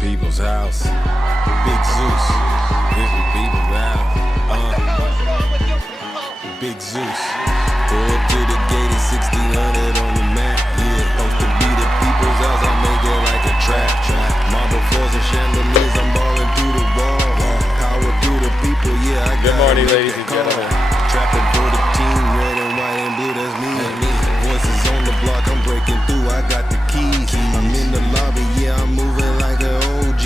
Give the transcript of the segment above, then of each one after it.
People's house. Big Zeus. This is people's house. Big Zeus. Go up to the gate at 1600 on the map. Yeah, supposed to be the people's house. I make it like a trap. Marble floors and chandeliers. I'm balling through the wall. Power through the people. Yeah, I got. Good morning, ladies and gentlemen. Trapping for the team. Red and white and blue. That's me. Voices on the block. I'm breaking through. I got the keys. I'm in the lobby. Yeah, I'm moving like an OG.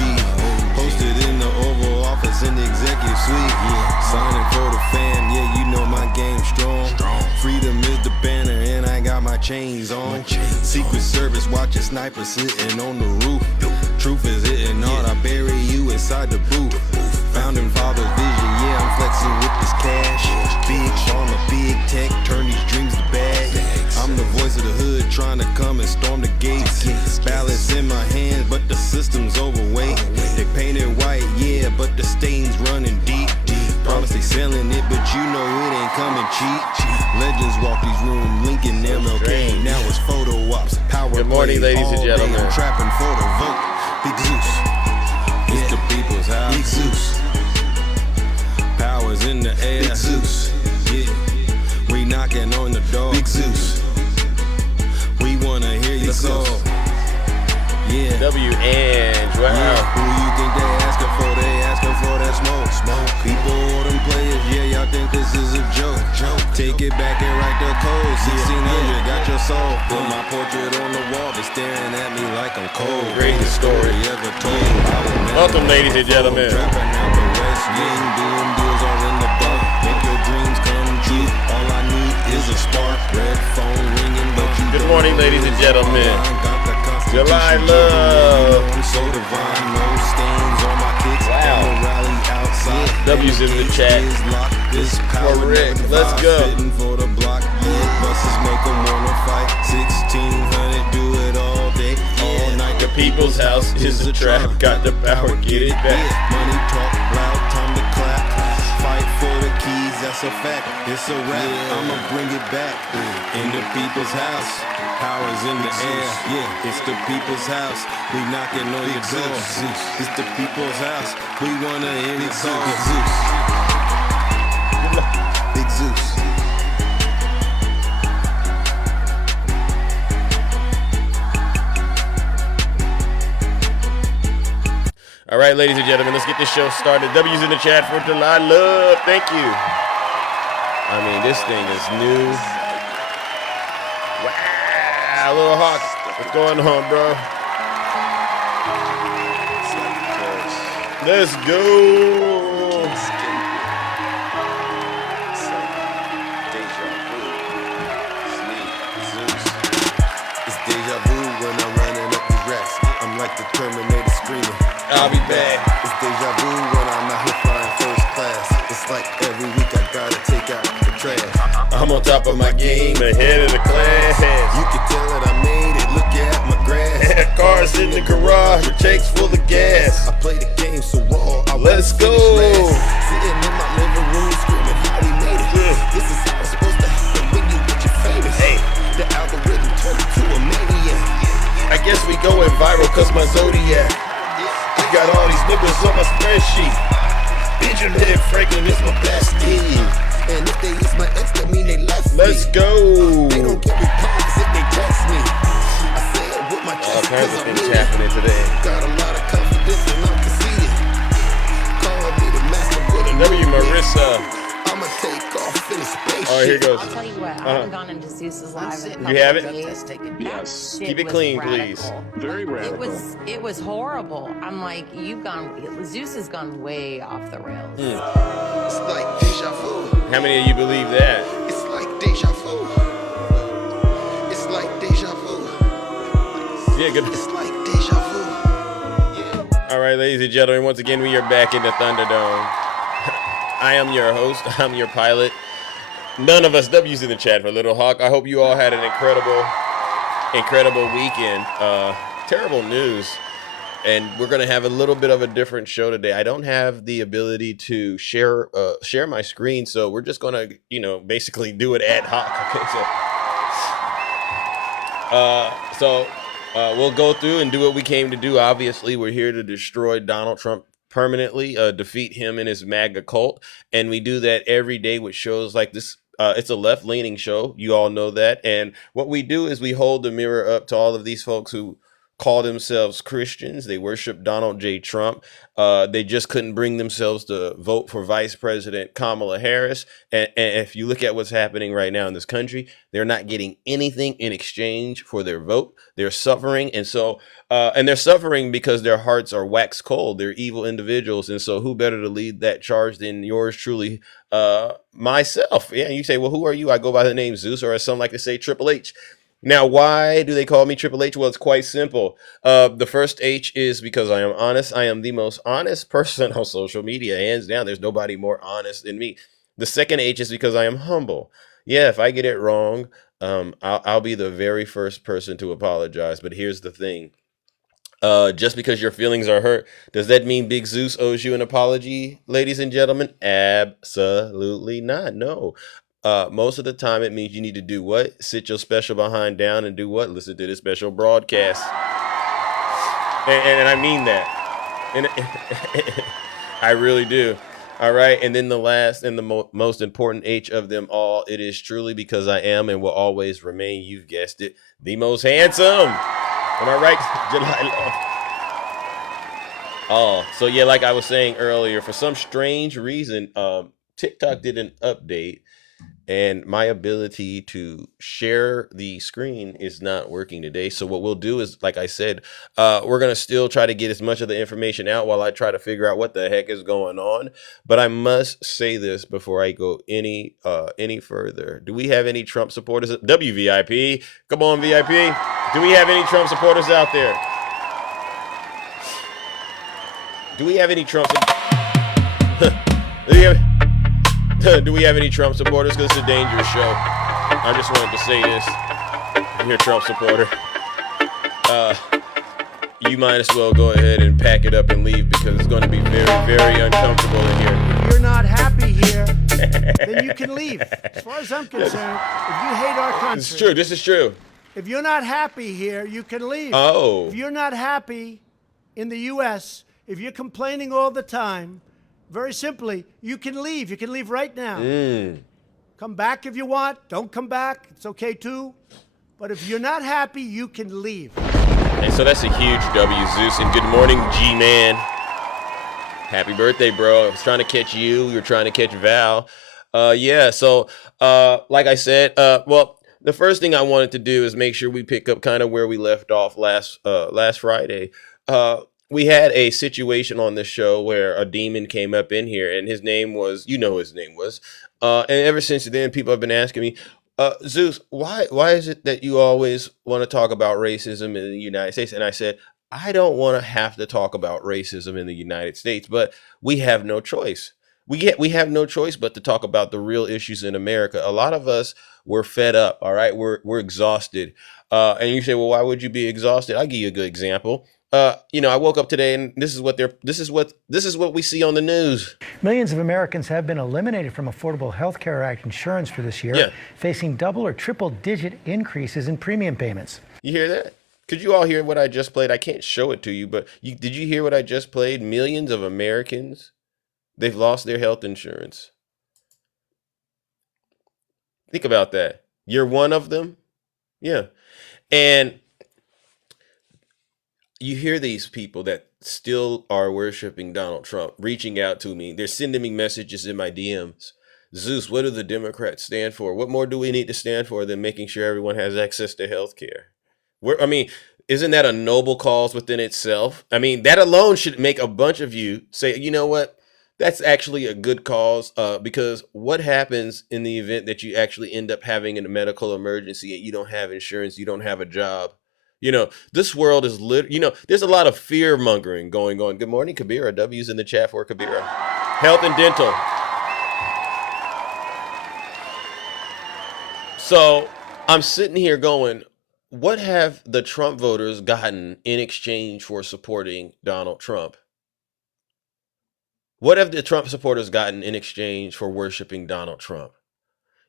Posted in the Oval Office in the executive suite. Signing for the fam. Yeah, you know my game strong. Freedom is the banner, and I got my chains on. Secret Service watching snipers sitting on the roof. Truth is hitting hard. I bury you inside the booth. Founding father's vision. Yeah, I'm flexing with this cash. Big pharma, big tech, turn these dreams to bags. I'm the voice of the hood, trying to come and storm the gates. Balance in my hands, but the system's overweight. They painted white, yeah, but the stains running deep. Promise they selling it, but you know it ain't coming cheap. Legends walk these rooms, Lincoln, MLK. Now it's photo ops. Power. Good morning, ladies and gentlemen. I'm trapping for the vote. Big Zeus. It's the people's house. Big Zeus. Powers in the air. Big Zeus. Yeah. We knocking on the door. Big Zeus. We wanna hear your soul. Yeah. W-Ange, wow. Yeah. Who you think they asking for? They asking for that smoke. People or them players, yeah, y'all think this is a joke. Take it back and write the code. 1600, got your soul. Put my portrait on the wall. They staring at me like I'm cold. Greatest story ever told. Welcome, ladies and gentlemen. Trapping out the West Wing, doing deals all in the dark. Make your dreams come true. All I need is a spark. Red phone ringing, but you Good morning, ladies and gentlemen. July love. So divine, no stains on my kicks. Wow. Rally outside. W's in the chat. Correct. Let's go. For the block. Yeah, buses make them wanna fight. 1600, do it all day, all night. The people's house is a trap. Got the power, get it back. Money talk loud, time to clap. Fight for the keys, that's a fact. It's a rap, I'ma bring it back. In the people's house, powers in the air. Yeah, it's the people's house. We knocking on your door. It's the people's house. We wanna hear your call. Big Zeus. Big Zeus. All right, ladies and gentlemen, let's get this show started. W's in the chat for July love. Thank you. I mean, this thing is new. Wow, Little Hawk, what's going on, bro? Let's go. It's deja vu when I'm running up these racks. I'm like the Terminator screaming. I'll be back. It's deja vu when I'm out here flying first class. It's like every week I gotta take out the trash. I'm on top of my game, ahead of the class. You can tell that I made it. Look at my grass. Cars in the garage, the tanks full of gas. I play the game so raw. Let's go. Sitting in my living room screaming how we made it. This is how it's supposed to happen when you get your famous. Hey. The algorithm turned into a maniac. I guess we going viral cause my Zodiac. I got all these niggas on my spreadsheet. Benjamin Franklin is my bestie. And if they is my ex, that mean they left me. Let's go. They don't get response if they test me. I say it with my chest. All kinds of things happening today. Got a lot of confidence and I'm conceited. Call me the master with a W. Marissa. I'ma take off in a spaceship. All right, here goes. I'll tell you what, I haven't gone into Zeus's live in a You have it? couple days. Yes. Shit Keep it was clean, radical. please. Very radical. It was horrible. I'm like, Zeus has gone way off the rails. It's like deja vu. How many of you believe that? It's like deja vu. It's like deja vu. Yeah, good. It's like deja vu. Yeah. All right, ladies and gentlemen, once again, we are back in the Thunderdome. I am your host. I'm your pilot. None of us W's in the chat for Little Hawk. I hope you all had an incredible weekend. Terrible news. And we're going to have a little bit of a different show today. I don't have the ability to share my screen, so we're just going to, basically do it ad hoc. Okay, so We'll go through and do what we came to do. Obviously, we're here to destroy Donald Trump permanently, defeat him and his MAGA cult. And we do that every day with shows like this. It's a left-leaning show. You all know that. And what we do is we hold the mirror up to all of these folks who call themselves Christians. They worship Donald J. Trump. They just couldn't bring themselves to vote for Vice President Kamala Harris. And if you look at what's happening right now in this country, they're not getting anything in exchange for their vote. They're suffering. And so, and they're suffering because their hearts are wax cold. They're evil individuals. And so who better to lead that charge than yours truly, myself? Yeah. And you say, well, who are you? I go by the name Zeus, or as some like to say, Triple H. Now, why do they call me Triple H? Well, it's quite simple. The first H is because I am honest. I am the most honest person on social media, hands down. There's nobody more honest than me. The second H is because I am humble. Yeah, if I get it wrong, I'll be the very first person to apologize. But here's the thing. Just because your feelings are hurt, does that mean Big Zeus owes you an apology, ladies and gentlemen? Absolutely not. No. Most of the time it means you need to do what? Sit your special behind down and do what? Listen to this special broadcast. And I mean that. And I really do. All right. And then the last and the most important H of them all, it is truly because I am and will always remain, you've guessed it, the most handsome. Am I right, July? Oh, so yeah, like I was saying earlier, for some strange reason, TikTok did an update and my ability to share the screen is not working today. So what we'll do is, like I said, we're going to still try to get as much of the information out while I try to figure out what the heck is going on. But I must say this before I go any further. Do we have any Trump supporters? WVIP. Come on, VIP. Do we have any Trump supporters out there? Do we have any Trump? Do we have any Trump supporters? Because it's a dangerous show. I just wanted to say this. If you're a Trump supporter, you might as well go ahead and pack it up and leave, because it's going to be very, very uncomfortable in here. If you're not happy here, then you can leave. As far as I'm concerned, if you hate our country. This is true. This is true. If you're not happy here, you can leave. Oh. If you're not happy in the U.S., if you're complaining all the time, very simply, you can leave. You can leave right now. Come back if you want. Don't come back. It's okay too. But if you're not happy, you can leave. And so that's a huge W, Zeus. And good morning, G-Man. Happy birthday, bro. I was trying to catch you. You were trying to catch Val. Yeah, so like I said, well, the first thing I wanted to do is make sure we pick up kind of where we left off last Friday. We had a situation on the show where a demon came up in here, and his name was, you know, his name was, and ever since then, people have been asking me, Zeus, why is it that you always want to talk about racism in the United States? And I said, I don't want to have to talk about racism in the United States, but we have no choice. We have no choice but to talk about the real issues in America. A lot of us, we're fed up. All right, we're exhausted. And you say, well, why would you be exhausted? I'll give you a good example. You know, I woke up today and this is what we see on the news. Millions of Americans have been eliminated from Affordable Health Care Act insurance for this year, facing double or triple digit increases in premium payments. You hear that? Could you all hear what I just played? I can't show it to you, but did you hear what I just played? Millions of Americans, they've lost their health insurance. Think about that. You're one of them. Yeah. And you hear these people that still are worshiping Donald Trump reaching out to me. They're sending me messages in my DMs. Zeus, what do the Democrats stand for? What more do we need to stand for than making sure everyone has access to health care? I mean, isn't that a noble cause within itself? I mean, that alone should make a bunch of you say, you know what? That's actually a good cause, because what happens in the event that you actually end up having a medical emergency and you don't have insurance, you don't have a job? You know, this world is there's a lot of fear mongering going on. Good morning, Kabira. W's in the chat for Kabira. Health and dental. So I'm sitting here going, what have the Trump voters gotten in exchange for supporting Donald Trump? What have the Trump supporters gotten in exchange for worshiping Donald Trump?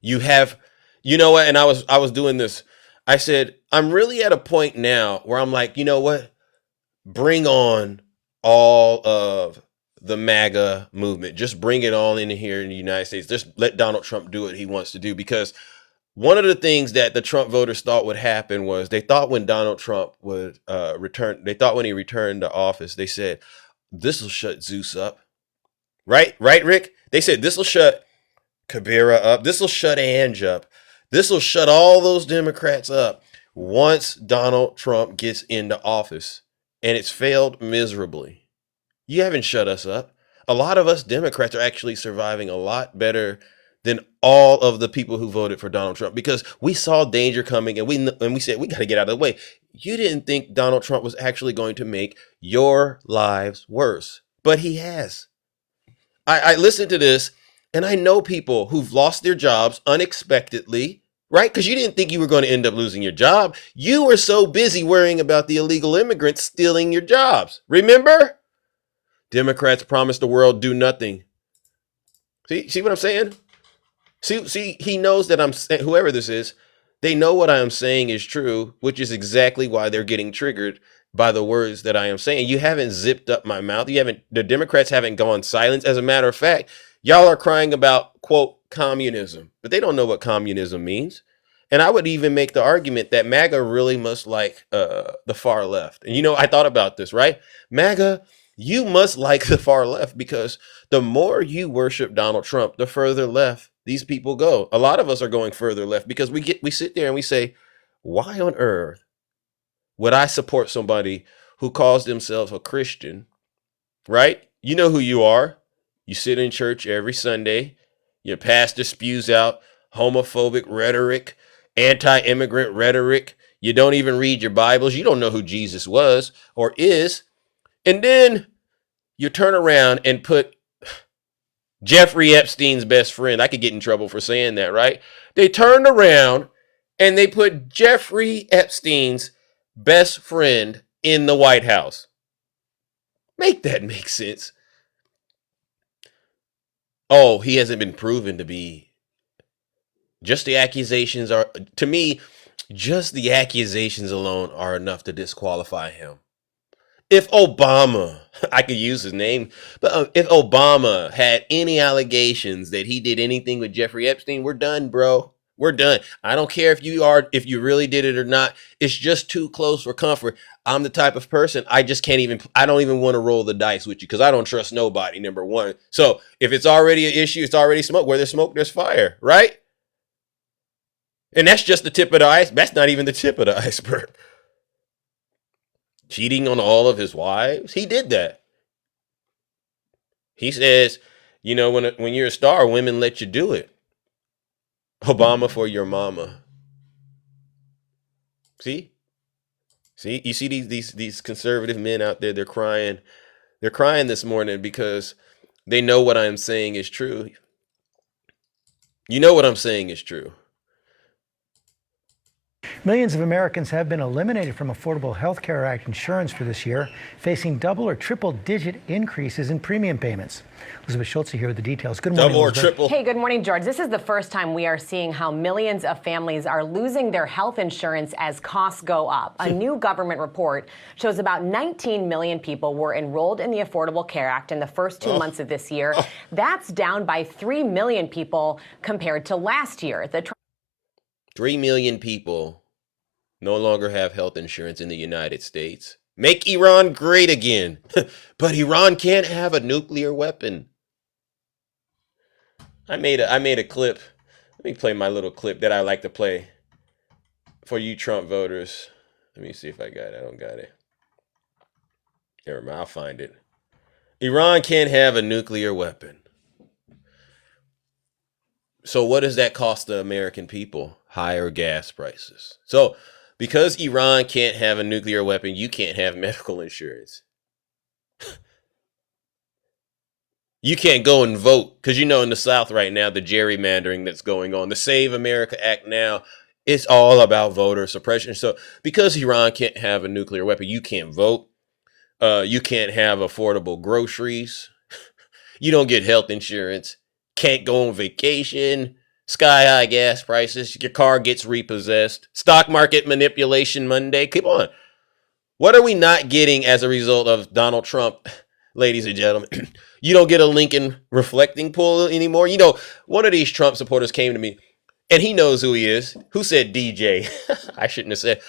You know what? And I was doing this. I said, I'm really at a point now where I'm like, you know what? Bring on all of the MAGA movement. Just bring it all in here in the United States. Just let Donald Trump do what he wants to do. Because one of the things that the Trump voters thought would happen was they thought when Donald Trump would return, they thought when he returned to office, they said, this will shut Zeus up. Right, Rick? They said, this will shut Kabira up. This will shut Ange up. This will shut all those Democrats up once Donald Trump gets into office. And it's failed miserably. You haven't shut us up. A lot of us Democrats are actually surviving a lot better than all of the people who voted for Donald Trump, because we saw danger coming and we said, we got to get out of the way. You didn't think Donald Trump was actually going to make your lives worse, but he has. I listened to this and I know people who've lost their jobs unexpectedly, right? Because you didn't think you were going to end up losing your job. You were so busy worrying about the illegal immigrants stealing your jobs. Remember? Democrats promised the world do nothing. See what I'm saying? See, he knows that whoever this is, they know what I am saying is true, which is exactly why they're getting triggered by the words that I am saying. You haven't zipped up my mouth. The Democrats haven't gone silent. As a matter of fact, y'all are crying about, quote, communism, but they don't know what communism means. And I would even make the argument that MAGA really must like the far left. And I thought about this, right? MAGA, you must like the far left, because the more you worship Donald Trump, the further left these people go. A lot of us are going further left because we sit there and we say, why on earth would I support somebody who calls themselves a Christian, right? You know who you are. You sit in church every Sunday. Your pastor spews out homophobic rhetoric, anti-immigrant rhetoric. You don't even read your Bibles. You don't know who Jesus was or is. And then you turn around and put Jeffrey Epstein's best friend. I could get in trouble for saying that, right? They turned around and they put Jeffrey Epstein's best friend in the White House. Make that make sense. Oh, he hasn't been proven to be. Just the accusations are, to me, just the accusations alone are enough to disqualify him. If Obama, I could use his name, but if Obama had any allegations that he did anything with Jeffrey Epstein, we're done, bro. We're done. I don't care if you really did it or not. It's just too close for comfort. I'm the type of person, I don't even want to roll the dice with you because I don't trust nobody, number one. So if it's already an issue, it's already smoke. Where there's smoke, there's fire, right? And that's just the tip of the iceberg. That's not even the tip of the iceberg. Cheating on all of his wives. He did that. He says, when you're a star, women let you do it. Obama for your mama. See, you see these conservative men out there, they're crying. They're crying this morning because they know what I'm saying is true. You know what I'm saying is true. Millions of Americans have been eliminated from Affordable Health Care Act insurance for this year, facing double or triple-digit increases in premium payments. Elizabeth Schultz here with the details. Good morning, double or Elizabeth. triple. Hey, good morning, George. This is the first time we are seeing how millions of families are losing their health insurance as costs go up. A new government report shows about 19 million people were enrolled in the Affordable Care Act in the first 2 months of this year. That's down by 3 million people compared to last year. 3 million people no longer have health insurance in the United States. Make Iran great again. But Iran can't have a nuclear weapon. I made a clip. Let me play my little clip that I like to play for you Trump voters. Let me see if I got it. I don't got it. Never mind, I'll find it. Iran can't have a nuclear weapon. So what does that cost the American people? Higher gas prices. So because Iran can't have a nuclear weapon, you can't have medical insurance. You can't go and vote because in the South right now, the gerrymandering that's going on, the Save America Act now, it's all about voter suppression. So because Iran can't have a nuclear weapon, you can't vote. You can't have affordable groceries. You don't get health insurance. Can't go on vacation. Sky high gas prices. Your car gets repossessed. Stock market manipulation Monday. Come on. What are we not getting as a result of Donald Trump, ladies and gentlemen? You don't get a Lincoln reflecting pool anymore. You know, one of these Trump supporters came to me, and he knows who he is. Who said DJ? I shouldn't have said.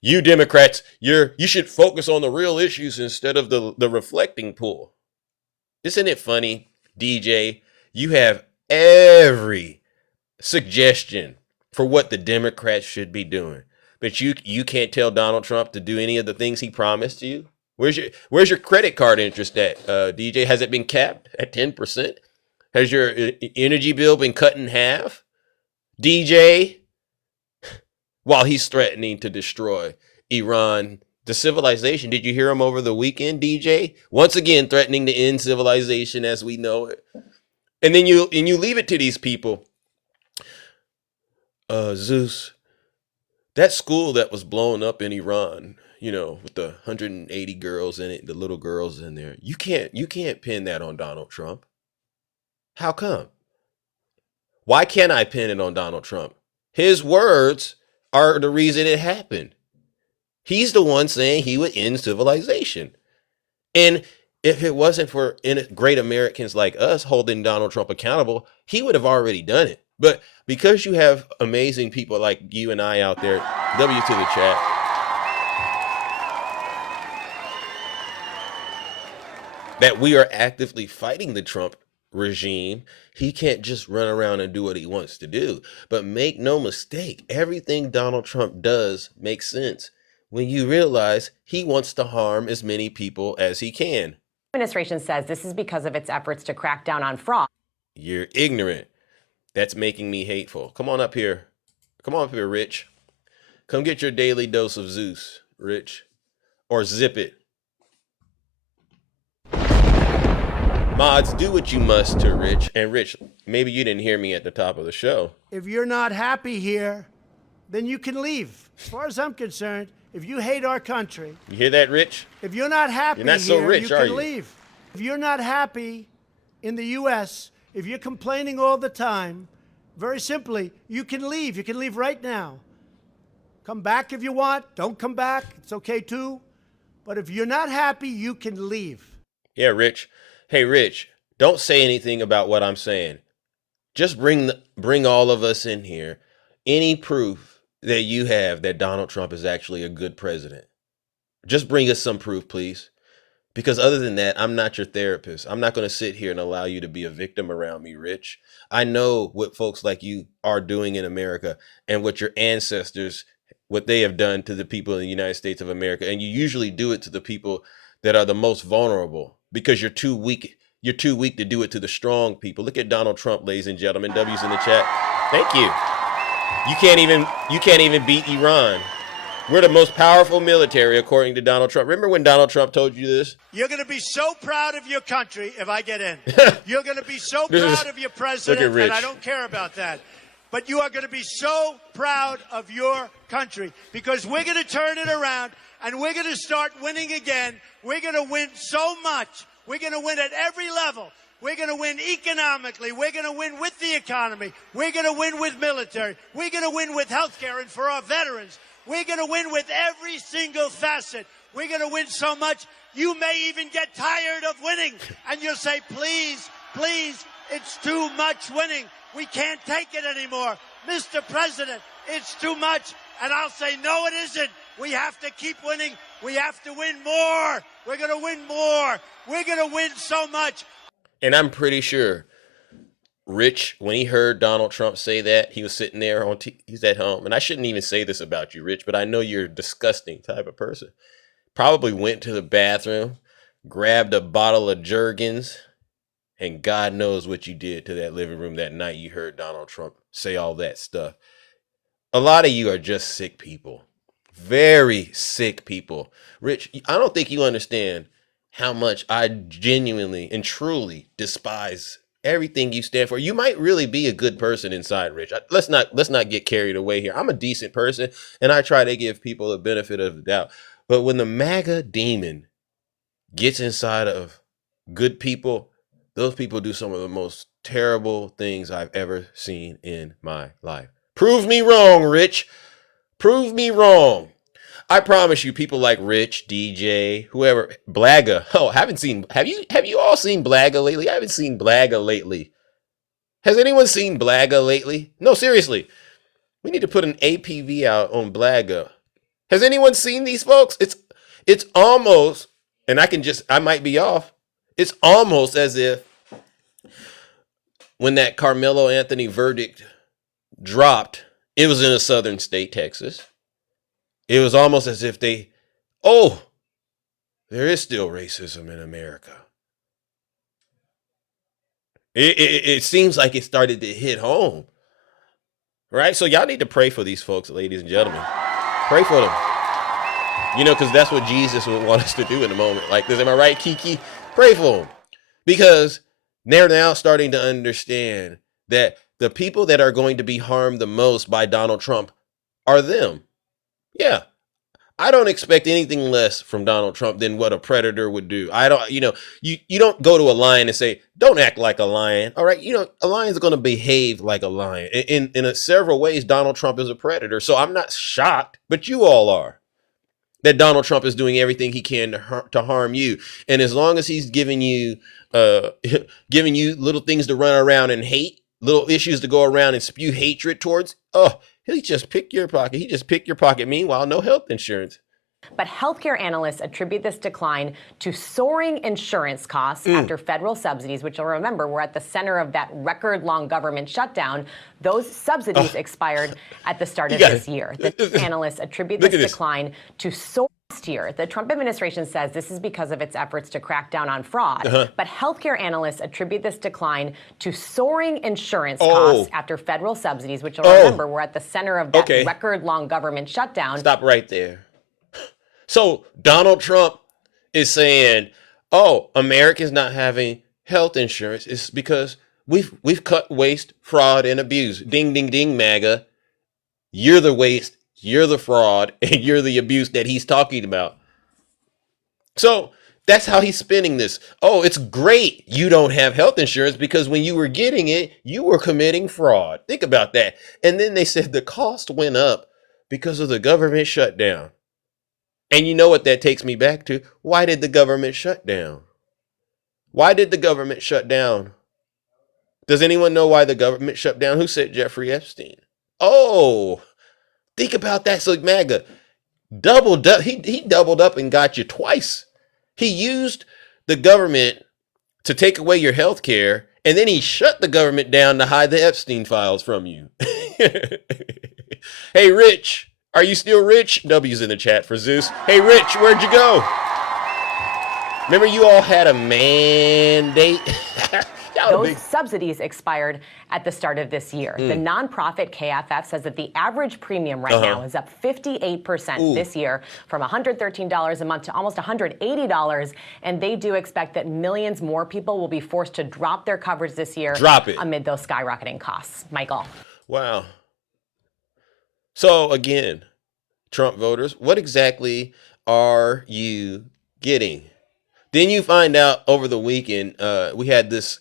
You Democrats, you should focus on the real issues instead of the reflecting pool. Isn't it funny, DJ? You have every suggestion for what the Democrats should be doing, but you can't tell Donald Trump to do any of the things he promised you. Where's your credit card interest at, DJ? Has it been capped at 10%? Has your energy bill been cut in half, DJ? While he's threatening to destroy Iran, the civilization. Did you hear him over the weekend, DJ? Once again, threatening to end civilization as we know it. And then you leave it to these people. Zeus, that school that was blown up in Iran, you know, with the 180 girls in it, the little girls in there. You can't pin that on Donald Trump. How come? Why can't I pin it on Donald Trump? His words are the reason it happened. He's the one saying he would end civilization. And if it wasn't for great Americans like us holding Donald Trump accountable, he would have already done it. But because you have amazing people like you and I out there, W to the chat. That we are actively fighting the Trump regime, he can't just run around and do what he wants to do. But make no mistake, everything Donald Trump does makes sense when you realize he wants to harm as many people as he can. The administration says this is because of its efforts to crack down on fraud. You're ignorant. That's making me hateful. Come on up here. Come on up here, Rich. Come get your daily dose of Zeus, Rich. Or zip it. Mods, do what you must to Rich. And Rich, maybe you didn't hear me at the top of the show. If you're not happy here, then you can leave. As far as I'm concerned, if you hate our country, You hear that, Rich? if you're not happy You're not so here, rich, you are can you? leave. If you're not happy in the U.S., if you're complaining all the time, very simply, you can leave. You can leave right now. Come back if you want. Don't come back. It's okay too. But if you're not happy, you can leave. Yeah, Rich. Hey, Rich, don't say anything about what I'm saying. Just bring all of us in here. Any proof that you have that Donald Trump is actually a good president. Just bring us some proof, please. Because other than that, I'm not your therapist. I'm not going to sit here and allow you to be a victim around me, Rich. I know what folks like you are doing in America and what your ancestors, what they have done to the people in the United States of America. And you usually do it to the people that are the most vulnerable because you're too weak. You're too weak to do it to the strong people. Look at Donald Trump, ladies and gentlemen. W's in the chat. Thank you. You can't even beat Iran. We're the most powerful military, according to Donald Trump. Remember when Donald Trump told you this? You're going to be so proud of your country if I get in. You're going to be so proud of your president, and I don't care about that. But you are going to be so proud of your country because we're going to turn it around and we're going to start winning again. We're going to win so much. We're going to win at every level. We're going to win economically. We're going to win with the economy. We're going to win with military. We're going to win with health care and for our veterans. We're going to win with every single facet. We're going to win so much, you may even get tired of winning. And you'll say, please, please, it's too much winning. We can't take it anymore. Mr. President, it's too much. And I'll say, no, it isn't. We have to keep winning. We have to win more. We're going to win more. We're going to win so much. And I'm pretty sure Rich, when he heard Donald Trump say that, he was sitting there he's at home. And I shouldn't even say this about you, Rich, but I know you're a disgusting type of person. Probably went to the bathroom, grabbed a bottle of Jergens, and God knows what you did to that living room that night you heard Donald Trump say all that stuff. A lot of you are just sick people. Very sick people. Rich, I don't think you understand how much I genuinely and truly despise everything you stand for. You might really be a good person inside, Rich. Let's not get carried away here. I'm a decent person, and I try to give people a benefit of the doubt. But when the MAGA demon gets inside of good people, those people do some of the most terrible things I've ever seen in my life. Prove me wrong, Rich. Prove me wrong. I promise you, people like Rich, DJ, whoever, Blagga. Oh, have you all seen Blagga lately? I haven't seen Blagga lately. Has anyone seen Blagga lately? No, seriously. We need to put an APV out on Blagga. Has anyone seen these folks? It's almost, and I might be off. It's almost as if when that Carmelo Anthony verdict dropped, it was in a southern state, Texas. It was almost as if there is still racism in America. It seems like it started to hit home. Right? So y'all need to pray for these folks, ladies and gentlemen. Pray for them. Because that's what Jesus would want us to do in a moment like this. Am I right, Kiki? Pray for them. Because they're now starting to understand that the people that are going to be harmed the most by Donald Trump are them. Yeah. I don't expect anything less from Donald Trump than what a predator would do. You don't go to a lion and say, don't act like a lion. All right. A lion's going to behave like a lion. In several ways, Donald Trump is a predator. So I'm not shocked, but you all are, that Donald Trump is doing everything he can to harm you. And as long as he's giving you little things to run around and hate, little issues to go around and spew hatred towards, he just pick your pocket. He just picked your pocket. Meanwhile, no health insurance. But healthcare analysts attribute this decline to soaring insurance costs after federal subsidies, which you'll remember were at the center of that record-long government shutdown. Those subsidies expired at the start of this year. The analysts attribute this decline to soaring last year. The Trump administration says this is because of its efforts to crack down on fraud. But healthcare analysts attribute this decline to soaring insurance costs after federal subsidies, which you'll remember were at the center of that record-long government shutdown. Stop right there. So Donald Trump is saying, Americans not having health insurance is because we've cut waste, fraud, and abuse. Ding, ding, ding, MAGA. You're the waste, you're the fraud, and you're the abuse that he's talking about. So that's how he's spinning this. It's great you don't have health insurance because when you were getting it, you were committing fraud. Think about that. And then they said the cost went up because of the government shutdown. And you know what that takes me back to? Why did the government shut down? Why did the government shut down? Does anyone know why the government shut down? Who said Jeffrey Epstein? Think about that. So MAGA doubled up. He doubled up and got you twice. He used the government to take away your health care, and then he shut the government down to hide the Epstein files from you. Hey, Rich. Are you still rich? W's in the chat for Zeus. Hey, Rich, where'd you go? Remember you all had a mandate? Those subsidies expired at the start of this year. The nonprofit KFF says that the average premium right now is up 58% this year, from $113 a month to almost $180. And they do expect that millions more people will be forced to drop their coverage this year amid those skyrocketing costs. Michael. Wow. So again, Trump voters, what exactly are you getting? Then you find out over the weekend, we had this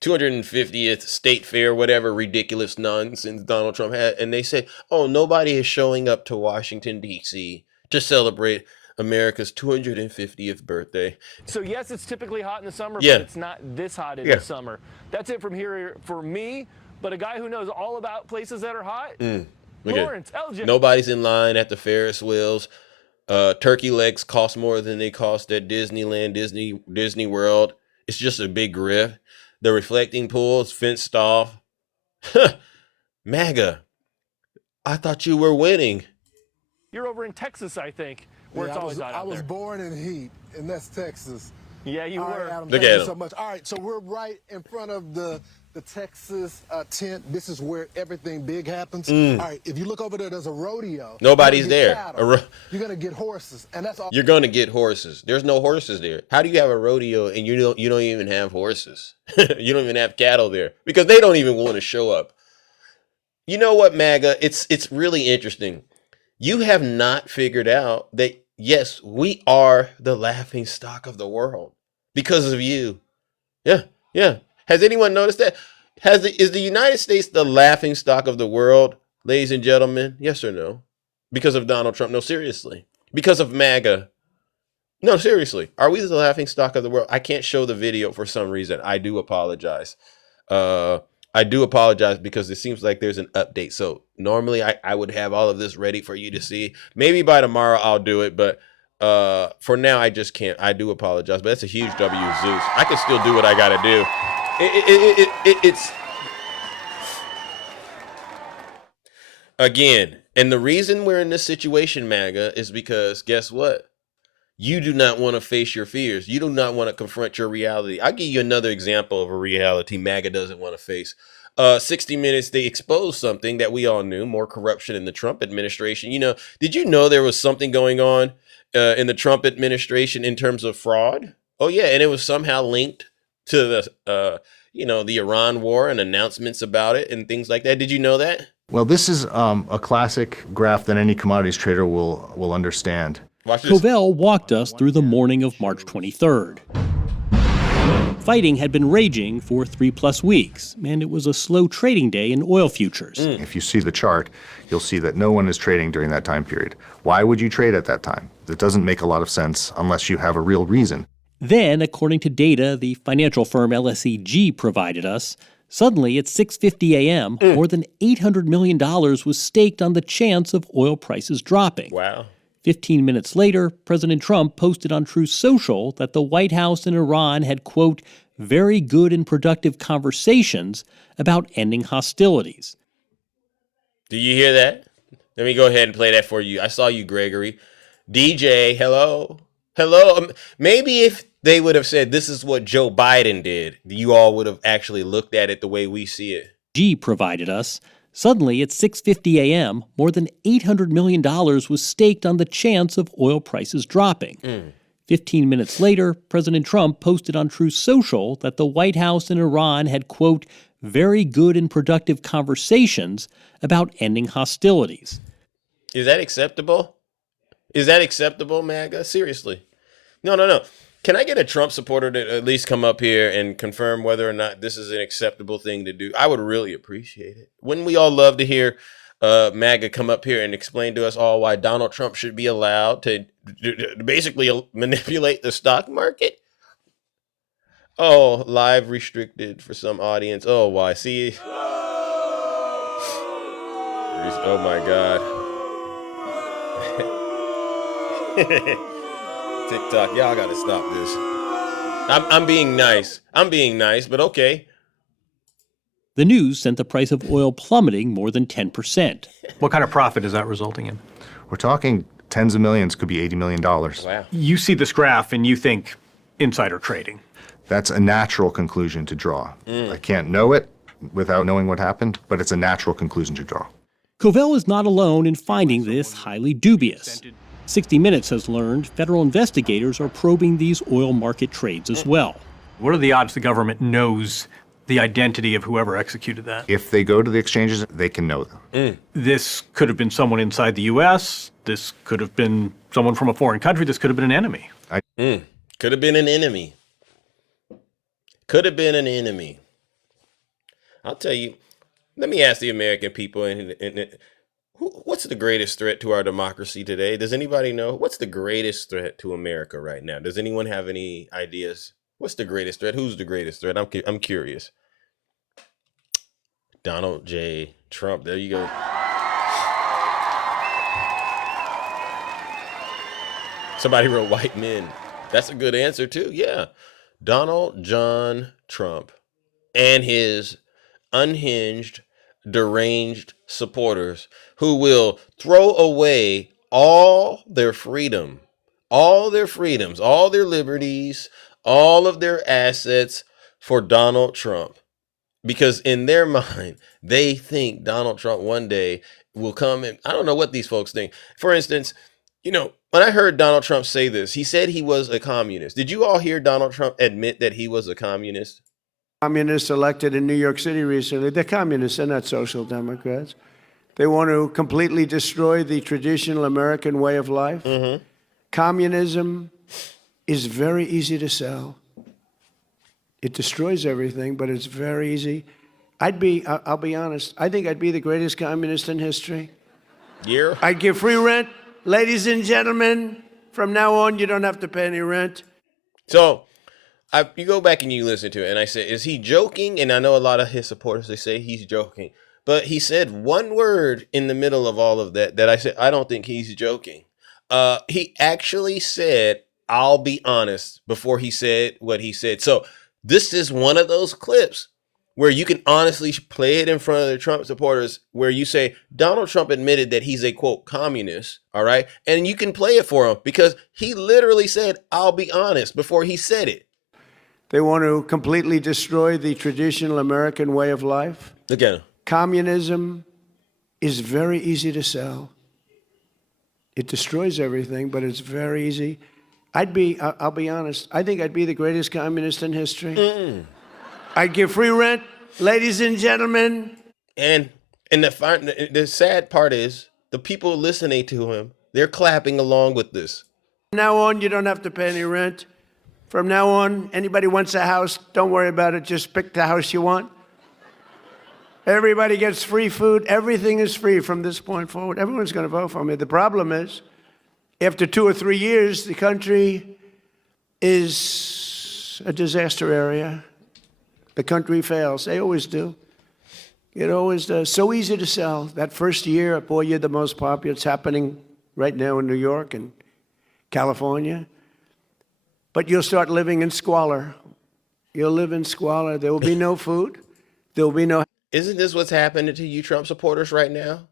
250th state fair, whatever ridiculous nonsense Donald Trump had. And they say, nobody is showing up to Washington, D.C. to celebrate America's 250th birthday. So yes, it's typically hot in the summer, but it's not this hot in the summer. That's it from here for me. But a guy who knows all about places that are hot, Lawrence, LJ. Nobody's in line at the Ferris wheels. Turkey legs cost more than they cost at Disneyland, Disney World. It's just a big grift. The reflecting pool is fenced off. MAGA, I thought you were winning. You're over in Texas, I think, where it's always hot out there. I was born in heat, and that's Texas. Yeah, you were. Right, Adam, Look thank at you him. so much. All right, so we're right in front of the Texas tent. This is where everything big happens. All right, if you look over there, there's a rodeo. Nobody's there. You're gonna get horses, and that's all. You're gonna get horses. There's no horses there. How do you have a rodeo and you don't even have horses? You don't even have cattle there because they don't even want to show up. You know what, MAGA? It's really interesting. You have not figured out that yes, we are the laughing stock of the world because of you. Yeah, yeah. Has anyone noticed that? Is the United States the laughing stock of the world, ladies and gentlemen? Yes or no? Because of Donald Trump? No, seriously. Because of MAGA? No, seriously. Are we the laughing stock of the world? I can't show the video for some reason. I do apologize. I do apologize because it seems like there's an update. So normally I would have all of this ready for you to see. Maybe by tomorrow I'll do it, but for now I just can't. I do apologize, but that's a huge W, Zeus. I can still do what I got to do. It's again, and the reason we're in this situation, MAGA, is because guess what? You do not want to face your fears. You do not want to confront your reality. I'll give you another example of a reality MAGA doesn't want to face. 60 Minutes, they exposed something that we all knew, more corruption in the Trump administration. You know, did you know there was something going on in the Trump administration in terms of fraud? Oh, yeah, and it was somehow linked to the, the Iran war and announcements about it and things like that. Did you know that? Well, this is a classic graph that any commodities trader will understand. Covell walked us through the morning of March 23rd. Fighting had been raging for 3+ weeks, and it was a slow trading day in oil futures. If you see the chart, you'll see that no one is trading during that time period. Why would you trade at that time? It doesn't make a lot of sense unless you have a real reason. Then, according to data the financial firm LSEG provided us, suddenly at 6:50 a.m., more than $800 million was staked on the chance of oil prices dropping. Wow. 15 minutes later, President Trump posted on Truth Social that the White House and Iran had, quote, very good and productive conversations about ending hostilities. Do you hear that? Let me go ahead and play that for you. I saw you, Gregory. DJ, hello? Hello? Maybe if they would have said this is what Joe Biden did, you all would have actually looked at it the way we see it. G provided us. Suddenly, at 6:50 a.m., more than $800 million was staked on the chance of oil prices dropping. 15 minutes later, President Trump posted on Truth Social that the White House and Iran had, quote, very good and productive conversations about ending hostilities. Is that acceptable? Is that acceptable, MAGA? Seriously. No. Can I get a Trump supporter to at least come up here and confirm whether or not this is an acceptable thing to do? I would really appreciate it. Wouldn't we all love to hear MAGA come up here and explain to us all why Donald Trump should be allowed to basically manipulate the stock market? Oh, live restricted for some audience. Oh, why? See? Oh, my God. TikTok, y'all gotta stop this. I'm being nice. But okay. The news sent the price of oil plummeting more than 10%. What kind of profit is that resulting in? We're talking tens of millions, could be $80 million. Wow. You see this graph and you think insider trading. That's a natural conclusion to draw. I can't know it without knowing what happened, but it's a natural conclusion to draw. Covell is not alone in finding this highly dubious. 60 Minutes has learned federal investigators are probing these oil market trades as well. What are the odds the government knows the identity of whoever executed that? If they go to the exchanges, they can know them. This could have been someone inside the U.S. This could have been someone from a foreign country. This could have been an enemy. Could have been an enemy. Could have been an enemy. I'll tell you, let me ask the American people, what's the greatest threat to our democracy today? Does anybody know? What's the greatest threat to America right now? Does anyone have any ideas? What's the greatest threat? Who's the greatest threat? I'm curious. Donald J. Trump. There you go. Somebody wrote white men. That's a good answer too. Yeah. Donald John Trump and his unhinged, deranged supporters who will throw away all their freedom, all their freedoms, all their liberties, all of their assets for Donald Trump. Because in their mind, they think Donald Trump one day will come and I don't know what these folks think. For instance, when I heard Donald Trump say this, he said he was a communist. Did you all hear Donald Trump admit that he was a communist? Communists elected in New York City recently, they're communists, they're not social democrats. They want to completely destroy the traditional American way of life. Communism is very easy to sell. It destroys everything, but it's very easy. I'll be honest, I think I'd be the greatest communist in history. Yeah. I'd give free rent. Ladies and gentlemen, from now on, you don't have to pay any rent. So you go back and you listen to it, and I said, is he joking? And I know a lot of his supporters, they say he's joking. But he said one word in the middle of all of that I said, I don't think he's joking. He actually said, I'll be honest, before he said what he said. So this is one of those clips where you can honestly play it in front of the Trump supporters, where you say, Donald Trump admitted that he's a, quote, communist, all right? And you can play it for him because he literally said, I'll be honest, before he said it. They want to completely destroy the traditional American way of life. Again. Communism is very easy to sell. It destroys everything, but it's very easy. I'll be honest, I think I'd be the greatest communist in history. I'd give free rent, ladies and gentlemen. And the sad part is, the people listening to him, they're clapping along with this. From now on, you don't have to pay any rent. From now on, anybody wants a house, don't worry about it, just pick the house you want. Everybody gets free food. Everything is free from this point forward. Everyone's going to vote for me. The problem is, after 2 or 3 years, the country is a disaster area. The country fails. They always do. It always does. So easy to sell. That first year, boy, you're the most popular. It's happening right now in New York and California. But you'll start living in squalor. You'll live in squalor. There will be no food. There will be no... Isn't this what's happening to you Trump supporters right now?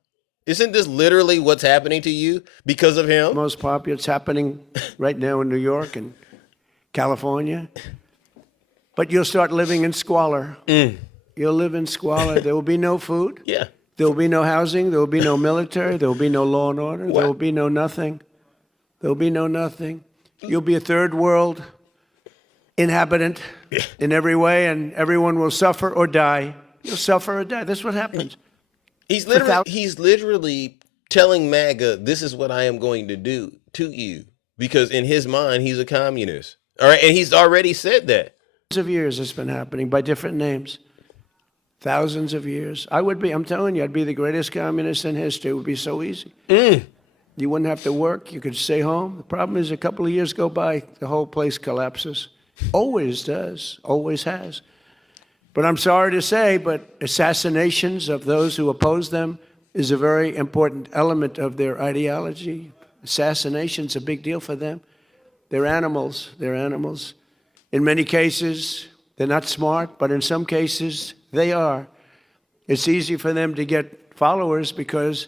Isn't this literally what's happening to you because of him? Most popular. It's happening right now in New York and California. But you'll start living in squalor. You'll live in squalor. There will be no food. Yeah. There will be no housing. There will be no military. There will be no law and order. There will be no nothing. There will be no nothing. You'll be a third world inhabitant in every way, and everyone will suffer or die. You'll suffer or die. That's what happens. He's literally telling MAGA, this is what I am going to do to you. Because in his mind, he's a communist. All right. And he's already said that. Thousands of years it's been happening by different names. Thousands of years. I'm telling you, I'd be the greatest communist in history. It would be so easy. You wouldn't have to work. You could stay home. The problem is a couple of years go by, the whole place collapses. Always does. Always has. But I'm sorry to say, but assassinations of those who oppose them is a very important element of their ideology. Assassination's a big deal for them. They're animals. They're animals. In many cases, they're not smart, but in some cases, they are. It's easy for them to get followers because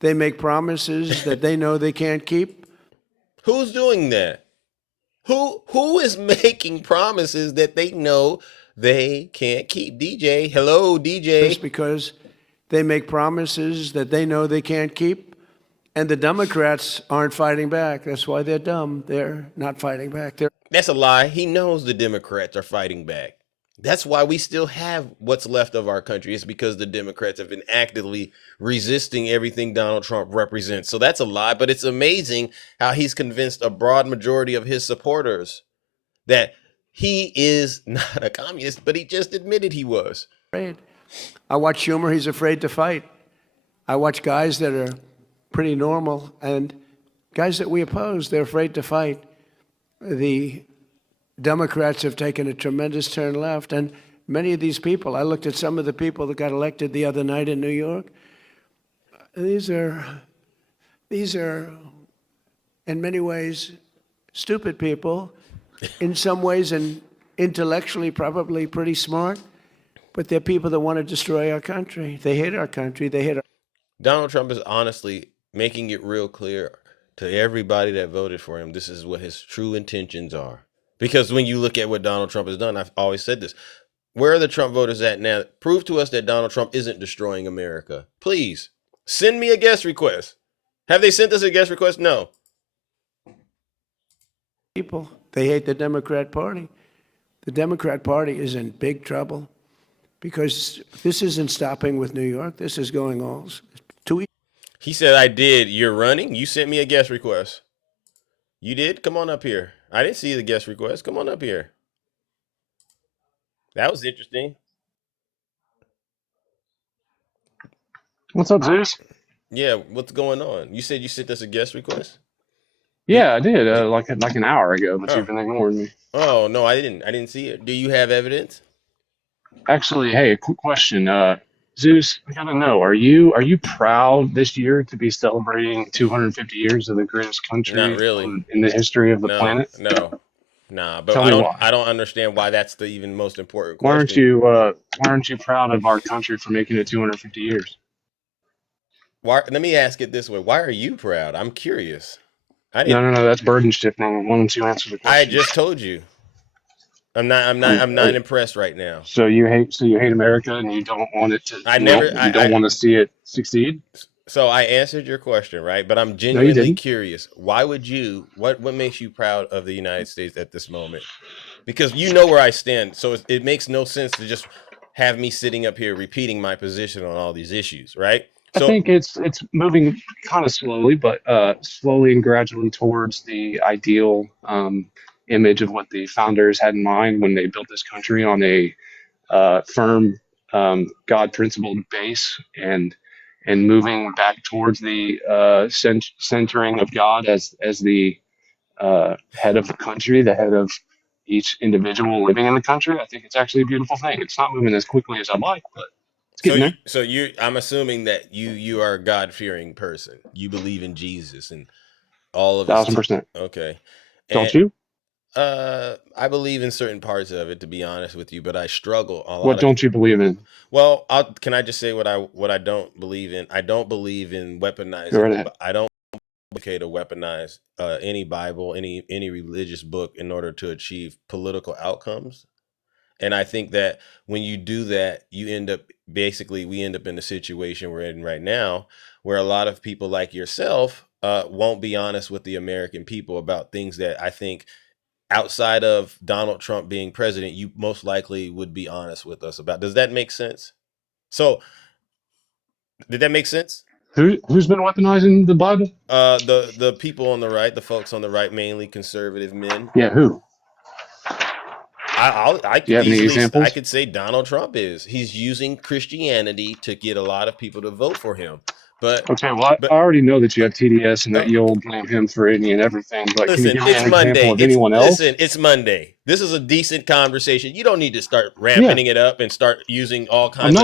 they make promises that they know they can't keep. Who's doing that? Who is making promises that they know they can't keep? DJ, hello, DJ. It's because they make promises that they know they can't keep, and the Democrats aren't fighting back. That's why they're dumb. They're not fighting back. That's a lie. He knows the Democrats are fighting back. That's why we still have what's left of our country. It's because the Democrats have been actively resisting everything Donald Trump represents. So that's a lie, but it's amazing how he's convinced a broad majority of his supporters that he is not a communist, but he just admitted he was. I watch Schumer. He's afraid to fight. I watch guys that are pretty normal and guys that we oppose, they're afraid to fight. The Democrats have taken a tremendous turn left, and many of these people, I looked at some of the people that got elected the other night in New York. These are in many ways stupid people, in some ways and intellectually probably pretty smart, but they're people that want to destroy our country. They hate our country. They hate our... Donald Trump is honestly making it real clear to everybody that voted for him, this is what his true intentions are. Because when you look at what Donald Trump has done, I've always said this, where are the Trump voters at now? Prove to us that Donald Trump isn't destroying America. Please, send me a guest request. Have they sent us a guest request? No. People, they hate the Democrat Party. The Democrat Party is in big trouble because this isn't stopping with New York. This is going all too. He said, I did. You're running? You sent me a guest request. You did? Come on up here. I didn't see the guest request. Come on up here. That was interesting. What's up, Zeus? Yeah, what's going on? You said you sent us a guest request? Yeah, I did like an hour ago, but you've been ignoring me. Oh no, I didn't see it. Do you have evidence? Actually, hey, a quick question. Zeus, I gotta know, are you proud this year to be celebrating 250 years of the greatest country Not really. in the history of the No, planet? no, nah. But Tell me why. I don't understand why that's the even most important Why question. aren't you proud of our country for making it 250 years? Why? Let me ask it this way: why are you proud? I'm curious. I No, didn't. no, no, that's burden shifting. Why don't you answer the I question? just told you. I'm not impressed right now. So you hate America and you don't want it to you don't want to see it succeed? So I answered your question, right? But I'm No, you genuinely didn't. curious. Why would you? What makes you proud of the United States at this moment? Because you know where I stand. So it makes no sense to just have me sitting up here repeating my position on all these issues, right? I So think it's moving kind of slowly, but slowly and gradually towards the ideal image of what the founders had in mind when they built this country on a firm God principled base, and moving back towards the centering of God as the head of the country, the head of each individual living in the country. I think it's actually a beautiful thing. It's not moving as quickly as I'd like, but it's getting there. I'm assuming that you are a God-fearing person. You believe in Jesus and all of his 1000%. Okay. Don't you? I believe in certain parts of it, to be honest with you, but I struggle a lot. What don't you believe in? Well, can I just say what I don't believe in? I don't believe in weaponizing. Go right ahead. I don't okay to weaponize any Bible, any religious book in order to achieve political outcomes. And I think that when you do that, we end up in the situation we're in right now, where a lot of people like yourself won't be honest with the American people about things that I think outside of Donald Trump being president, you most likely would be honest with us about. Does that make sense? So did that make sense? Who's been weaponizing the Bible? The people on the right, the folks on the right, mainly conservative men. Yeah, who? I Do you have any examples? I could say Donald Trump is. He's using Christianity to get a lot of people to vote for him. But okay, well, I already know that you have TDS and that you'll blame him for any and everything. But listen, can you give me an Monday. example of anyone else? Listen, it's Monday. This is a decent conversation. You don't need to start ramping it up and start using all kinds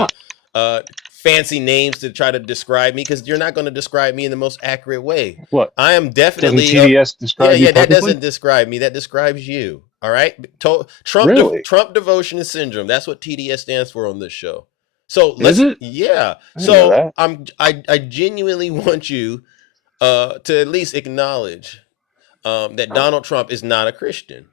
of fancy names to try to describe me, because you're not going to describe me in the most accurate way. What? I am definitely Doesn't TDS describe you that perfectly? doesn't describe me. That describes you. All right. Really? Trump devotion syndrome. That's what TDS stands for on this show. So Is it? Yeah. I didn't know So I genuinely want you to at least acknowledge that Donald Trump is not a Christian.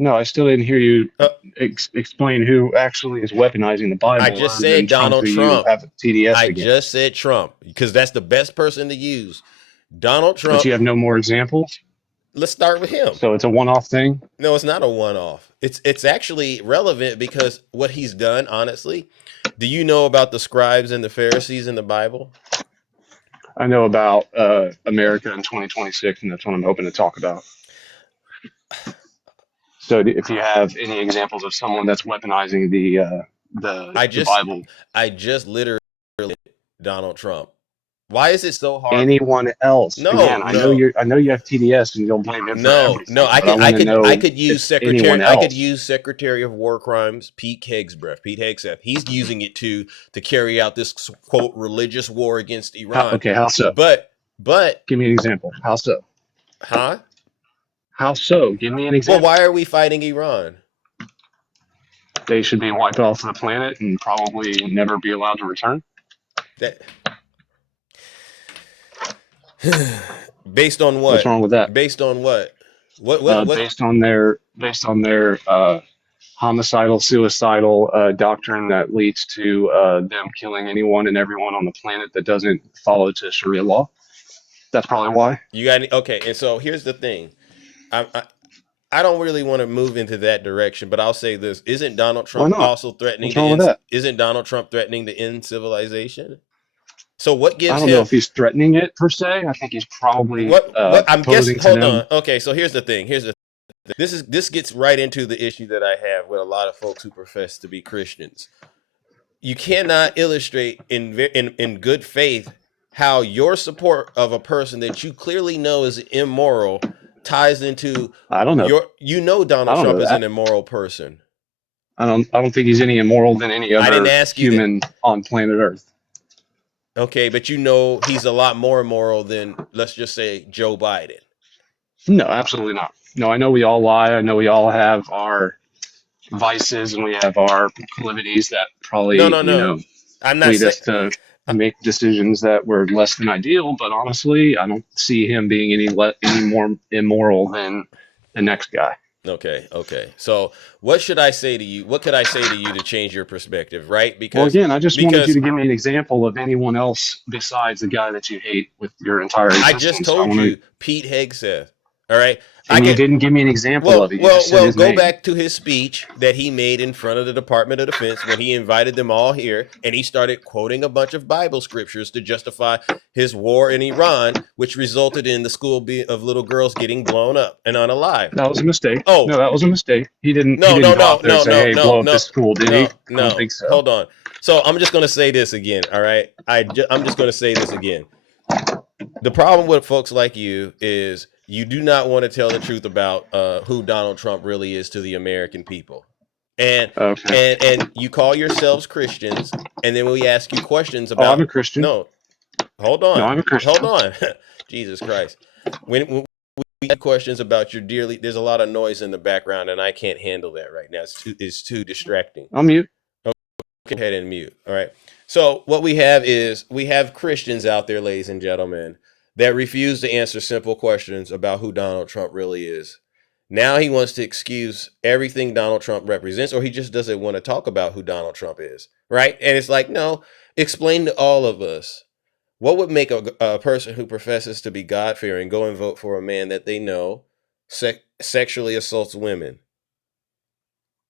No, I still didn't hear you explain who actually is weaponizing the Bible. I just said Donald Trump. Have TDS I again. just said Trump because that's the best person to use. Donald Trump. But you have no more examples? Let's start with him. So it's a one-off thing? No, it's not a one-off. It's actually relevant because what he's done, honestly. Do you know about the scribes and the Pharisees in the Bible? I know about America in 2026, and that's what I'm hoping to talk about. So if you have any examples of someone that's weaponizing the Bible. I just literally Donald Trump. Why is it so hard? Anyone else? No, again, I know you have TDS and you'll blame him. No, I could use Secretary of War Crimes Pete Hegseth. Pete Hegseth. He's using it to carry out this quote religious war against Iran. How so? But give me an example. How so? Huh? How so? Give me an example. Well, why are we fighting Iran? They should be wiped off the planet and probably never be allowed to return. Based on what? What's wrong with that? Based on what? What? Based on their homicidal, suicidal doctrine that leads to them killing anyone and everyone on the planet that doesn't follow to Sharia law. That's probably why. You got any? Okay, and so here's the thing. I don't really want to move into that direction, but I'll say this: isn't Donald Trump also threatening? Isn't Donald Trump threatening to end civilization? So what gives him? I don't know if he's threatening it per se. I think he's probably I'm guessing. posing to Hold them. on. Okay, so here's the thing. This gets right into the issue that I have with a lot of folks who profess to be Christians. You cannot illustrate in good faith how your support of a person that you clearly know is immoral ties into I don't know. Donald Trump is an immoral person. I don't think he's any immoral than any other human on planet Earth. Okay, but he's a lot more immoral than, let's just say, Joe Biden. No, absolutely not. No, I know we all lie. I know we all have our vices and we have our proclivities that probably I'm not lead us to make decisions that were less than ideal. But honestly, I don't see him being any more immoral than the next guy. Okay. So what should I say to you? What could I say to you to change your perspective, right? Well, again, I just wanted you to give me an example of anyone else besides the guy that you hate with your entire existence. I just told you, Pete Hegseth. All right. And you didn't give me an example of it. Go back to his speech that he made in front of the Department of Defense when he invited them all here, and he started quoting a bunch of Bible scriptures to justify his war in Iran, which resulted in the school of little girls getting blown up and unalive. That was a mistake. Oh, no, that was a mistake. He didn't. Go out there and say, "Hey, blow up this school," did he? No, I don't think so. Hold on. So I'm just going to say this again. All right. I'm just going to say this again. The problem with folks like you is you do not want to tell the truth about who Donald Trump really is to the American people. And you call yourselves Christians, and then we ask you questions about... Oh, I'm a Christian. No, hold on. No, I'm a Christian. Hold on. Jesus Christ. When we have questions about your dearly... There's a lot of noise in the background, and I can't handle that right now. It's too distracting. I'll mute. Okay, go ahead and mute. All right. So what we have is we have Christians out there, ladies and gentlemen, that refuse to answer simple questions about who Donald Trump really is. Now he wants to excuse everything Donald Trump represents, or he just doesn't want to talk about who Donald Trump is, right? And it's like, no, explain to all of us, what would make a person who professes to be God-fearing go and vote for a man that they know sexually assaults women?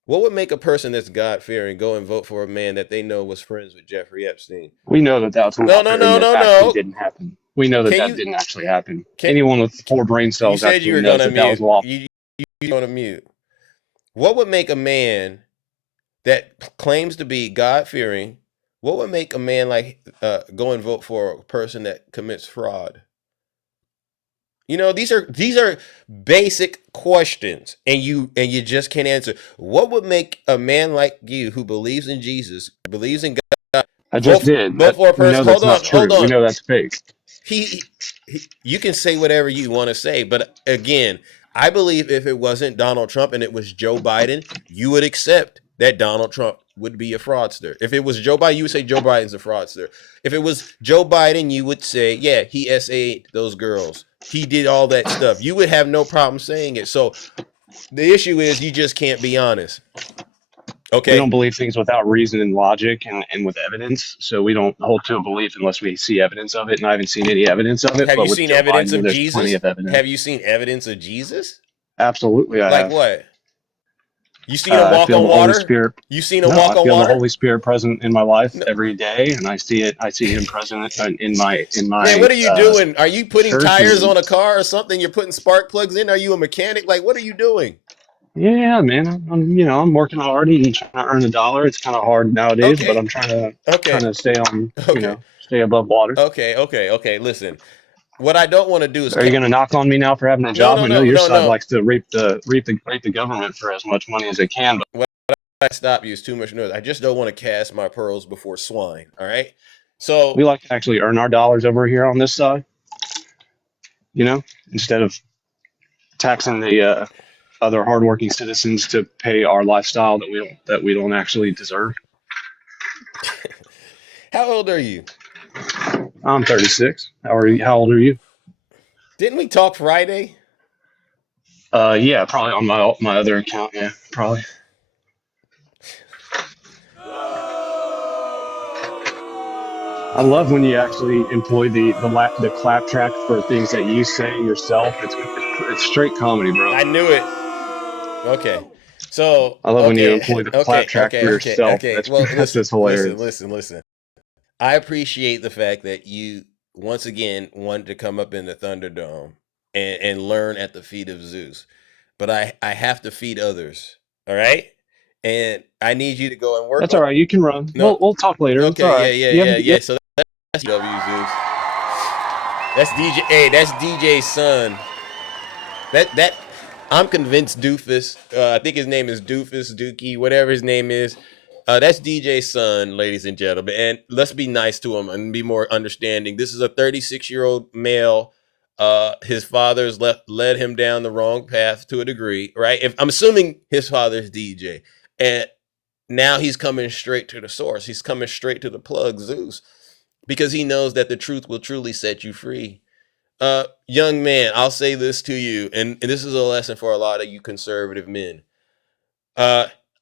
What would make a person that's God-fearing go and vote for a man that they know was friends with Jeffrey Epstein? We know that that's no. Didn't happen. We know that didn't actually happen. Anyone with 4 brain cells actually knows that was lawful. You're going to mute. What would make a man that claims to be God-fearing, what would make a man like go and vote for a person that commits fraud? These are basic questions, and you just can't answer. What would make a man like you, who believes in Jesus, believes in God? I just did. Vote for a person. Hold on. We know that's fake. You can say whatever you want to say, but again, I believe if it wasn't Donald Trump and it was Joe Biden, you would accept that Donald Trump would be a fraudster. If it was Joe Biden, you would say Joe Biden's a fraudster. If it was Joe Biden, you would say, yeah, he SA'd those girls. He did all that stuff. You would have no problem saying it. So the issue is you just can't be honest. Okay. We don't believe things without reason and logic and with evidence. So we don't hold to a belief unless we see evidence of it. And I haven't seen any evidence of it. Have you seen evidence of Jesus? Plenty of evidence. Have you seen evidence of Jesus? Absolutely. I have. What? You seen him walk on water? You seen him walk on water? I feel the Holy Spirit present in my life every day, and I see it. I see him present in my. Man, what are you doing? Are you putting tires on a car or something? You're putting spark plugs in? Are you a mechanic? Like, what are you doing? Yeah, man. I'm working hard and trying to earn $1. It's kind of hard nowadays, but I'm trying to stay on. Stay above water. Okay. Listen. What I don't want to do is... Are you going to knock on me now for having a job? I know your side likes to rape the government for as much money as they can. But what I stop you is too much noise. I just don't want to cast my pearls before swine. All right. So we like to actually earn our dollars over here on this side. Instead of taxing the other hardworking citizens to pay our lifestyle that we don't actually deserve. How old are you? I'm 36. How old are you? Didn't we talk Friday? Yeah, probably on my other account. Yeah, probably. I love when you actually employ the clap track for things that you say yourself. It's straight comedy, bro. I knew it. Okay. So I love when you employ the clap track for yourself. Okay. That's just hilarious. Listen. I appreciate the fact that you once again wanted to come up in the Thunderdome and learn at the feet of Zeus. but I have to feed others. All right, and I need you to go and work. That's all right. You can run. No. We'll talk later. Okay, It's all right. yeah. So that's W Zeus. That's DJ. Hey, that's DJ's son. That I'm convinced Doofus. I think his name is Doofus, Dookie, whatever his name is. That's DJ's son, ladies and gentlemen. And let's be nice to him and be more understanding. This is a 36-year-old male. His father's led him down the wrong path to a degree, right? If I'm assuming his father's DJ, and now he's coming straight to the source. He's coming straight to the plug, Zeus, because he knows that the truth will truly set you free. Young man, I'll say this to you, and this is a lesson for a lot of you conservative men.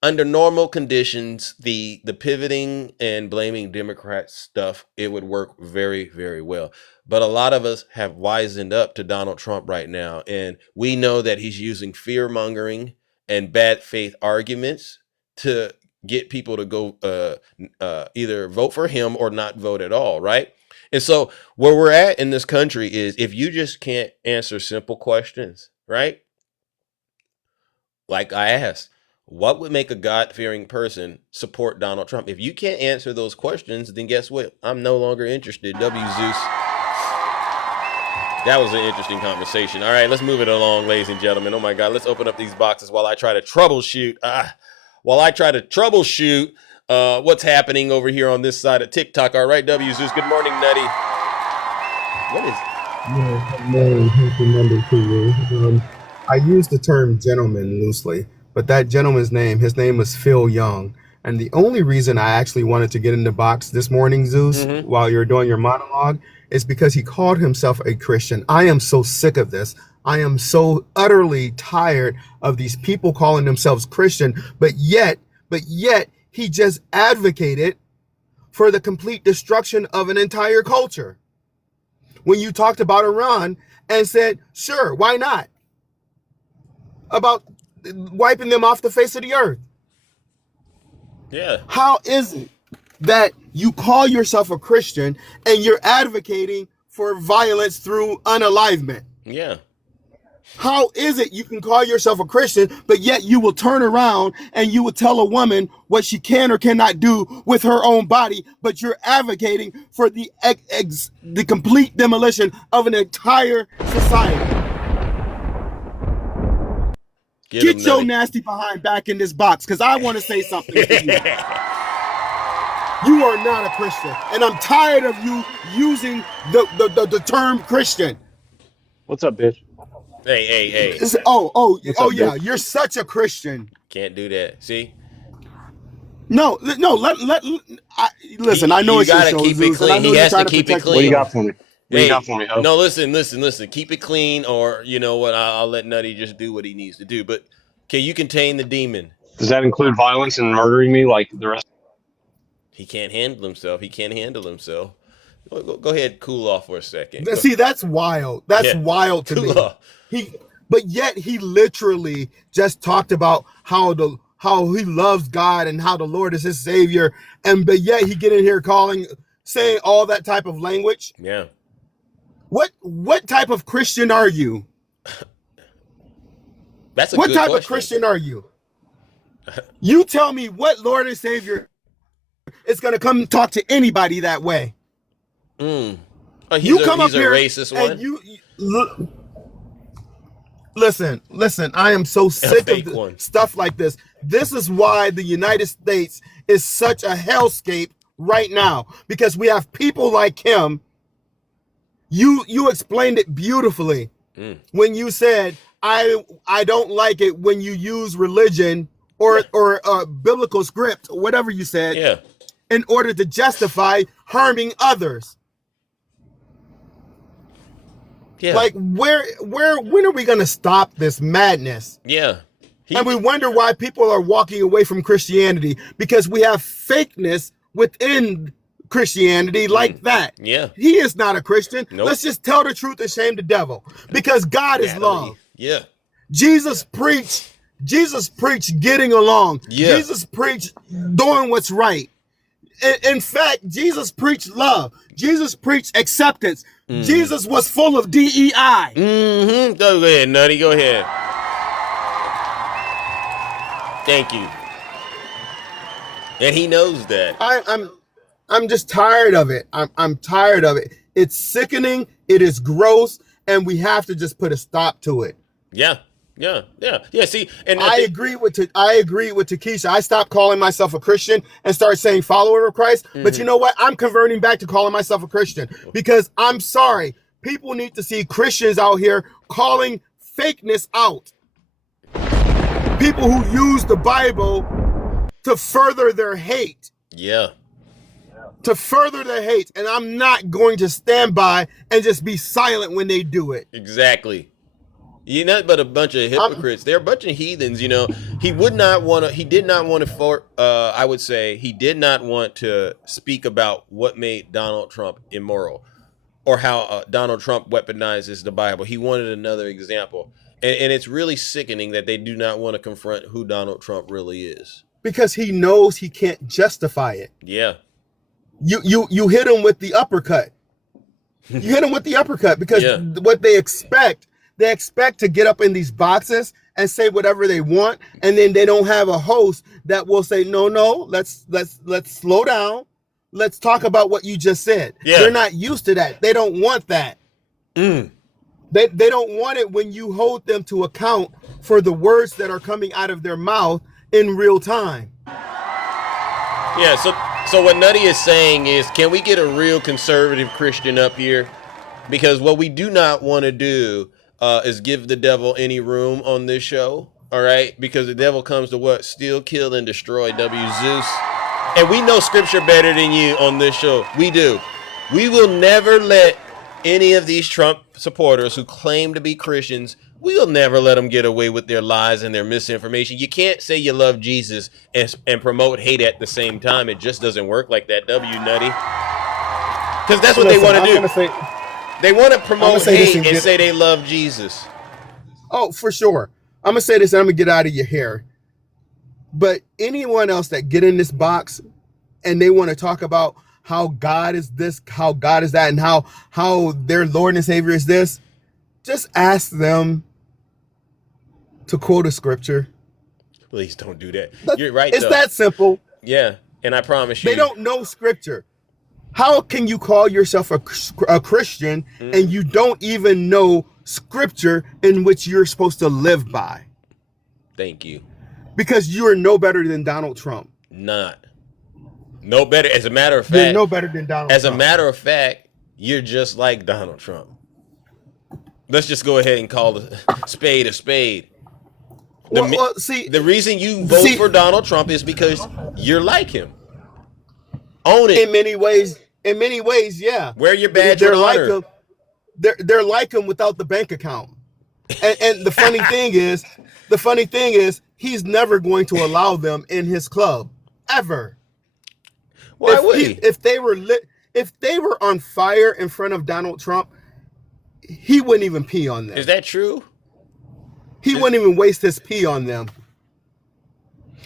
Under normal conditions, the pivoting and blaming Democrats stuff, it would work very, very well. But a lot of us have wisened up to Donald Trump right now, and we know that he's using fear-mongering and bad faith arguments to get people to go either vote for him or not vote at all, right? And so where we're at in this country is if you just can't answer simple questions, right? Like I asked, what would make a God-fearing person support Donald Trump? If you can't answer those questions, then guess what? I'm no longer interested. W Zeus. That was an interesting conversation. All right, let's move it along, ladies and gentlemen. Oh my God, let's open up these boxes while I try to troubleshoot. What's happening over here on this side of TikTok. All right, W Zeus. Good morning, Nutty. What is? Yeah, good morning. Happy Monday to you. I use the term gentleman loosely, but that gentleman's name, his name was Phil Young. And the only reason I actually wanted to get in the box this morning, Zeus, while you're doing your monologue, is because he called himself a Christian. I am so sick of this. I am so utterly tired of these people calling themselves Christian, but yet he just advocated for the complete destruction of an entire culture. When you talked about Iran and said, sure, why not? About wiping them off the face of the earth. Yeah. How is it that you call yourself a Christian and you're advocating for violence through unalivement? Yeah. How is it you can call yourself a Christian, but yet you will turn around and you will tell a woman what she can or cannot do with her own body, but you're advocating for the complete demolition of an entire society? Get your nasty behind back in this box, because I want to say something to you. You are not a Christian, and I'm tired of you using the term Christian. What's up, bitch? Hey. Yeah, you're such a Christian. Can't do that. See? No. Listen, I know it's your show, keep it clean. He has to keep it clean. What do you got for me? Ho? No, listen. Keep it clean, or you know what? I'll let Nutty just do what he needs to do. But can you contain the demon? Does that include violence and murdering me like the rest? He can't handle himself. Go ahead, cool off for a second. See, that's wild. That's wild to me. Off. But yet he literally just talked about how he loves God and how the Lord is his savior, but yet he get in here saying all that type of language. Yeah. What type of Christian are you? That's a what good type question. of Christian are you? You tell me what Lord and Savior is going to come talk to anybody that way. Oh, he's a racist one. Listen, I am so sick of stuff like this. This is why the United States is such a hellscape right now, because we have people like him. You explained it beautifully when you said, I don't like it when you use religion or biblical script, or whatever you said, in order to justify harming others. Yeah. Like when are we going to stop this madness? Yeah. And we wonder why people are walking away from Christianity, because we have fakeness within Christianity like that. Yeah. He is not a Christian. Nope. Let's just tell the truth and shame the devil, because God is love. Yeah. Jesus preached getting along. Yeah. Jesus preached doing what's right. In fact, Jesus preached love. Jesus preached acceptance. Jesus was full of DEI. Go ahead, Nutty. Go ahead. Thank you. And he knows that. I'm just tired of it. I'm tired of it. It's sickening. It is gross, and we have to just put a stop to it. Yeah. See, and I agree with Takesha. I stopped calling myself a Christian and started saying follower of Christ. Mm-hmm. But you know what? I'm converting back to calling myself a Christian because I'm sorry. People need to see Christians out here calling fakeness out. People who use the Bible to further their hate. Yeah. To further their hate. And I'm not going to stand by and just be silent when they do it. Exactly. You're nothing but a bunch of hypocrites. They're a bunch of heathens, you know. He did not want to speak about what made Donald Trump immoral or how Donald Trump weaponizes the Bible. He wanted another example. And it's really sickening that they do not want to confront who Donald Trump really is. Because he knows he can't justify it. Yeah. You hit him with the uppercut. You hit him with the uppercut because what they expect to get up in these boxes and say whatever they want, and then they don't have a host that will say, no, let's slow down. Let's talk about what you just said. Yeah. They're not used to that. They don't want that. They don't want it when you hold them to account for the words that are coming out of their mouth in real time. Yeah, so what Nutty is saying is, can we get a real conservative Christian up here? Because what we do not want to do is give the devil any room on this show, all right? Because the devil comes to what? Steal, kill, and destroy, W. Zeus. And we know scripture better than you on this show. We do. We will never let any of these Trump supporters who claim to be Christians, we will never let them get away with their lies and their misinformation. You can't say you love Jesus and promote hate at the same time. It just doesn't work like that, W. Nutty. Because that's what they want to do. They want to promote hate and say they love Jesus. Oh, for sure. I'm going to say this and I'm going to get out of your hair. But anyone else that get in this box and they want to talk about how God is this, how God is that, and how their Lord and Savior is this, just ask them to quote a scripture. Please don't do that. You're right. It's that simple. Yeah. And I promise you. They don't know scripture. How can you call yourself a Christian and you don't even know scripture in which you're supposed to live by? Thank you. Because you are no better than Donald Trump. Not. No better. As a matter of fact. You're no better than Donald Trump. As a matter of fact, you're just like Donald Trump. Let's just go ahead and call a spade a spade. The reason you vote for Donald Trump is because you're like him. Own it. In many ways, yeah. Wear your badge of honor. They're like him without the bank account. And the funny thing is, he's never going to allow them in his club ever. Why would he? If they were on fire in front of Donald Trump, he wouldn't even pee on them. Is that true? He wouldn't even waste his pee on them.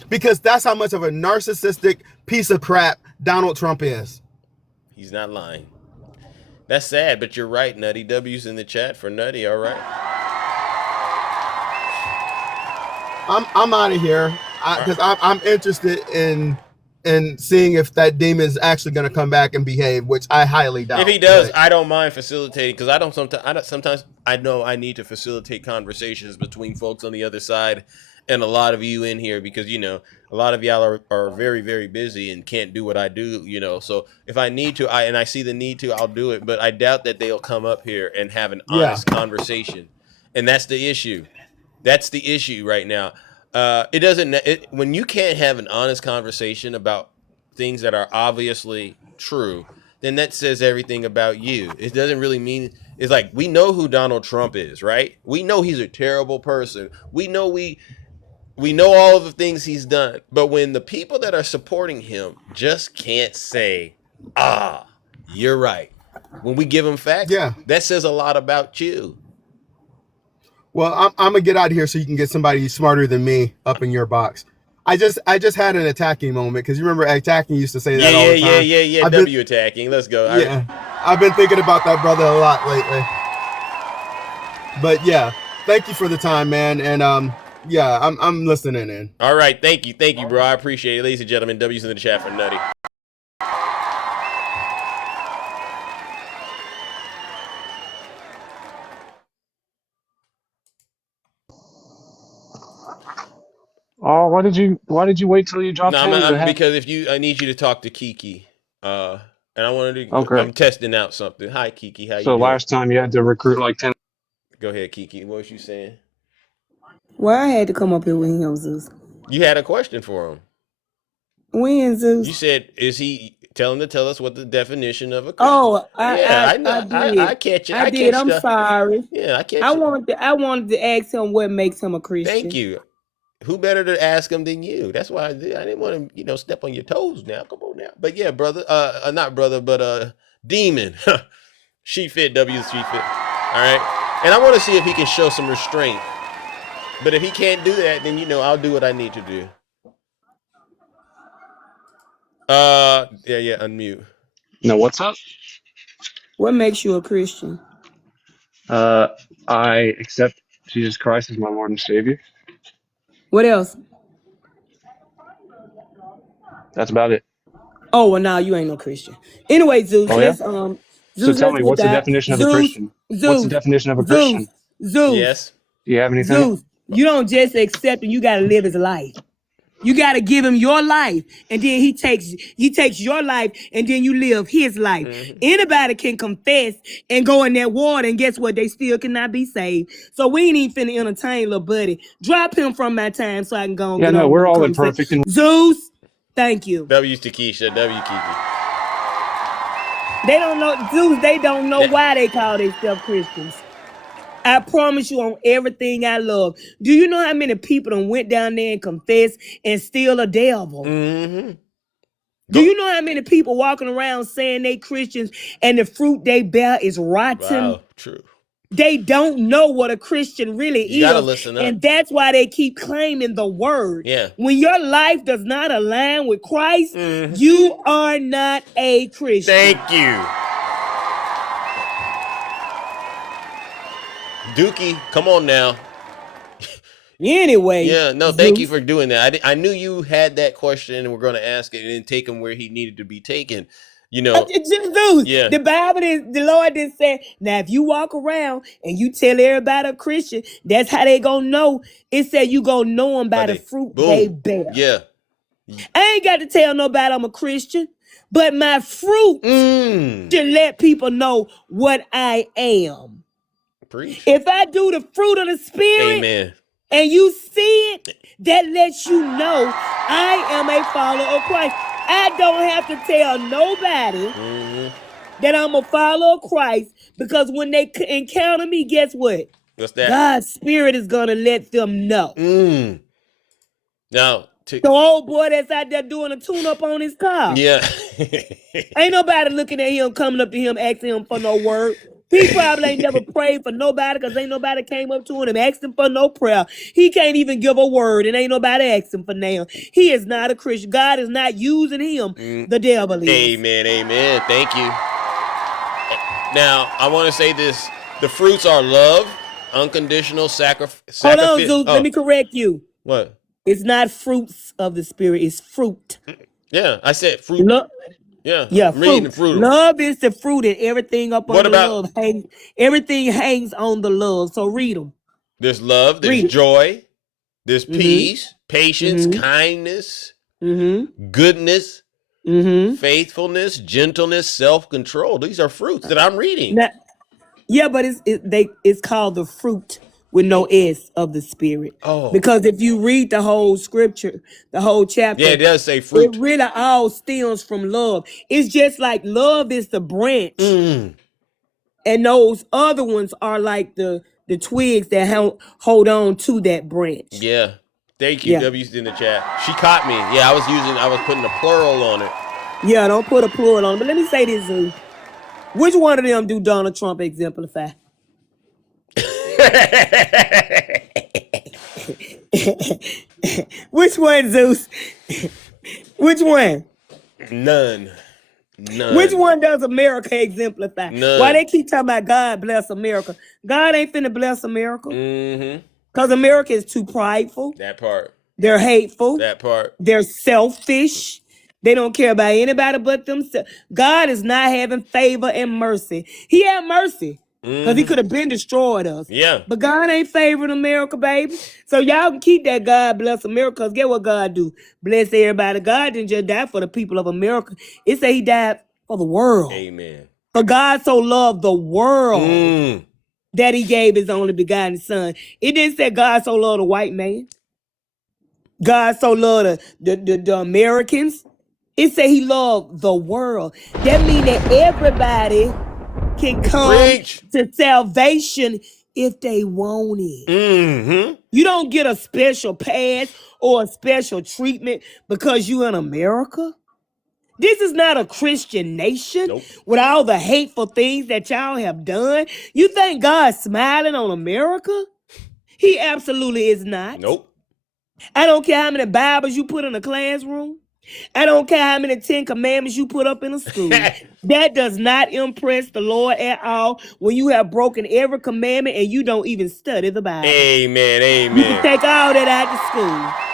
Because that's how much of a narcissistic piece of crap Donald Trump is. He's not lying. That's sad, but you're right, Nutty. W's in the chat for Nutty, all right? I'm out of here because I'm interested in seeing if that demon is actually going to come back and behave, which I highly doubt. If he does, I don't mind facilitating because sometimes I know I need to facilitate conversations between folks on the other side and a lot of you in here because, you know, a lot of y'all are very, very busy and can't do what I do, you know. So if I need to, and I see the need to, I'll do it. But I doubt that they'll come up here and have an honest conversation. And that's the issue. That's the issue right now. When you can't have an honest conversation about things that are obviously true, then that says everything about you. It doesn't really mean, it's like, we know who Donald Trump is, right? We know he's a terrible person. We know all of the things he's done. But when the people that are supporting him just can't say, you're right. When we give them facts, that says a lot about you. Well, I'm gonna get out of here so you can get somebody smarter than me up in your box. I just had an attacking moment because you remember attacking used to say that all the time. Yeah. Attacking. Let's go. I've been thinking about that brother a lot lately. But yeah, thank you for the time, man. And Yeah, I'm listening in. All right, thank you, bro. I appreciate it, ladies and gentlemen. W's in the chat for Nutty. Oh, why did you wait till you dropped No, because I need you to talk to Kiki. And I wanted to. Okay. I'm testing out something. Hi, Kiki. How you So doing? last time you had to recruit like 10. Go ahead, Kiki. What was you saying? Well, I had to come up here with him, Zeus. You had a question for him. When, Zeus? You said, "Is he telling to tell us what the definition of a Christian?" Oh, I know. I did. I catch it. I did. I'm sorry. Yeah, I catch I it. wanted to ask him what makes him a Christian. Thank you. Who better to ask him than you? That's why I didn't want to, step on your toes now. Come on now. But yeah, brother, not brother, but demon. She fit, W's she fit. All right. And I want to see if he can show some restraint. But if he can't do that, then I'll do what I need to do. Yeah, unmute. No, what's up? What makes you a Christian? I accept Jesus Christ as my Lord and Savior. What else? That's about it. Oh, well, now you ain't no Christian. Anyway, Zeus, Oh, yeah? Zeus, So tell me, what's the definition of a Christian? What's the definition of a Christian? Zeus. Yes. Do you have anything? Zeus, you don't just accept him, you got to live his life. You got to give him your life, and then he takes your life, and then you live his life. Mm-hmm. Anybody can confess and go in that water, and guess what? They still cannot be saved. So we ain't even finna entertain little buddy. Drop him from my time so I can go. Yeah, no, we're all imperfect. Zeus, thank you. W to Keisha, W Kiki. They don't know, Zeus. They don't know why they call themselves Christians. I promise you on everything I love. Do you know how many people done went down there and confessed and still a devil? Mm-hmm. Do you know how many people walking around saying they Christians and the fruit they bear is rotten? Wow, true. They don't know what a Christian really is. You gotta listen up. And that's why they keep claiming the word. Yeah. When your life does not align with Christ, you are not a Christian. Thank you. Dookie, come on now. Anyway. Yeah, no, thank you for doing that. I knew you had that question and we're going to ask it and then take him where he needed to be taken. Zeus, yeah. The Bible the Lord did say, now if you walk around and you tell everybody a Christian, that's how they gonna know. It said you gonna know them by the fruit they bear. Yeah. I ain't got to tell nobody I'm a Christian, but my fruit should let people know what I am. Preach. If I do the fruit of the Spirit, amen, and you see it, that lets you know I am a follower of Christ. I don't have to tell nobody that I'm a follower of Christ, because when they encounter me, guess what? What's that? God's Spirit is going to let them know. Now, the old boy that's out there doing a tune-up on his car. Yeah. Ain't nobody looking at him, coming up to him, asking him for no word. He probably ain't never prayed for nobody, because ain't nobody came up to him and asked him for no prayer. He can't even give a word, and ain't nobody asked him for now. He is not a Christian. God is not using him. The devil is. Amen, amen. Thank you. Now, I want to say this. The fruits are love, unconditional sacrifice. Hold on, Zeus. Let me correct you. What? It's not fruits of the Spirit. It's fruit. Yeah, I said fruit. Yeah, fruit. Love is the fruit, and everything up on the love. Everything hangs on the love. So read them. There's love, there's joy, there's peace, patience, kindness, goodness, faithfulness, gentleness, self-control. These are fruits that I'm reading. Now, yeah, but it's called the fruit with no S of the Spirit. Oh. Because if you read the whole scripture, the whole chapter, yeah, it does say fruit. It really all stems from love. It's just like love is the branch. And those other ones are like the twigs that hold on to that branch. Yeah. Thank you, W's in the chat. She caught me. Yeah, I was putting a plural on it. Yeah, don't put a plural on it. But let me say this, Zeus. Which one of them do Donald Trump exemplify? Which one, Zeus? Which one? None. Which one does America exemplify? None. Why they keep talking about God bless America? God ain't finna bless America. Because America is too prideful. That part. They're hateful. That part. They're selfish. They don't care about anybody but themselves. God is not having favor and mercy. He had mercy because he could have been destroyed us. Yeah. But God ain't favoring America, baby. So y'all can keep that God bless America, because get what God do. Bless everybody. God didn't just die for the people of America. It say he died for the world. Amen. For God so loved the world that he gave his only begotten son. It didn't say God so loved the white man. God so loved the Americans. It said he loved the world. That means that everybody can come to salvation if they want it. You don't get a special pass or a special treatment because you in America. This is not a Christian nation with all the hateful things that y'all have done. You think God's smiling on America? He absolutely is not. Nope. I don't care how many Bibles you put in a classroom. I don't care how many 10 commandments you put up in a school. That does not impress the Lord at all when you have broken every commandment and you don't even study the Bible. Amen. Amen. You can take all that out of school.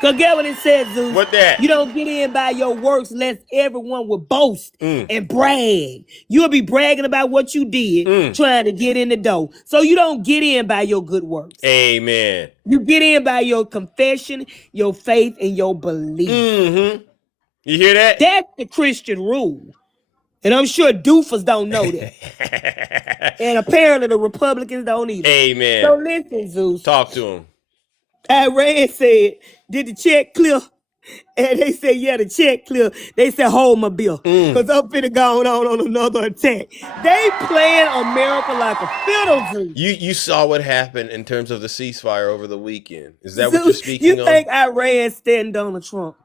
Because get what it says, Zeus. What that? You don't get in by your works lest everyone will boast and brag. You'll be bragging about what you did trying to get in the door. So you don't get in by your good works. Amen. You get in by your confession, your faith, and your belief. You hear that? That's the Christian rule. And I'm sure doofus don't know that. And apparently the Republicans don't either. Amen. So listen, Zeus. Talk to him. Iran said, did the check clear? And they said, yeah, the check clear. They said, hold my bill. Because I'm finna go on another attack. They playing America like a fiddle, Zeus. You saw what happened in terms of the ceasefire over the weekend. Is that Zeus, what you're speaking you on? think Iran stand Donald Trump?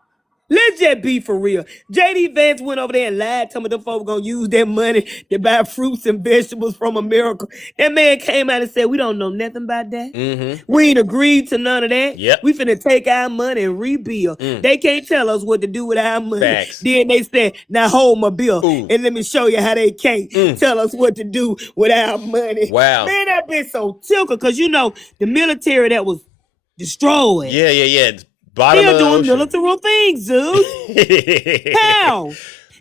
Let's just be for real. J.D. Vance went over there and lied to me the folks gonna use their money to buy fruits and vegetables from America. That man came out and said, we don't know nothing about that. We ain't agreed to none of that. Yep. We finna take our money and rebuild. They can't tell us what to do with our money. Facts. Then they said, now hold my bill and let me show you how they can't tell us what to do with our money. Wow. Man, that been so tickled because you know the military that was destroyed. Yeah. It's bottom They're of the doing ocean. military things, Zeus. How?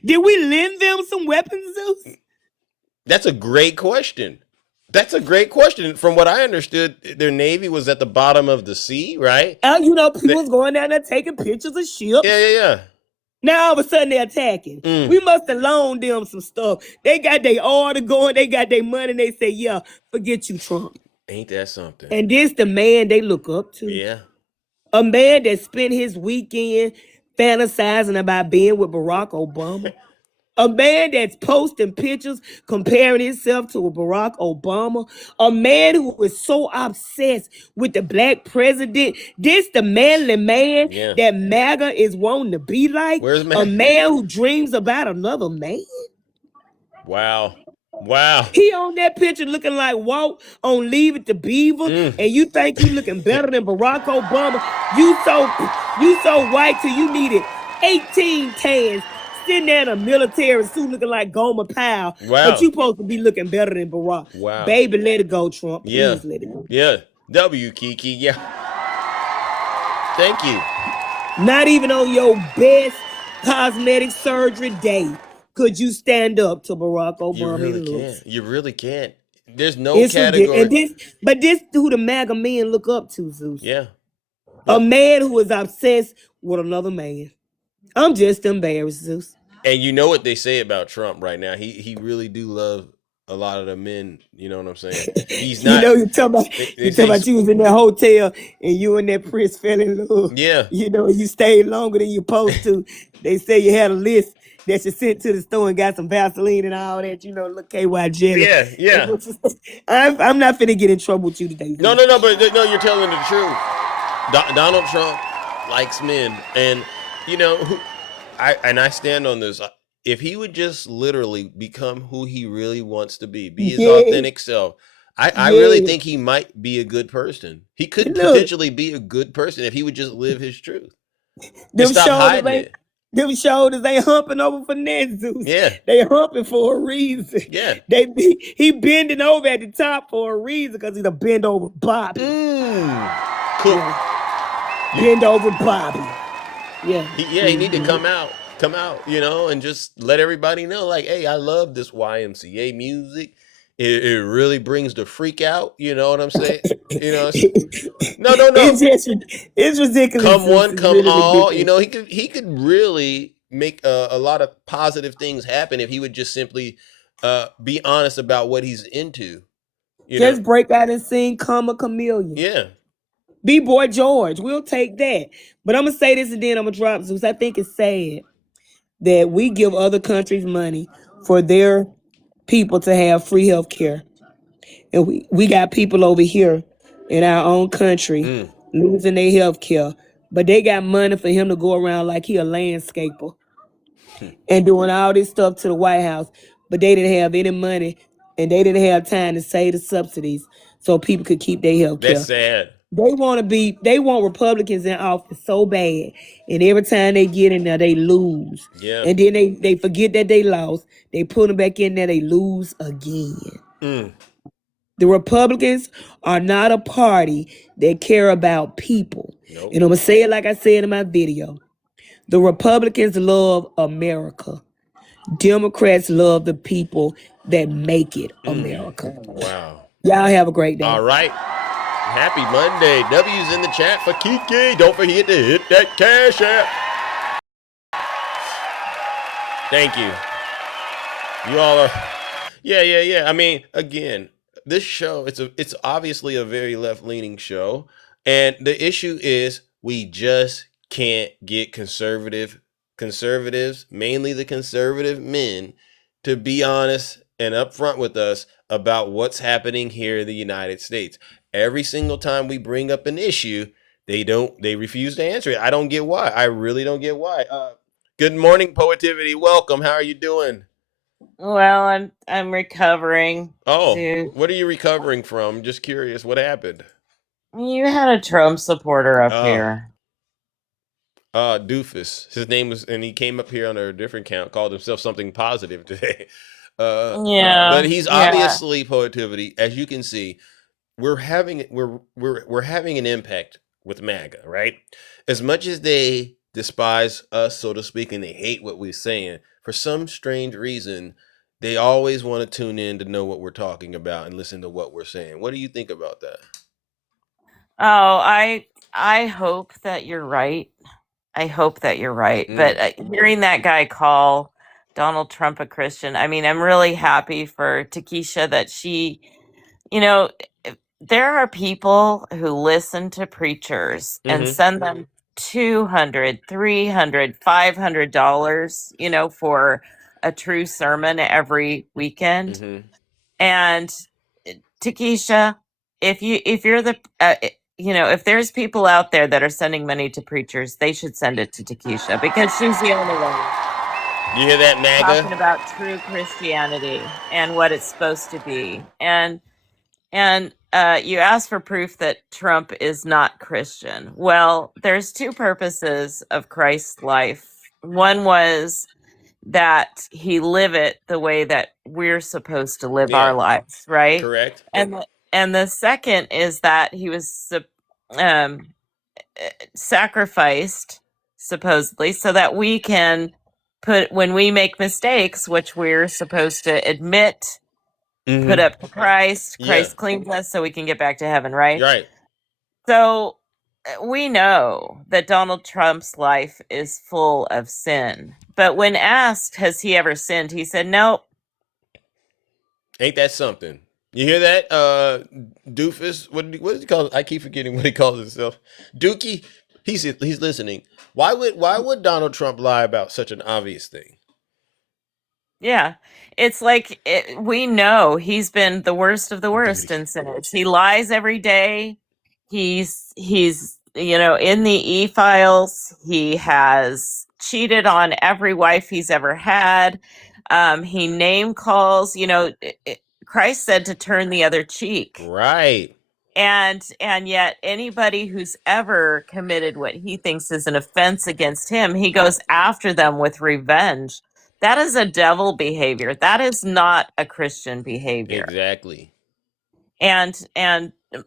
Did we lend them some weapons, Zeus? That's a great question. From what I understood, their navy was at the bottom of the sea, right? You know, people was going down there taking pictures of ships. Yeah. Now all of a sudden they're attacking. We must have loaned them some stuff. They got their order going. They got their money. And they say, yeah, forget you, Trump. Ain't that something? And this the man they look up to. Yeah. A man that spent his weekend fantasizing about being with Barack Obama. A man that's posting pictures comparing himself to Barack Obama. A man who is so obsessed with the black president. This the manly man that MAGA is wanting to be like. Where's a man who dreams about another man. Wow. He on that picture looking like Walt on Leave It to Beaver, and you think you looking better than Barack Obama. You so white till you needed 18 tans, sitting there in a military suit looking like Gomer Pyle. Wow. But you supposed to be looking better than Barack. Wow. Baby, let it go, Trump. Please Yeah. let it go. Yeah. W, Kiki. Yeah. Thank you. Not even on your best cosmetic surgery day could you stand up to Barack Obama. You really can't. There's no It's category. But this who the MAGA men look up to, Zeus. Yeah. A man who is obsessed with another man. I'm just embarrassed, Zeus. And you know what they say about Trump right now. He really do love a lot of the men. You know what I'm saying? He's not. You know, you talking about you was in that hotel and you and that prince fell in love. Yeah. You know, you stayed longer than you supposed to. They say you had a list that you sent to the store and got some Vaseline and all that. You know, look KY jelly. Yeah. I'm not finna get in trouble with you today. Zeus. No, but you're telling the truth. Donald Trump likes men, and you know, I stand on this. If he would just literally become who he really wants to be his authentic self, I really think he might be a good person. He could potentially be a good person if he would just live his truth. Just stop hiding it. Them shoulders ain't humping over for nothing, Zeus. Yeah. They humping for a reason. Yeah. He bending over at the top for a reason because he's a bend over Bobby. Cool. Yeah. Bend over Bobby. Yeah. He need to come out, and just let everybody know, like, hey, I love this YMCA music. It really brings the freak out. You know what I'm saying? No. It's ridiculous. Come one, come really all. Ridiculous. He could really make a lot of positive things happen if he would just simply be honest about what he's into. Just break out and sing "Come a Chameleon." Yeah. Be Boy George. We'll take that. But I'm gonna say this and then I'm gonna drop Zeus. I think it's sad that we give other countries money for their people to have free health care. And we got people over here in our own country losing their health care. But they got money for him to go around like he a landscaper and doing all this stuff to the White House. But they didn't have any money and they didn't have time to save the subsidies so people could keep their health care. That's sad. They want Republicans in office so bad. And every time they get in there, they lose. Yeah. And then they forget that they lost. They put them back in there, they lose again. The Republicans are not a party that care about people. Nope. And I'm going to say it like I said in my video. The Republicans love America. Democrats love the people that make it America. Wow. Y'all have a great day. All right. Happy Monday. W's in the chat for Kiki. Don't forget to hit that Cash App. Thank you. You all are. Yeah. I mean, again, this show, it's obviously a very left-leaning show. And the issue is we just can't get conservatives, mainly the conservative men, to be honest and upfront with us about what's happening here in the United States. Every single time we bring up an issue, they refuse to answer it. I don't get why. I really don't get why. Good morning, Poetivity. Welcome. How are you doing? Well, I'm recovering. Oh, what are you recovering from? Just curious. What happened? You had a Trump supporter up here. Doofus. His name was, and he came up here on a different account, called himself something positive today. But he's obviously Poetivity, as you can see. We're having an impact with MAGA, right? As much as they despise us, so to speak, and they hate what we're saying, for some strange reason, they always want to tune in to know what we're talking about and listen to what we're saying. What do you think about that? Oh, I hope that you're right. I hope that you're right. But hearing that guy call Donald Trump a Christian, I mean, I'm really happy for Takesha that she, there are people who listen to preachers and send them $200, $300, $500, for a true sermon every weekend. And Takesha, if you're the, if there's people out there that are sending money to preachers, they should send it to Takesha because she's the only one. You hear that, MAGA? Talking about true Christianity and what it's supposed to be. And you asked for proof that Trump is not Christian. Well, there's two purposes of Christ's life. One was that he live it the way that we're supposed to live our lives, right? Correct. And the second is that he was sacrificed, supposedly, so that we can when we make mistakes, which we're supposed to admit, put up to Christ. Christ cleans us so we can get back to heaven, right? Right. So we know that Donald Trump's life is full of sin. But when asked, has he ever sinned? He said, no. Ain't that something? You hear that? Doofus? What does he call it? I keep forgetting what he calls himself. Dookie? He's listening. Why would Donald Trump lie about such an obvious thing? Yeah, it's like we know he's been the worst of the worst in sinners. He lies every day. He's in the e-files. He has cheated on every wife he's ever had. He name calls. Christ said to turn the other cheek. Right. And yet anybody who's ever committed what he thinks is an offense against him, he goes after them with revenge. That is a devil behavior. That is not a Christian behavior. Exactly. And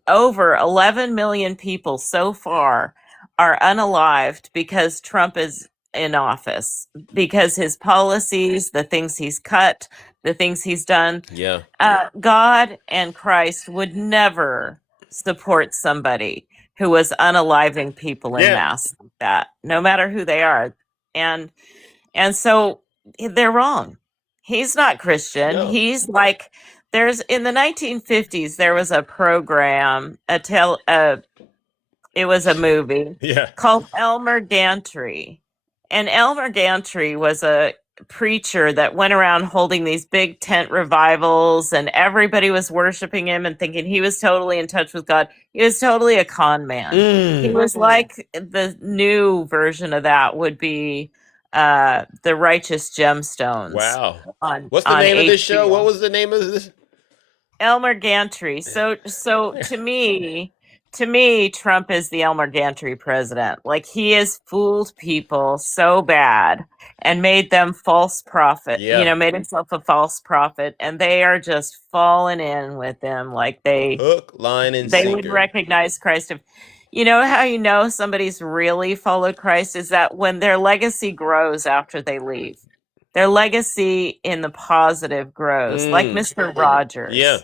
over 11 million people so far are unalived because Trump is in office, because his policies, the things he's cut, the things he's done. Yeah. God and Christ would never support somebody who was unaliving people in mass like that, no matter who they are. And so they're wrong. He's not Christian. No. He's like, there's in the 1950s there was a program, it was a movie called Elmer Gantry. And Elmer Gantry was a preacher that went around holding these big tent revivals, and everybody was worshiping him and thinking he was totally in touch with God. He was totally a con man. He was like, the new version of that would be the Righteous Gemstones. Wow. What's the name of this show? What was the name of this? Elmer Gantry. So to me, Trump is the Elmer Gantry president. Like, he has fooled people so bad and made them false prophet, made himself a false prophet, and they are just falling in with him. Like, hook, line, and they sinker. would recognize Christ. You know how you know somebody's really followed Christ is that when their legacy grows after they leave. Their legacy in the positive grows, like Mr. Rogers. Yeah.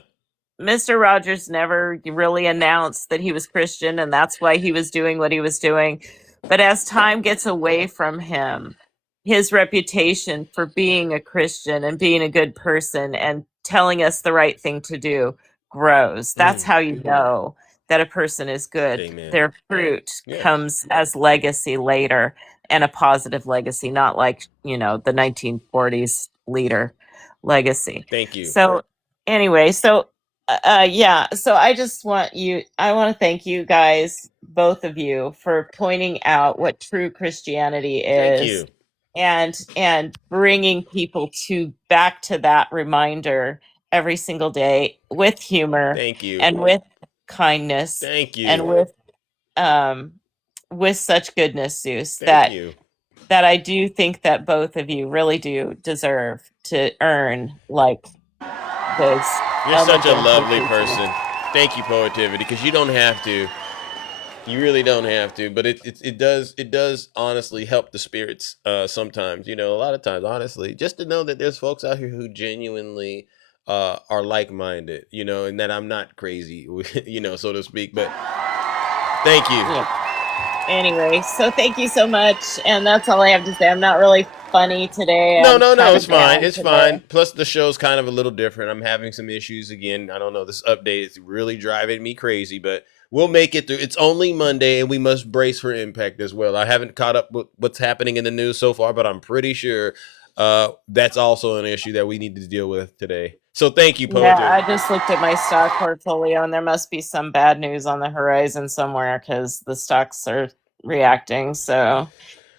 Mr. Rogers never really announced that he was Christian, and that's why he was doing what he was doing. But as time gets away from him, his reputation for being a Christian and being a good person and telling us the right thing to do grows. That's how you know that a person is good. Amen. Their fruit comes as legacy later, and a positive legacy, not like, the 1940s leader legacy. Thank you. So anyway, so I just want to thank you guys, both of you, for pointing out what true Christianity is. Thank you. And bringing people back to that reminder every single day with humor. Thank you. And with kindness. Thank you. And with such goodness, Zeus, Thank you. that I do think that both of you really do deserve to earn like those. You're such a lovely person. Thank you, Poetivity, because you don't have to. You really don't have to, but it does honestly help the spirits sometimes. A lot of times, honestly, just to know that there's folks out here who genuinely are like-minded, and that I'm not crazy, so to speak. But thank you. Yeah. Anyway, so thank you so much, and that's all I have to say. I'm not really funny today. No, it's fine. It's fine. Plus, the show's kind of a little different. I'm having some issues again. I don't know. This update is really driving me crazy, but we'll make it through. It's only Monday, and we must brace for impact as well. I haven't caught up with what's happening in the news so far, but I'm pretty sure that's also an issue that we need to deal with today. So thank you, Poetry. Yeah, I just looked at my stock portfolio, and there must be some bad news on the horizon somewhere because the stocks are reacting. So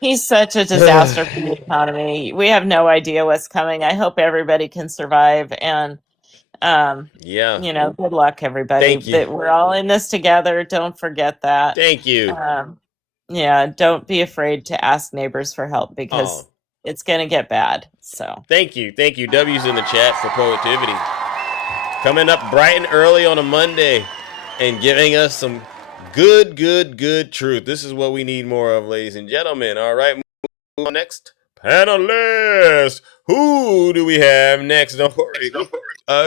he's such a disaster for the economy. We have no idea what's coming. I hope everybody can survive. And good luck, everybody. Thank you. That we're all in this together. Don't forget that. Thank you. Don't be afraid to ask neighbors for help because it's gonna get bad. So thank you. W's in the chat for Poetivity. Coming up bright and early on a Monday and giving us some good truth. This is what we need more of, ladies and gentlemen. All right, move on next. Panelist. Who do we have next? Don't worry.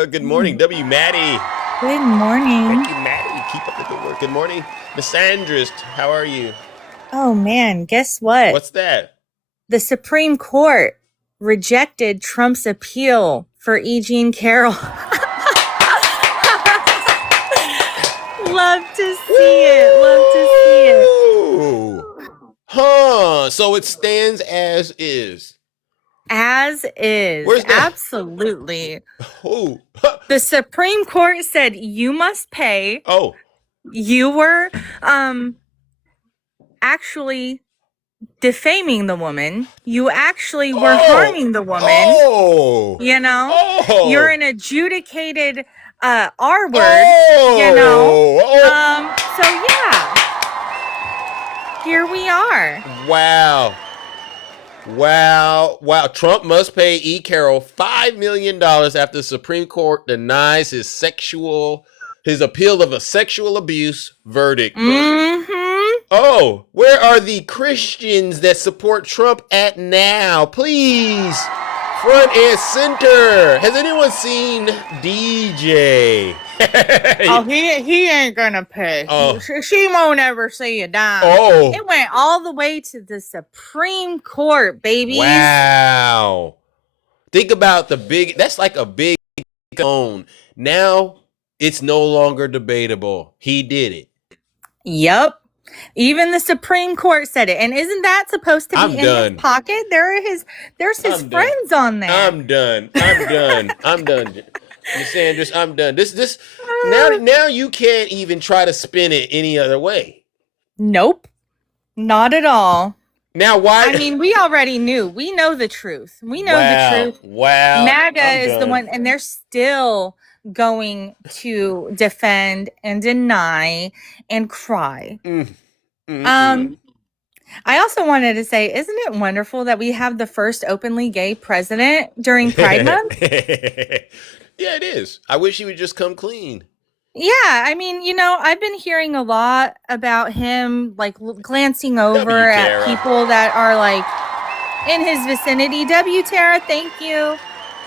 Good morning, W. Maddie. Good morning. Thank you, Maddie. Keep up the good work. Good morning, Miss Sandrist. How are you? Oh man, guess what? What's that? The Supreme Court rejected Trump's appeal for E. Jean Carroll. Love to see it. Huh. So it stands as is. As is. Where's that? Absolutely. Oh. The Supreme Court said you must pay. Oh. You were actually defaming the woman. You actually were harming the woman. Oh. You're an adjudicated R word, you know. So yeah, here we are. Wow. Trump must pay E. Carroll $5 million after the Supreme Court denies his appeal of a sexual abuse verdict. Oh, where are the Christians that support Trump at now? Please, front and center. Has anyone seen DJ? Oh, he ain't gonna pay. Oh. She won't ever see a dime. Oh. It went all the way to the Supreme Court, baby. Wow. Think about that's like a big own. Now it's no longer debatable. He did it. Yep. Even the Supreme Court said it. And isn't that supposed to be in his pocket? There's his friends on there. I'm done. Ms. Sanders, I'm done. This now you can't even try to spin it any other way. Nope. Not at all. Now why? I mean, we already knew. We know the truth. We know the truth. Wow. MAGA is the one, and they're still going to defend and deny and cry. I also wanted to say, isn't it wonderful that we have the first openly gay president during Pride Month? Yeah, it is. I wish he would just come clean. Yeah, I mean, you know, I've been hearing a lot about him, like glancing over at people that are like in his vicinity. Tara, thank you.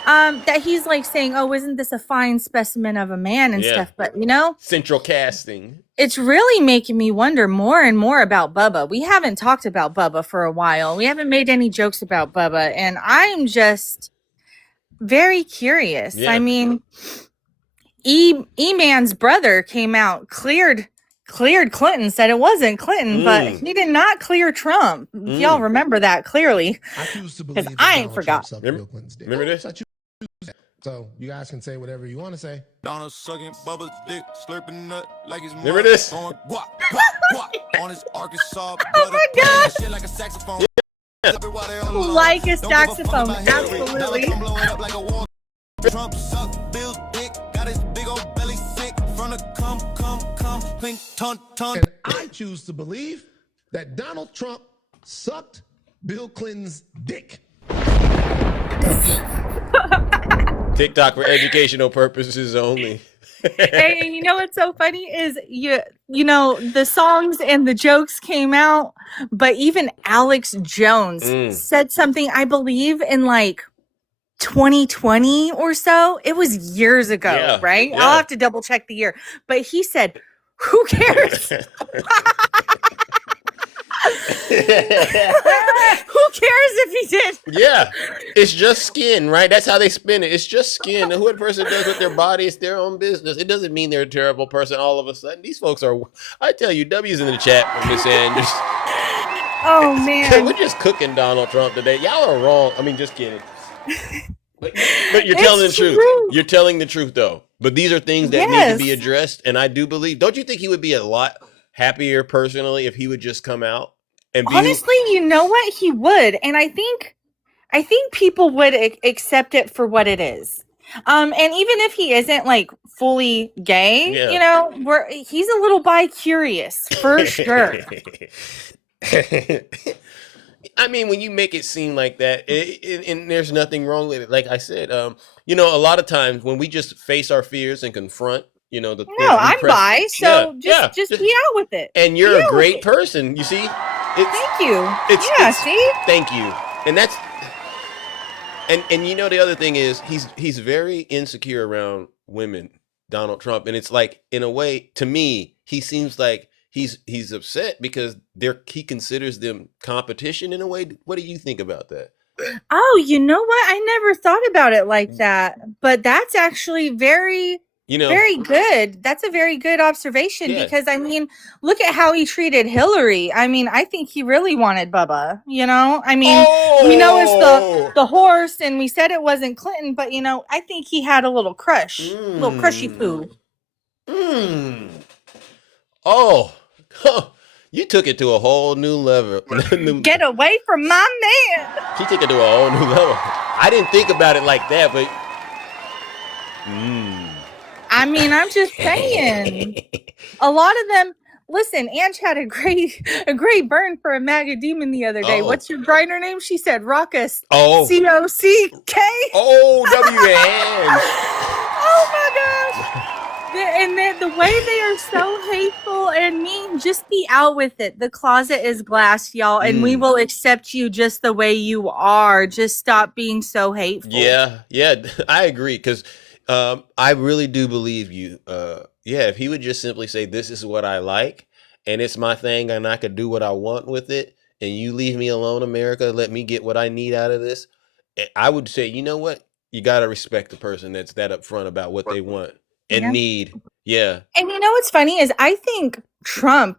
That he's like saying, "Oh, isn't this a fine specimen of a man and stuff?" But you know, central casting. It's really making me wonder more and more about Bubba. We haven't talked about Bubba for a while. We haven't made any jokes about Bubba, and I'm just very curious. Yeah. I mean, E-Man's brother came out, cleared Clinton, said it wasn't Clinton, but he did not clear Trump. Y'all remember that clearly. Because I ain't forgot. Remember this? So you guys can say whatever you want to say. Donald sucking Bubba's dick, slurping nut like his Remember this? on his Arkansas Oh my God. shit like a saxophone. Like a saxophone, absolutely. Trump sucked Bill's dick, got his big old belly sick from the come, clink, ton. And I choose to believe that Donald Trump sucked Bill Clinton's dick. TikTok for educational purposes only. Hey, and you know what's so funny is you know the songs and the jokes came out, but even Alex Jones said something, I believe, in like 2020 or so. It was years ago, right? I'll have to double check the year, but he said, "Who cares?" Who cares if he did? Yeah, it's just skin, right? That's how they spin it. It's just skin. And who a person does with their body, it's their own business. It doesn't mean they're a terrible person all of a sudden. These folks are, I tell you, W's in the chat from Miss Sanders. Oh, man. We're just cooking Donald Trump today. Y'all are wrong. I mean, just kidding. But you're telling the truth. You're telling the truth, though. But these are things that need to be addressed. And I do believe, don't you think he would be a lot happier personally if he would just come out and be honestly, you know what, he would, and I think people would accept it for what it is. And even if he isn't like fully gay, you know, he's a little bi-curious for sure. I mean, when you make it seem like that, and there's nothing wrong with it. Like I said, you know, a lot of times when we just face our fears and confront, you know, I'm bi, so just be out with it. And you're a great person, you see. Thank you. See? Thank you. And that's and you know the other thing is he's very insecure around women, Donald Trump, and it's like in a way to me he seems like he's upset because he considers them competition in a way. What do you think about that? Oh, you know what? I never thought about it like that, but that's actually very good. That's a very good observation because I mean, look at how he treated Hillary. I mean, I think he really wanted Bubba, you know? I mean, we know it's the horse and we said it wasn't Clinton, but you know, I think he had a little crush, little crushy poo. Oh, you took it to a whole new level. Get away from my man. She took it to a whole new level. I didn't think about it like that, but I mean, I'm just saying. A lot of them. Listen, Ange had a great burn for a MAGA demon the other day. Oh. What's your grinder name? She said Ruckus. Oh. COCK. Oh, W-A-N. Oh my gosh. And the way they are so hateful and mean, just be out with it. The closet is glass, y'all, and we will accept you just the way you are. Just stop being so hateful. Yeah, I agree, because I really do believe you. If he would just simply say, this is what I like, and it's my thing, and I could do what I want with it, and you leave me alone, America, let me get what I need out of this, I would say, you know what? You got to respect the person that's that upfront about what they want and need. Yeah. And you know what's funny is I think Trump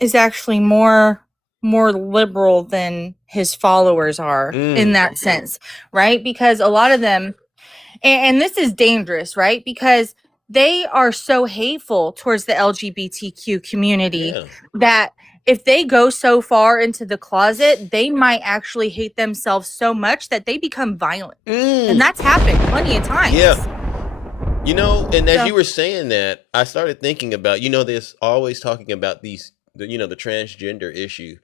is actually more liberal than his followers are in that sense, right? Because a lot of them, and this is dangerous, right? Because they are so hateful towards the LGBTQ community that if they go so far into the closet, they might actually hate themselves so much that they become violent. And that's happened plenty of times. Yeah. You know, and as you were saying that, I started thinking about, there's always talking about the transgender issue.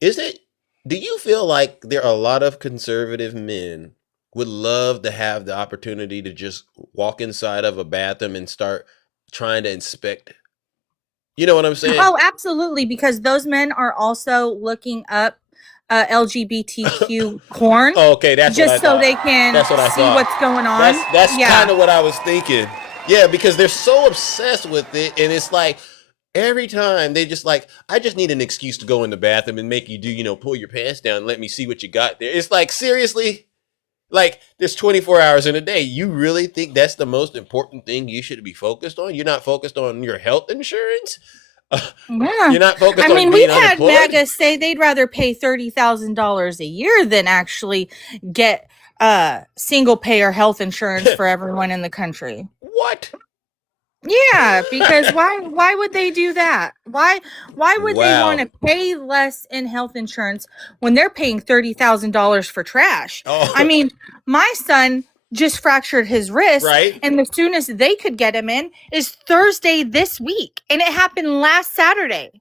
Do you feel like there are a lot of conservative men would love to have the opportunity to just walk inside of a bathroom and start trying to inspect? You know what I'm saying? Oh, absolutely. Because those men are also looking up LGBTQ porn. Okay, that's just what I so thought. they can That's what I see thought. what's going on. That's kind of what I was thinking. Yeah, because they're so obsessed with it, and it's like every time they just like, I just need an excuse to go in the bathroom and make you do, pull your pants down and let me see what you got there. It's like, seriously? Like, there's 24 hours in a day. You really think that's the most important thing you should be focused on? You're not focused on your health insurance? Yeah. You're not focused on we've being had unemployed? MAGA say they'd rather pay $30,000 a year than actually get single payer health insurance for everyone in the country. What? Yeah, because why would they do that? Why would they Wow. want to pay less in health insurance when they're paying $30,000 for trash? Oh. I mean, my son just fractured his wrist, Right. and the soonest they could get him in is Thursday this week, and it happened last Saturday.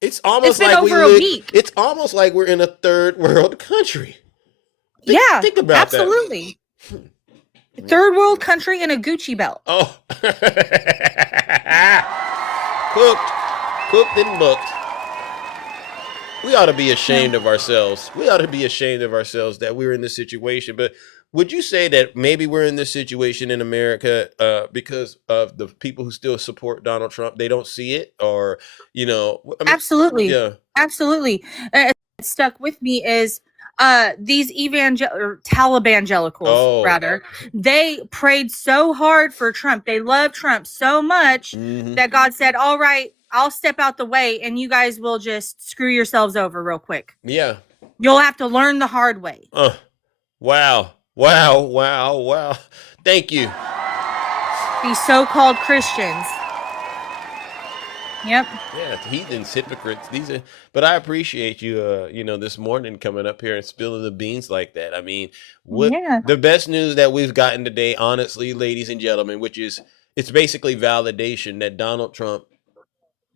It's almost been like over a week. It's almost like we're in a third world country. Think about absolutely. Third world country in a Gucci belt. Oh. Cooked and booked. We ought to be ashamed of ourselves. We ought to be ashamed of ourselves that we're in this situation. But would you say that maybe we're in this situation in America because of the people who still support Donald Trump? They don't see it, or, Absolutely. Yeah. Absolutely. It stuck with me is these Talibangelicals, rather, they prayed so hard for Trump. They love Trump so much that God said, all right, I'll step out the way and you guys will just screw yourselves over real quick. Yeah. You'll have to learn the hard way. Wow. Thank you. These so-called Christians. Yep. Yeah, heathens, hypocrites. But I appreciate you, this morning coming up here and spilling the beans like that. I mean, the best news that we've gotten today, honestly, ladies and gentlemen, which is, it's basically validation that Donald Trump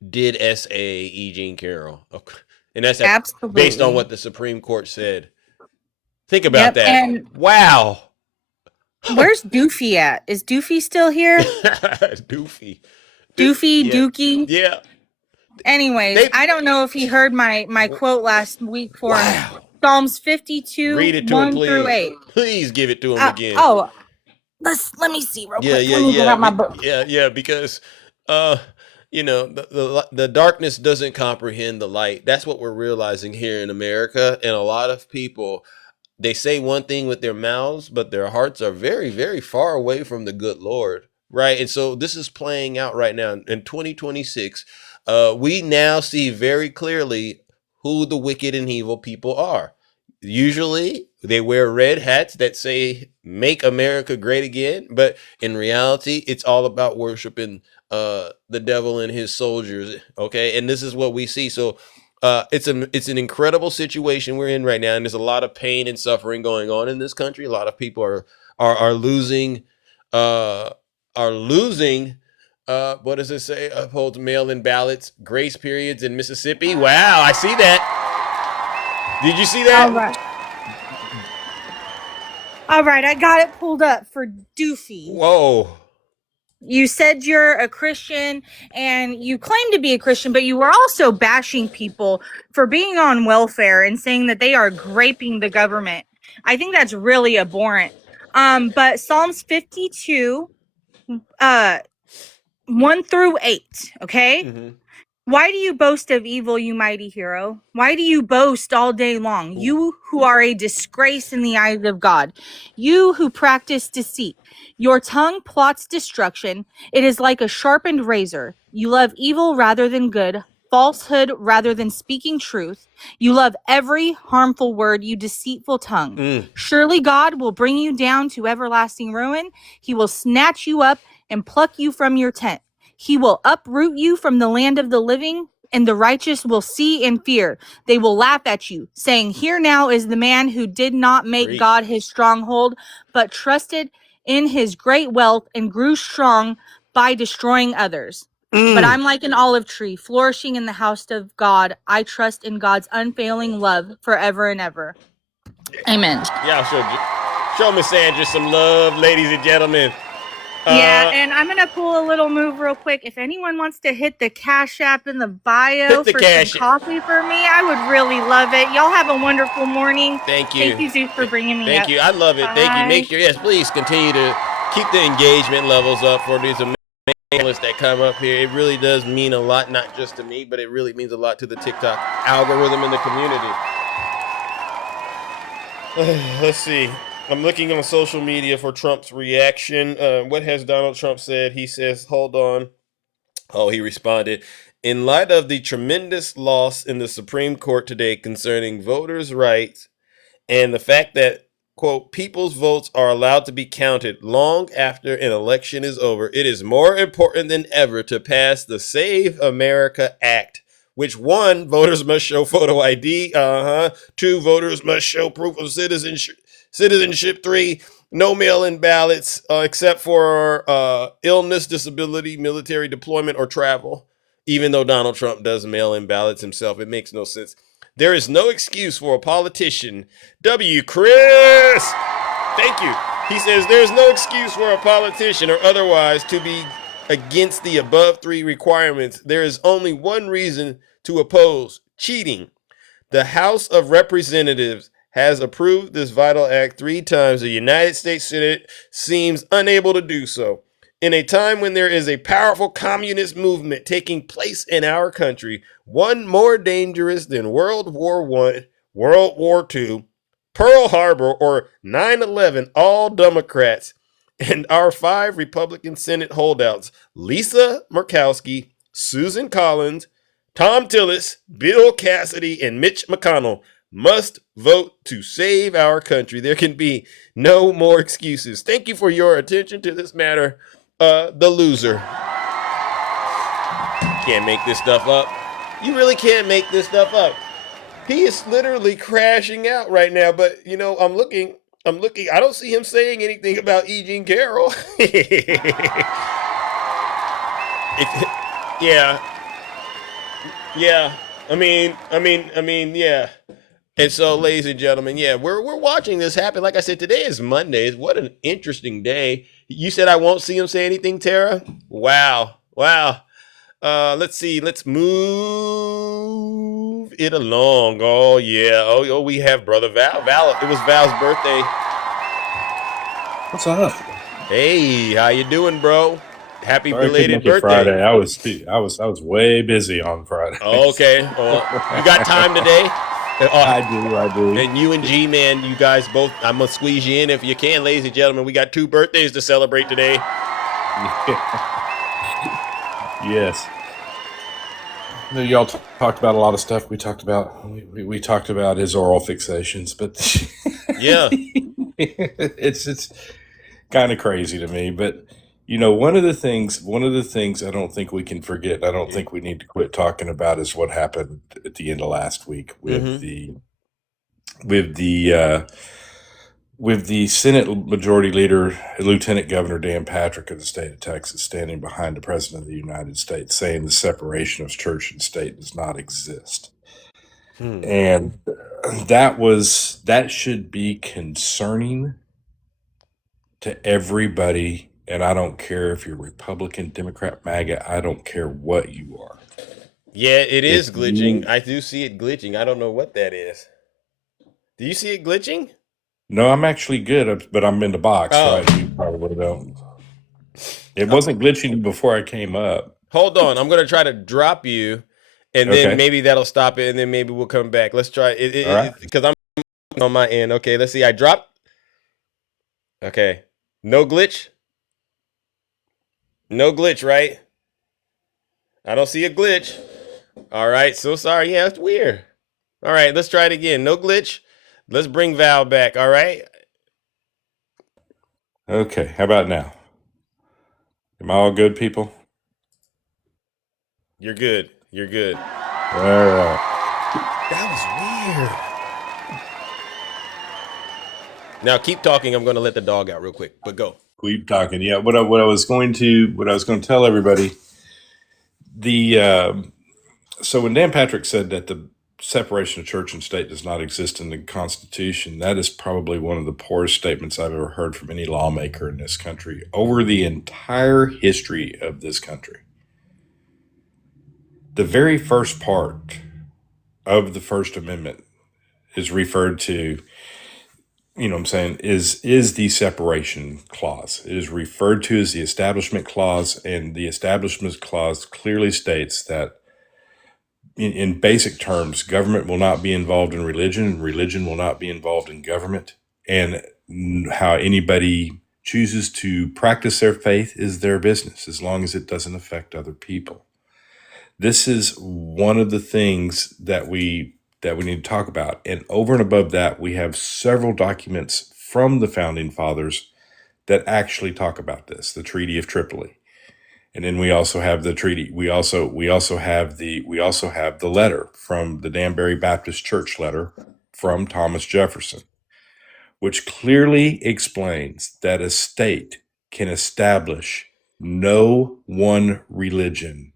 did SA E. Jean Carroll. Okay. And that's based on what the Supreme Court said. Think about that. And wow. Where's Doofy at? Is Doofy still here? Dookie. Yeah. Anyways, I don't know if he heard my quote last week for him. Psalms 52, Read it to 1 him, please. through 8. Please give it to him again. Let me see real quick. Yeah, Let me grab my book. Yeah, because the darkness doesn't comprehend the light. That's what we're realizing here in America. And a lot of people, they say one thing with their mouths, but their hearts are very, very far away from the good Lord. Right. And so this is playing out right now in 2026. We now see very clearly who the wicked and evil people are. Usually they wear red hats that say, make America great again. But in reality, it's all about worshiping the devil and his soldiers. OK, and this is what we see. So it's an incredible situation we're in right now. And there's a lot of pain and suffering going on in this country. A lot of people are losing are losing. What does it say? Upholds mail-in ballots, grace periods in Mississippi. Wow, I see that. Did you see that? All right, I got it pulled up for Doofy. Whoa. You said you're a Christian and you claim to be a Christian, but you were also bashing people for being on welfare and saying that they are graping the government. I think that's really abhorrent. But Psalms 52, 1-8, okay? Mm-hmm. Why do you boast of evil, you mighty hero? Why do you boast all day long? You who are a disgrace in the eyes of God. You who practice deceit. Your tongue plots destruction. It is like a sharpened razor. You love evil rather than good, falsehood rather than speaking truth. You love every harmful word, you deceitful tongue. Surely God will bring you down to everlasting ruin. He will snatch you up and pluck you from your tent. He will uproot you from the land of the living, and the righteous will see and fear. They will laugh at you, saying, here now is the man who did not make God his stronghold, but trusted in his great wealth and grew strong by destroying others. But I'm like an olive tree flourishing in the house of God. I trust in God's unfailing love forever and ever. Amen. Yeah, show Miss Sandra some love, ladies and gentlemen. Yeah, and I'm going to pull a little move real quick. If anyone wants to hit the Cash App in the bio for some coffee for me, I would really love it. Y'all have a wonderful morning. Thank you. Thank you, Zeus, for bringing me up. Thank you. I love it. Bye. Thank you. Make sure, yes, please continue to keep the engagement levels up for these amazing analysts that come up here. It really does mean a lot, not just to me, but it really means a lot to the TikTok algorithm in the community. Let's see. I'm looking on social media for Trump's reaction. What has Donald Trump said? He says, hold on. Oh, he responded. In light of the tremendous loss in the Supreme Court today concerning voters' rights and the fact that, quote, people's votes are allowed to be counted long after an election is over, it is more important than ever to pass the Save America Act, which 1, voters must show photo ID. 2, voters must show proof of citizenship. 3, no mail-in ballots except for illness, disability, military deployment, or travel. Even though Donald Trump does mail-in ballots himself, it makes no sense. There is no excuse for a politician. W. Chris! Thank you. He says there's no excuse for a politician or otherwise to be against the above 3 requirements. There is only one reason to oppose: cheating. The House of Representatives has approved this vital act 3 times. The United States Senate seems unable to do so. In a time when there is a powerful communist movement taking place in our country, one more dangerous than World War I, World War II, Pearl Harbor, or 9/11, all Democrats, and our 5 Republican Senate holdouts, Lisa Murkowski, Susan Collins, Tom Tillis, Bill Cassidy, and Mitch McConnell, must vote to save our country. There can be no more excuses. Thank you for your attention to this matter. The loser. Can't make this stuff up. You really can't make this stuff up. He is literally crashing out right now, but you know, I'm looking. I don't see him saying anything about E. Jean Carroll. Yeah. I mean, yeah. And so, ladies and gentlemen, yeah, we're watching this happen. Like I said, today is Monday. What an interesting day. You said I won't see him say anything, Tara? Wow. Let's see. Let's move it along. Oh, yeah. Oh, we have Brother Val. It was Val's birthday. What's up? Hey, how you doing, bro? Happy belated birthday. Friday. I was way busy on Friday. Oh, okay. Well, you got time today? I do. And you and G-Man, you guys both, I'm going to squeeze you in if you can, ladies and gentlemen. We got 2 birthdays to celebrate today. Yes. Y'all talked about a lot of stuff. We talked about his oral fixations, but yeah, it's kind of crazy to me. But you know, one of the things I don't think we can forget. I don't think we need to quit talking about is what happened at the end of last week with the with the Senate Majority Leader, Lieutenant Governor Dan Patrick of the state of Texas, standing behind the President of the United States, saying the separation of church and state does not exist. And that should be concerning to everybody. And I don't care if you're Republican, Democrat, MAGA, I don't care what you are. Yeah, it is glitching. I do see it glitching. I don't know what that is. Do you see it glitching? No, I'm actually good, but I'm in the box, right? You probably don't. It wasn't glitching before I came up. Hold on. I'm going to try to drop you, and then maybe that'll stop it, and then maybe we'll come back. Let's try it because I'm on my end. Okay, let's see. I dropped. Okay. No glitch? No glitch, right? I don't see a glitch. All right. So sorry. Yeah, it's weird. All right. Let's try it again. No glitch. Let's bring Val back. All right. Okay. How about now? Am I all good, people? You're good. You're good. All right. That was weird. Now keep talking. I'm going to let the dog out real quick, but go. Keep talking. Yeah. What I was going to tell everybody, so when Dan Patrick said that the separation of church and state does not exist in the Constitution, that is probably one of the poorest statements I've ever heard from any lawmaker in this country over the entire history of this country. The very first part of the First Amendment is referred to, is the separation clause. It is referred to as the Establishment Clause, and the Establishment Clause clearly states that in basic terms, government will not be involved in religion, and religion will not be involved in government, and how anybody chooses to practice their faith is their business, as long as it doesn't affect other people. This is one of the things that we need to talk about. And over and above that, we have several documents from the Founding Fathers that actually talk about this, the Treaty of Tripoli. And then we also have the treaty. We also have the letter from the Danbury Baptist Church letter from Thomas Jefferson, which clearly explains that a state can establish no one religion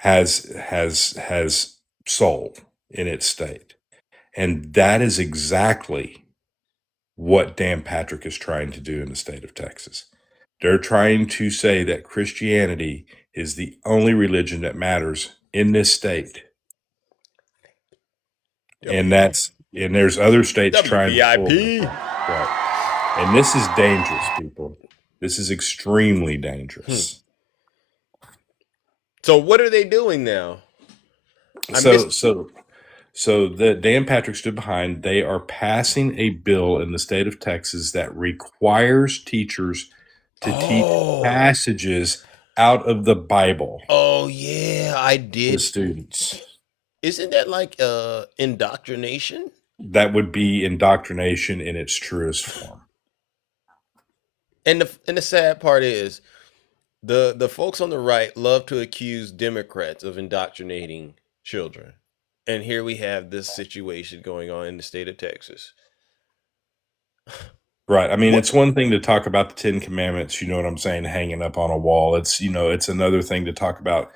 has soul in its state. And that is exactly what Dan Patrick is trying to do in the state of Texas. They're trying to say that Christianity is the only religion that matters in this state. And there's other states trying to pull them. Right. And this is dangerous, people. This is extremely dangerous. So what are they doing now? So that Dan Patrick stood behind, they are passing a bill in the state of Texas that requires teachers to teach passages out of the Bible. Oh yeah, I did. To students. Isn't that like indoctrination? That would be indoctrination in its truest form. And the sad part is the folks on the right love to accuse Democrats of indoctrinating children. And here we have this situation going on in the state of Texas. Right. I mean, it's one thing to talk about the 10 Commandments, you know what I'm saying, hanging up on a wall. It's another thing to talk about.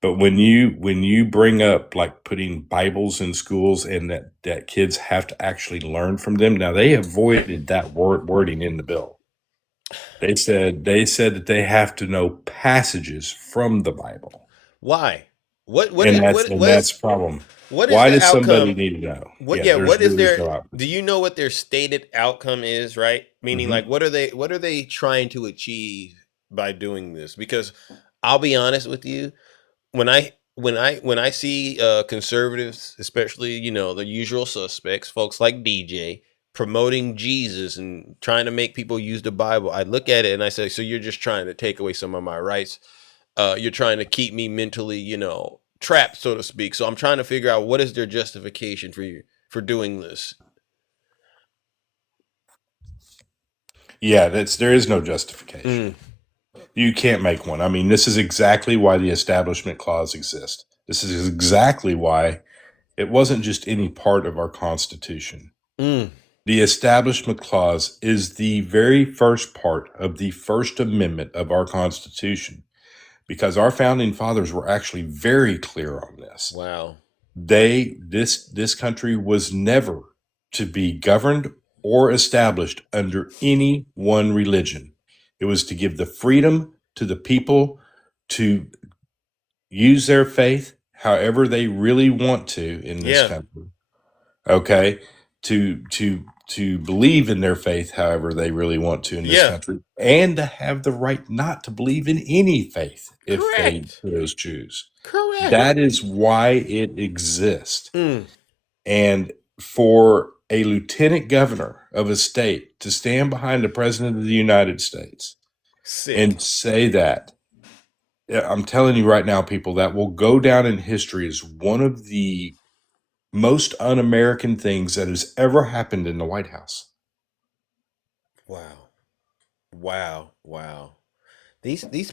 But when you bring up like putting Bibles in schools and that kids have to actually learn from them. Now they avoided that wording in the bill. They said that they have to know passages from the Bible. Why? That's the problem. Why does somebody need to know? What is their? Do you know what their stated outcome is? Right, meaning like what are they trying to achieve by doing this? Because I'll be honest with you, when I see conservatives, especially the usual suspects, folks like DJ promoting Jesus and trying to make people use the Bible, I look at it and I say, so you're just trying to take away some of my rights. You're trying to keep me mentally, trapped, so to speak. So I'm trying to figure out what is their justification for doing this. Yeah, there is no justification. You can't make one. I mean, this is exactly why the Establishment Clause exists. This is exactly why it wasn't just any part of our Constitution. The Establishment Clause is the very first part of the First Amendment of our Constitution, because our founding fathers were actually very clear on this. Wow. This country was never to be governed or established under any one religion. It was to give the freedom to the people to use their faith however they really want to in this country. Okay? To believe in their faith however they really want to in this country, and to have the right not to believe in any faith if they those choose. Correct. That is why it exists. And for a lieutenant governor of a state to stand behind the president of the United States and say that, I'm telling you right now, people, that will go down in history as one of the most un-American things that has ever happened in the White House. Wow. These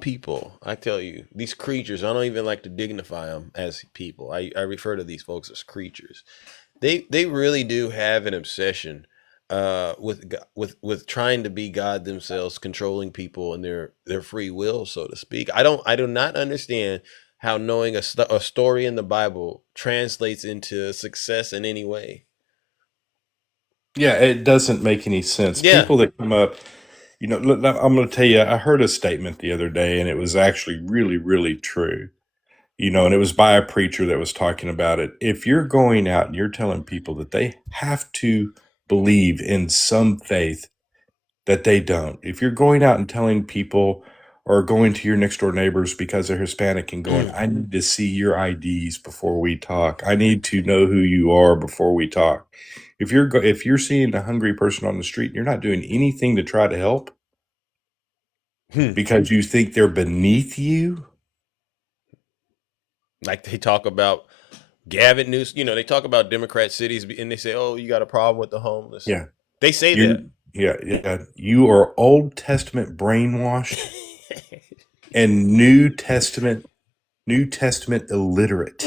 people, I tell you, these creatures, I don't even like to dignify them as people. I refer to these folks as creatures. They really do have an obsession with trying to be God themselves, controlling people and their free will, so to speak. I do not understand how knowing a story in the Bible translates into success in any way. Yeah, it doesn't make any sense. People that come up, look, I'm going to tell you, I heard a statement the other day, and it was actually really, really true. And it was by a preacher that was talking about it. If you're going out and you're telling people that they have to believe in some faith that they don't, if you're going out and telling people or going to your next door neighbors because they're Hispanic and going, I need to see your IDs before we talk. I need to know who you are before we talk. If you're seeing a hungry person on the street, you're not doing anything to try to help because you think they're beneath you. Like they talk about Gavin Newsom, they talk about Democrat cities and they say, oh, you got a problem with the homeless. Yeah. They say that. Yeah. You are Old Testament brainwashed and New Testament illiterate.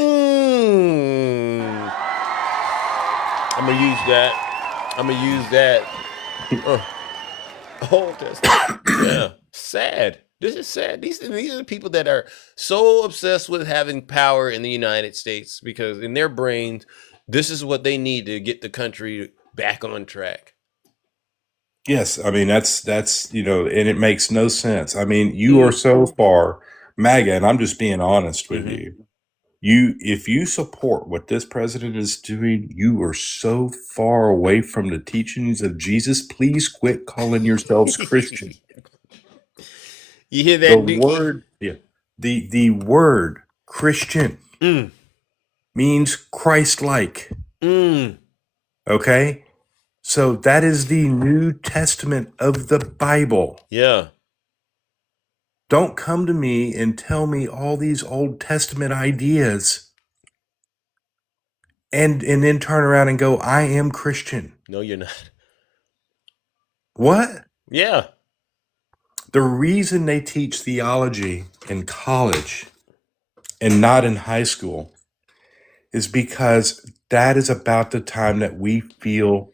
I'm gonna use that. Old Testament. Yeah. Sad. This is sad. These are the people that are so obsessed with having power in the United States because in their brains, this is what they need to get the country back on track. Yes, I mean that's and it makes no sense. I mean, you are so far MAGA, and I'm just being honest with you. If you support what this president is doing, you are so far away from the teachings of Jesus. Please quit calling yourselves Christian. You hear that? The word Christian means Christ-like. Okay? So that is the New Testament of the Bible. Yeah. Don't come to me and tell me all these Old Testament ideas and then turn around and go, I am Christian. No, you're not. What? Yeah. The reason they teach theology in college and not in high school is because that is about the time that we feel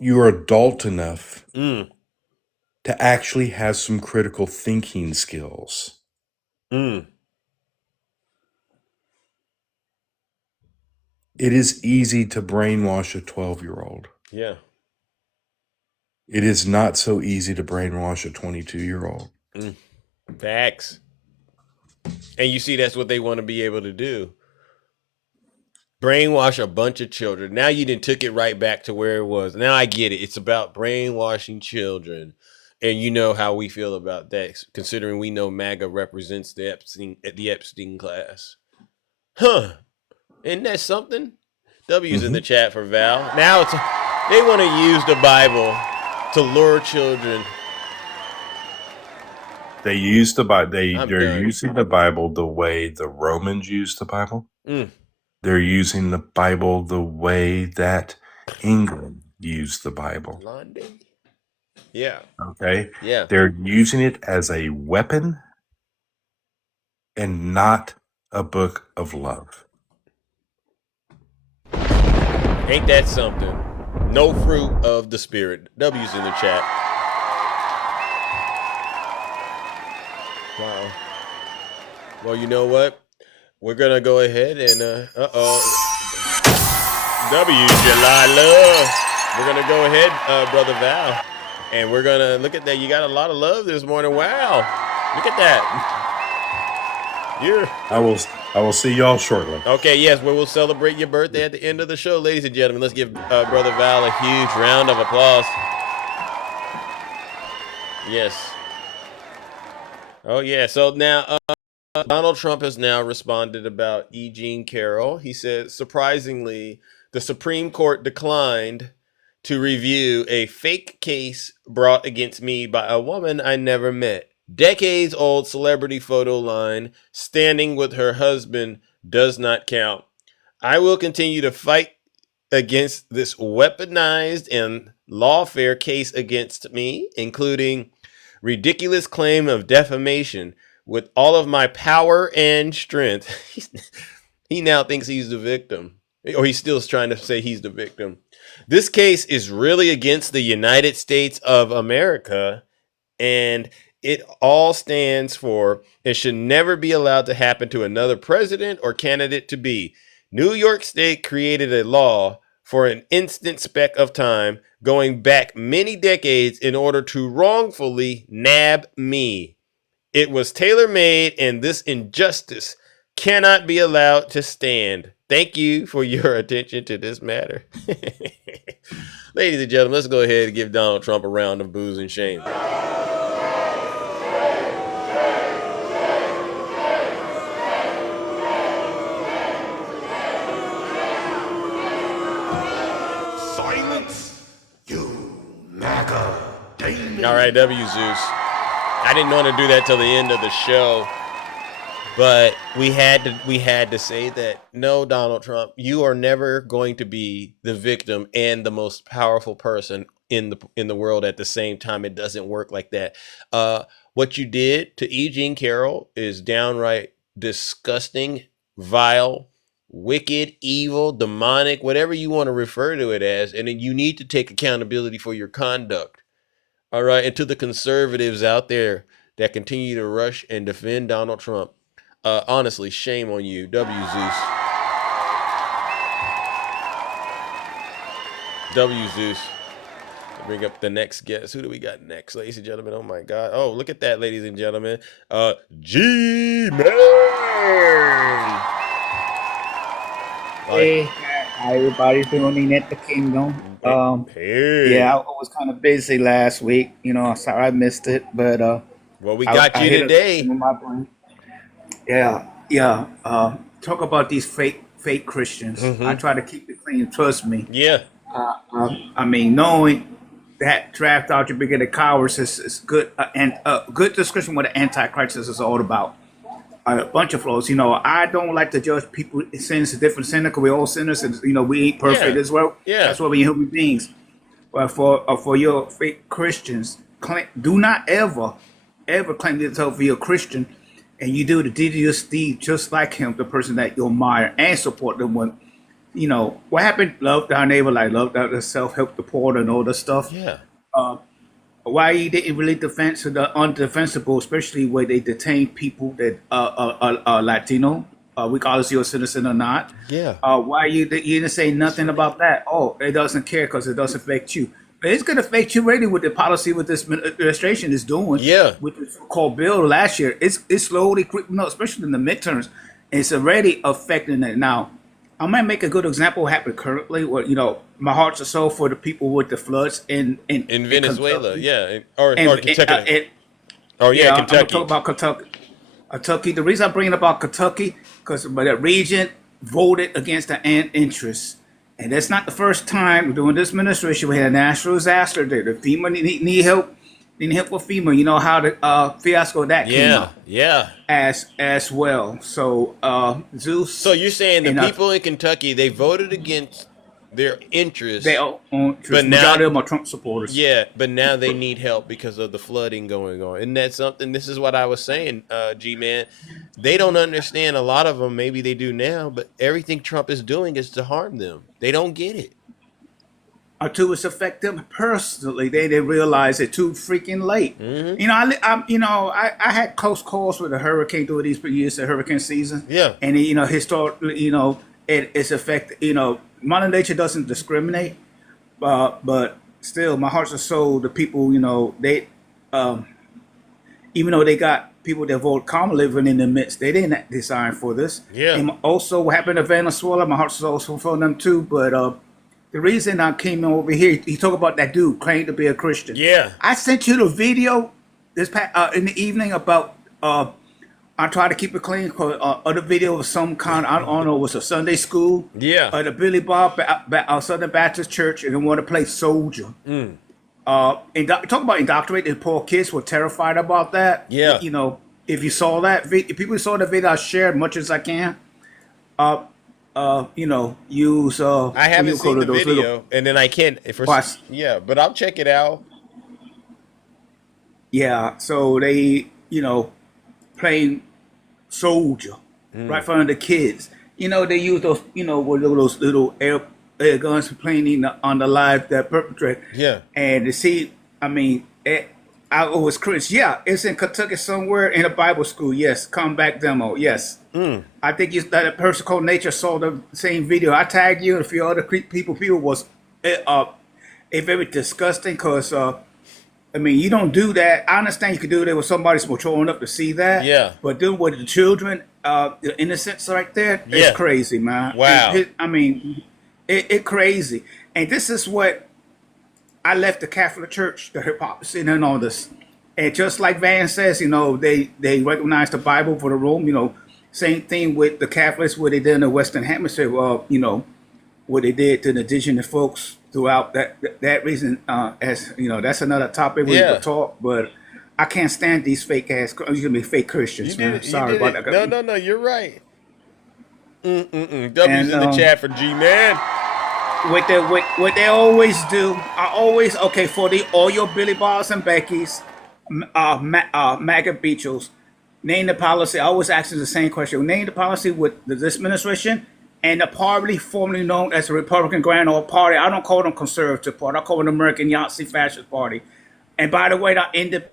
you're adult enough to actually have some critical thinking skills. It is easy to brainwash a 12-year-old. Yeah. It is not so easy to brainwash a 22-year-old. Facts. And you see, that's what they want to be able to do. Brainwash a bunch of children. Now you done took it right back to where it was. Now I get it. It's about brainwashing children. And you know how we feel about that, considering we know MAGA represents the Epstein class. Huh. Isn't that something? W's in the chat for Val. Now they want to use the Bible to lure children. They use the Bible. They're using the Bible the way the Romans used the Bible. They're using the Bible the way that England used the Bible. Yeah. Okay. Yeah. They're using it as a weapon and not a book of love. Ain't that something? No fruit of the spirit. W's in the chat. Wow. Well, you know what? We're gonna go ahead and W, July love. We're gonna go ahead, Brother Val, and we're gonna look at that. You got a lot of love this morning. Wow, look at that. I will see y'all shortly. Okay, yes, we will celebrate your birthday at the end of the show, ladies and gentlemen. Let's give Brother Val a huge round of applause. Yes. Oh yeah. So now Donald Trump has now responded about E. Jean Carroll. He said, surprisingly, the Supreme Court declined to review a fake case brought against me by a woman I never met. Decades-old celebrity photo line, standing with her husband, does not count. I will continue to fight against this weaponized and lawfare case against me, including ridiculous claim of defamation, with all of my power and strength. He now thinks he's the victim. Or he's still trying to say he's the victim. This case is really against the United States of America, and it all stands for it should never be allowed to happen to another president or candidate to be. New York State created a law for an instant speck of time going back many decades in order to wrongfully nab me. It was tailor-made, and this injustice cannot be allowed to stand. Thank you for your attention to this matter. Ladies and gentlemen, let's go ahead and give Donald Trump a round of boos and shame. Silence, you MAGA demon. All right, W. Zeus. I didn't want to do that till the end of the show, but we had to say that no, Donald Trump, you are never going to be the victim and the most powerful person in the world at the same time. It doesn't work like that. What you did to E. Jean Carroll is downright disgusting, vile, wicked, evil, demonic, whatever you want to refer to it as, and then you need to take accountability for your conduct. All right, and to the conservatives out there that continue to rush and defend Donald Trump, honestly, shame on you. W. Zeus. W. Zeus. Bring up the next guest. Who do we got next, ladies and gentlemen? Oh my God. Oh, look at that, ladies and gentlemen. G-Man. Hey, how everybody doing at the Kingdom? Yeah, I was kind of busy last week. You know, sorry I missed it, but well, we got you today. Yeah. Talk about these fake Christians. I try to keep it clean. Trust me. Yeah. I mean, knowing that draft out your bigger cowards is good, and good description what the Antichrist is all about. A bunch of flaws. You know, I don't like to judge people sins, different sinners, because we're all sinners, and you know we ain't perfect as well. Yeah, that's why we're human beings. But for your fake Christians, do not ever claim yourself to be a Christian, and you do the deediest deed just like him, the person that you admire and support them when. You know what happened? Love thy neighbor like love thyself, help the poor, and all the stuff. Yeah. Why he didn't really defend the undefensible, especially where they detain people that are Latino, regardless you're a citizen or not. Yeah. Why you didn't say nothing about that? Oh, it doesn't care because it doesn't affect you. But it's going to affect you really with the policy with this administration is doing. Yeah. With the so-called bill last year, it's slowly creeping up, especially in the midterms. It's already affecting it now. I might make a good example what happened currently. Where you know, my heart's are so for the people with the floods in Venezuela, Kentucky. or Kentucky. Kentucky. I'm gonna talk about Kentucky. The reason I'm bringing about Kentucky because the region voted against the interest, and that's not the first time during this administration we had a national disaster there. The FEMA need help. Need help with FEMA. You know how the fiasco that came up. Yeah. As well. So Zeus. So you're saying the people in Kentucky, they voted against their interests. But now they're my Trump supporters. Yeah, but now they need help because of the flooding going on. Isn't that something? This is what I was saying, G-Man. They don't understand. A lot of them, maybe they do now, but everything Trump is doing is to harm them. They don't get it. until it's affect them personally. They didn't realize it too freaking late. You know, I had close calls with a hurricane through these years, the hurricane season. Yeah. And you know, historically, you know, it's affected. You know, Mother Nature doesn't discriminate, but still, my heart's and soul, the people, you know, they, even though they got people that vote common living in the midst, they didn't design for this. Yeah. And also, what happened to Venezuela, my heart's also for them too. But the reason I came over here, he talked about that dude claimed to be a Christian. Yeah. I sent you the video this in the evening about. I try to keep it clean because other video of some kind. I don't know. It was a Sunday school. Yeah. The Billy Bob Southern Baptist Church, and they want to play soldier. And talk about indoctrinated poor kids were terrified about that. Yeah. You know, if you saw that, if people saw the video, I shared much as I can. You know, use. I haven't seen the video, and then I can't. Yeah, but I'll check it out. Yeah. So they, you know, playing soldier right in front of the kids. You know, they use those, you know, with those little air guns playing on the live that perpetrate. Yeah. And to see, I mean, I was cringe. Yeah, it's in Kentucky somewhere in a Bible school. Yes, comeback demo. Yes. I think that person called Nature saw the same video. I tagged you and a few other people. People was very disgusting because I mean, you don't do that. I understand you could do that with somebody's patrolling up to see that. Yeah. But doing with the children, the innocence right there, it's crazy, man. Wow. I mean, it crazy. And this is what I left the Catholic Church, the hypocrisy and all this. And just like Van says, you know, they recognize the Bible for the Rome, you know, same thing with the Catholics, what they did in the Western Hemisphere, you know, what they did to the indigenous folks throughout that reason, as you know, that's another topic we could talk. But I can't stand these fake ass, fake Christians, man. Sorry about that. No, you're right. W's in the chat for G Man. What they always do, for all your Billy Bobs and Beckys, MAGA Beachels, name the policy. I always ask the same question. Name the policy with this administration and the party formerly known as the Republican Grand Old Party. I don't call them Conservative Party. I call them the American Yahtzee Fascist Party. And by the way, the independent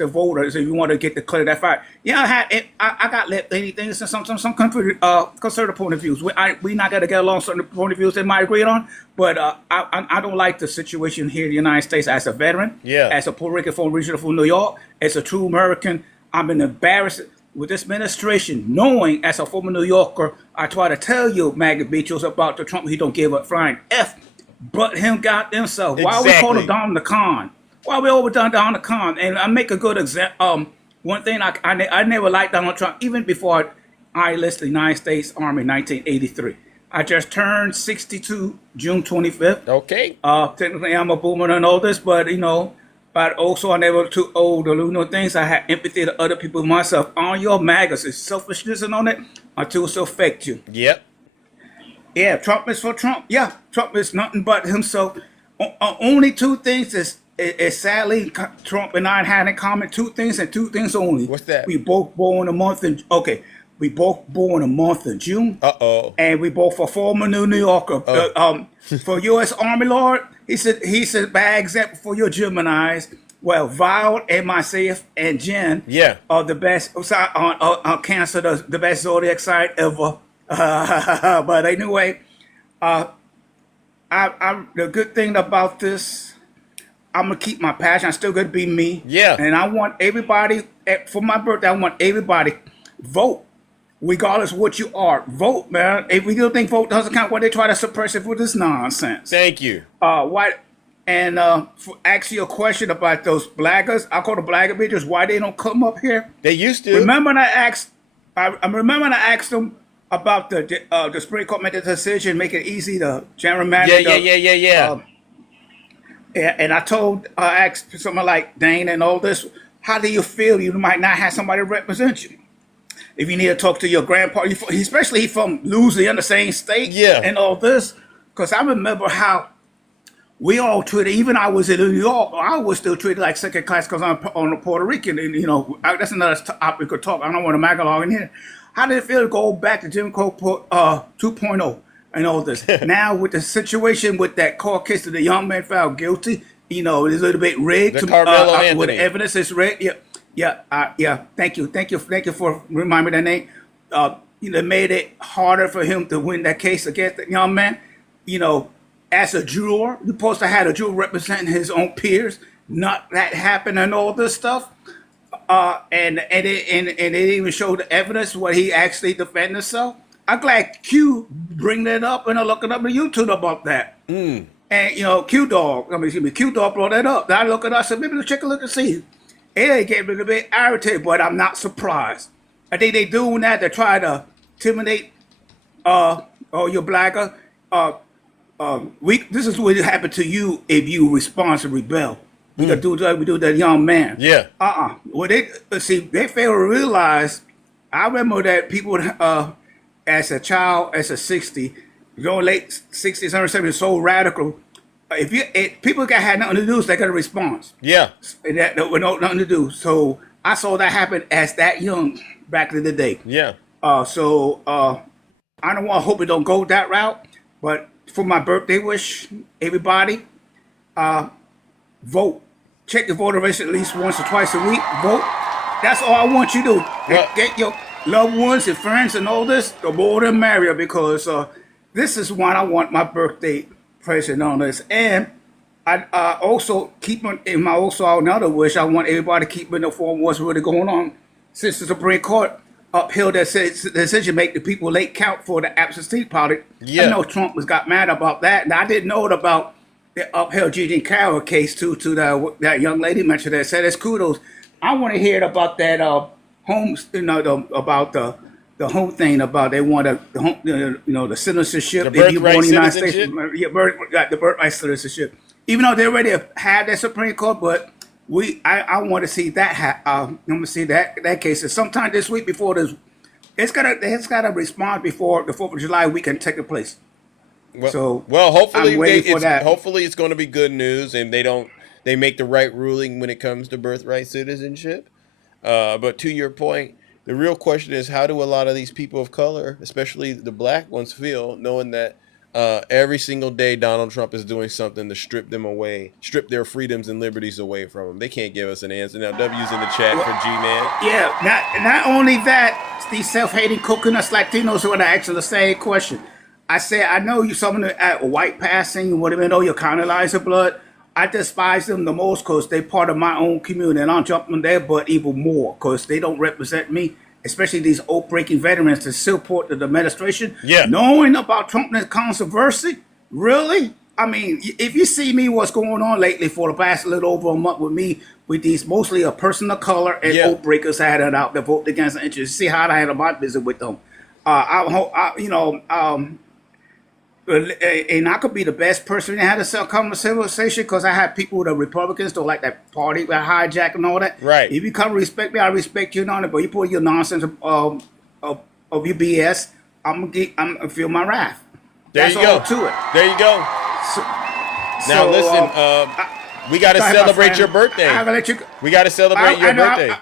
voters, if you want to get the clear that fact. Yeah, I got anything in some country conservative point of views. We not got to get along certain point of views they might agree on, but I don't like the situation here in the United States as a veteran, as a Puerto Rican from regional from New York, as a true American. I'm embarrassed with this administration, knowing as a former New Yorker, I try to tell you, MAGA Beachels, about the Trump, he don't give a flying F, but him got himself. Why we call him Don the Con? Why we over Don the Con? And I make a good example. One thing, I never liked Donald Trump, even before I enlisted the United States Army in 1983. I just turned 62 June 25th. Okay. Technically, I'm a boomer and all this, but, you know, but also I never too old to lose no things. I had empathy to other people myself. On your MAGAs, is selfishness on it until it affect you. Yep. Yeah, Trump is for Trump. Yeah, Trump is nothing but himself. Only two things is sadly Trump and I had in common. Two things and two things only. What's that? We both born a month in we both born a month in June. And we both are former New Yorker. For U.S. Army Lord, he said bad example for your Geminis. Well, Val and myself and Jen are the best on Cancer, the best zodiac sign ever. But anyway, the good thing about this, I'm gonna keep my passion. I'm still gonna be me. Yeah. And I want everybody for my birthday. I want everybody vote, regardless of what you are. Vote, man. If we don't think vote doesn't count, why they try to suppress it with this nonsense? Thank you. Why? And ask you a question about those blaggers. I call the blagger bitches. Why they don't come up here? They used to. Remember when I asked? I remember when I asked them about the Supreme Court made the decision, make it easy to gerrymander. Yeah. And I asked someone like Dane and all this, how do you feel you might not have somebody represent you? If you need to talk to your grandpa, especially from Louisiana, the same state, and all this, because I remember how we all treated, even I was in New York, I was still treated like second class because I'm a Puerto Rican, and that's another topic we could talk. I don't want to magalog in here. How did it feel to go back to Jim Crow 2.0? and all this. Now with the situation with that court case of the young man found guilty, it's a little bit rigged. Carmelo Anthony. With the evidence is rigged. Yeah. Thank you for reminding me that name. Made it harder for him to win that case against the young man. As a juror, you're supposed to have a juror representing his own peers. Not that happened and all this stuff. And it even showed the evidence where he actually defended himself. I'm glad Q bring that up and I'm looking up on YouTube about that. And Q Dog brought that up. I look it up, I said, maybe let's check a look and see. It get a little bit irritated, but I'm not surprised. I think they doing that to try to intimidate your blagger. This is what happened to you if you respond to rebel. We do that young man. Yeah. Well, they fail to realize. I remember that people, as a child, as a 60, late 60s, 70s, so radical. If people had nothing to do, they got a response. Yeah. And that with nothing to do. So I saw that happen as that young back in the day. Yeah. I don't want to hope it don't go that route, but for my birthday wish, everybody, vote. Check your voter list at least once or twice a week. Vote. That's all I want you to do. Get your loved ones and friends and all this, the more the merrier, because this is what I want my birthday present on this. And I also keep in my another wish, I want everybody to keep informed what's really going on since the Supreme Court upheld that decision, make the people late count for the absentee ballot. Yeah. I know Trump got mad about that, and I didn't know about the upheld Jean Carroll case to that young lady mentioned that. Said it's kudos. I want to hear about that homes, about the home thing about they want the citizenship. The birthright citizenship. The birthright citizenship. Even though they already have that Supreme Court, but I want to see that. I'm gonna see that case. And sometime this week before this, it's gotta respond before the 4th of July weekend taking place. Well, hopefully I'm waiting for that. Hopefully it's going to be good news, and they make the right ruling when it comes to birthright citizenship. But to your point, the real question is, how do a lot of these people of color, especially the black ones, feel knowing that every single day Donald Trump is doing something to strip their freedoms and liberties away from them? They can't give us an answer. Now, W's in the chat for G-Man. Yeah, not only that, these self-hating coconuts Latinos who are asking the same question. I said, I know you some of the white passing, whatever, know your colonizer blood. I despise them the most because they're part of my own community, and I'm jumping there, but even more because they don't represent me, especially these oath-breaking veterans that support the administration. Yeah. Knowing about Trump and controversy, really? I mean, if you see me, what's going on lately for the past little over a month with me, with these mostly a person of color and oath breakers I had it out that vote against the interest. See how I had my visit with them. And I could be the best person that had a conversation because I had people the Republicans don't like that party that hijack and all that. Right. If you come respect me, I respect you on it. But you put your nonsense of your BS, I'm gonna feel my wrath. There you go. To it. There you go. Now listen, we got to celebrate your birthday. I gotta let you. We got to celebrate your birthday.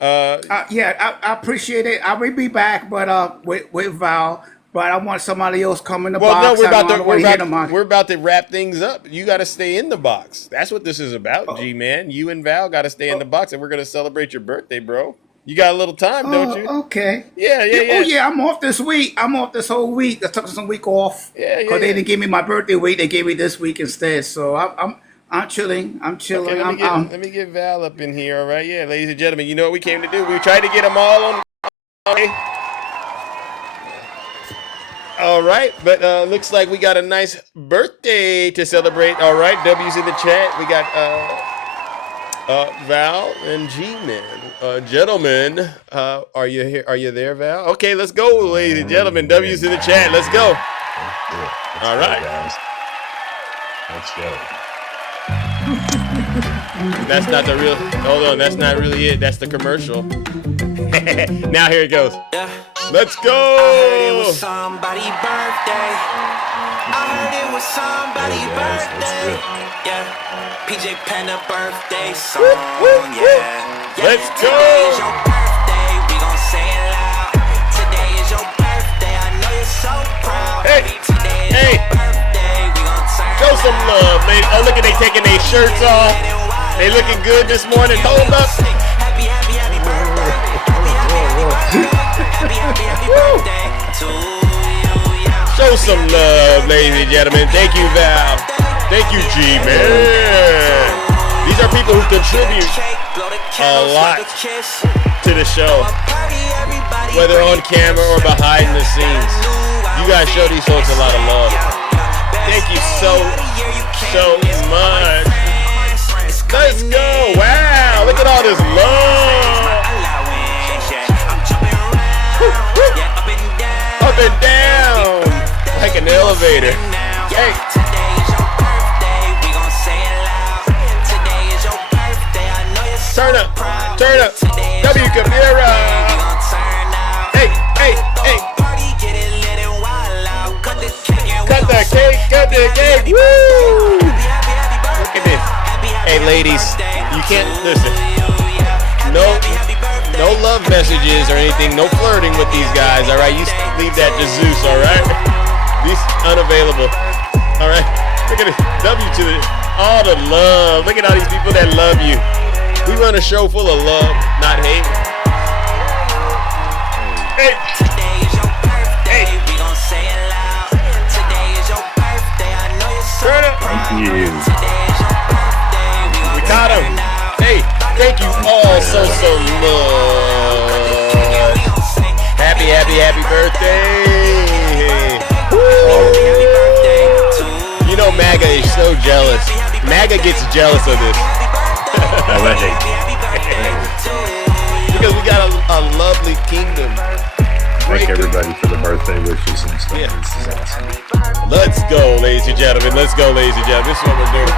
I appreciate it. I will be back, but with Val. But I want somebody else come in the box. No, we're about to wrap things up. You got to stay in the box. That's what this is about, G-Man. You and Val got to stay in the box, and we're going to celebrate your birthday, bro. You got a little time, don't you? Okay. Yeah. Oh, yeah, I'm off this week. I'm off this whole week. I took some week off. Because they didn't give me my birthday week. They gave me this week instead. So I'm chilling. Okay, let me get Val up in here, all right? Yeah, ladies and gentlemen, you know what we came to do? We tried to get them all on. All right, but looks like we got a nice birthday to celebrate. All right, W's in the chat. We got Val and G-Man. Gentlemen, are you here? Are you there, Val? Okay, let's go, ladies and gentlemen. W's in the chat. Let's go. All right, guys. Let's go. That's not the real. Hold on, that's not really it. That's the commercial. Now here it goes. Let's go. I heard it was somebody's birthday. I heard it was somebody's birthday. Yeah, PJ Panda birthday song. Yeah. Let's go. Today is your birthday. We gon' say it loud. Today is your birthday. I know you're so proud. Hey. Today Hey, show some love, ladies. Oh, look at they taking their shirts off. They looking good this morning. Hold up. Show some love, ladies and gentlemen. Thank you, Val. Thank you, G-Man. These are people who contribute a lot to the show, whether on camera or behind the scenes. You guys show these folks a lot of love. Thank you so much. Let's go. Wow, look at all this love. Up and down like an elevator. Hey. Turn up. W. Camira. Hey. Cut the cake. Woo! Look at this. Hey, ladies, you can't listen. No love messages or anything. No flirting with these guys. All right, you leave that to Zeus. All right, these unavailable. All right, look at it. W to all the love. Look at all these people that love you. We run a show full of love, not hate. Hey. Today is your birthday. We gon' say it loud. Today is your birthday. I know you're so proud. Thank you. Today is your birthday. We got him. Hey, thank you all so much. Happy birthday. Woo. You know MAGA is so jealous. MAGA gets jealous of this. Because we got a lovely kingdom. Thank everybody for the birthday wishes and stuff. Yeah. This is awesome. Let's go, ladies and gentlemen. This is what we're doing.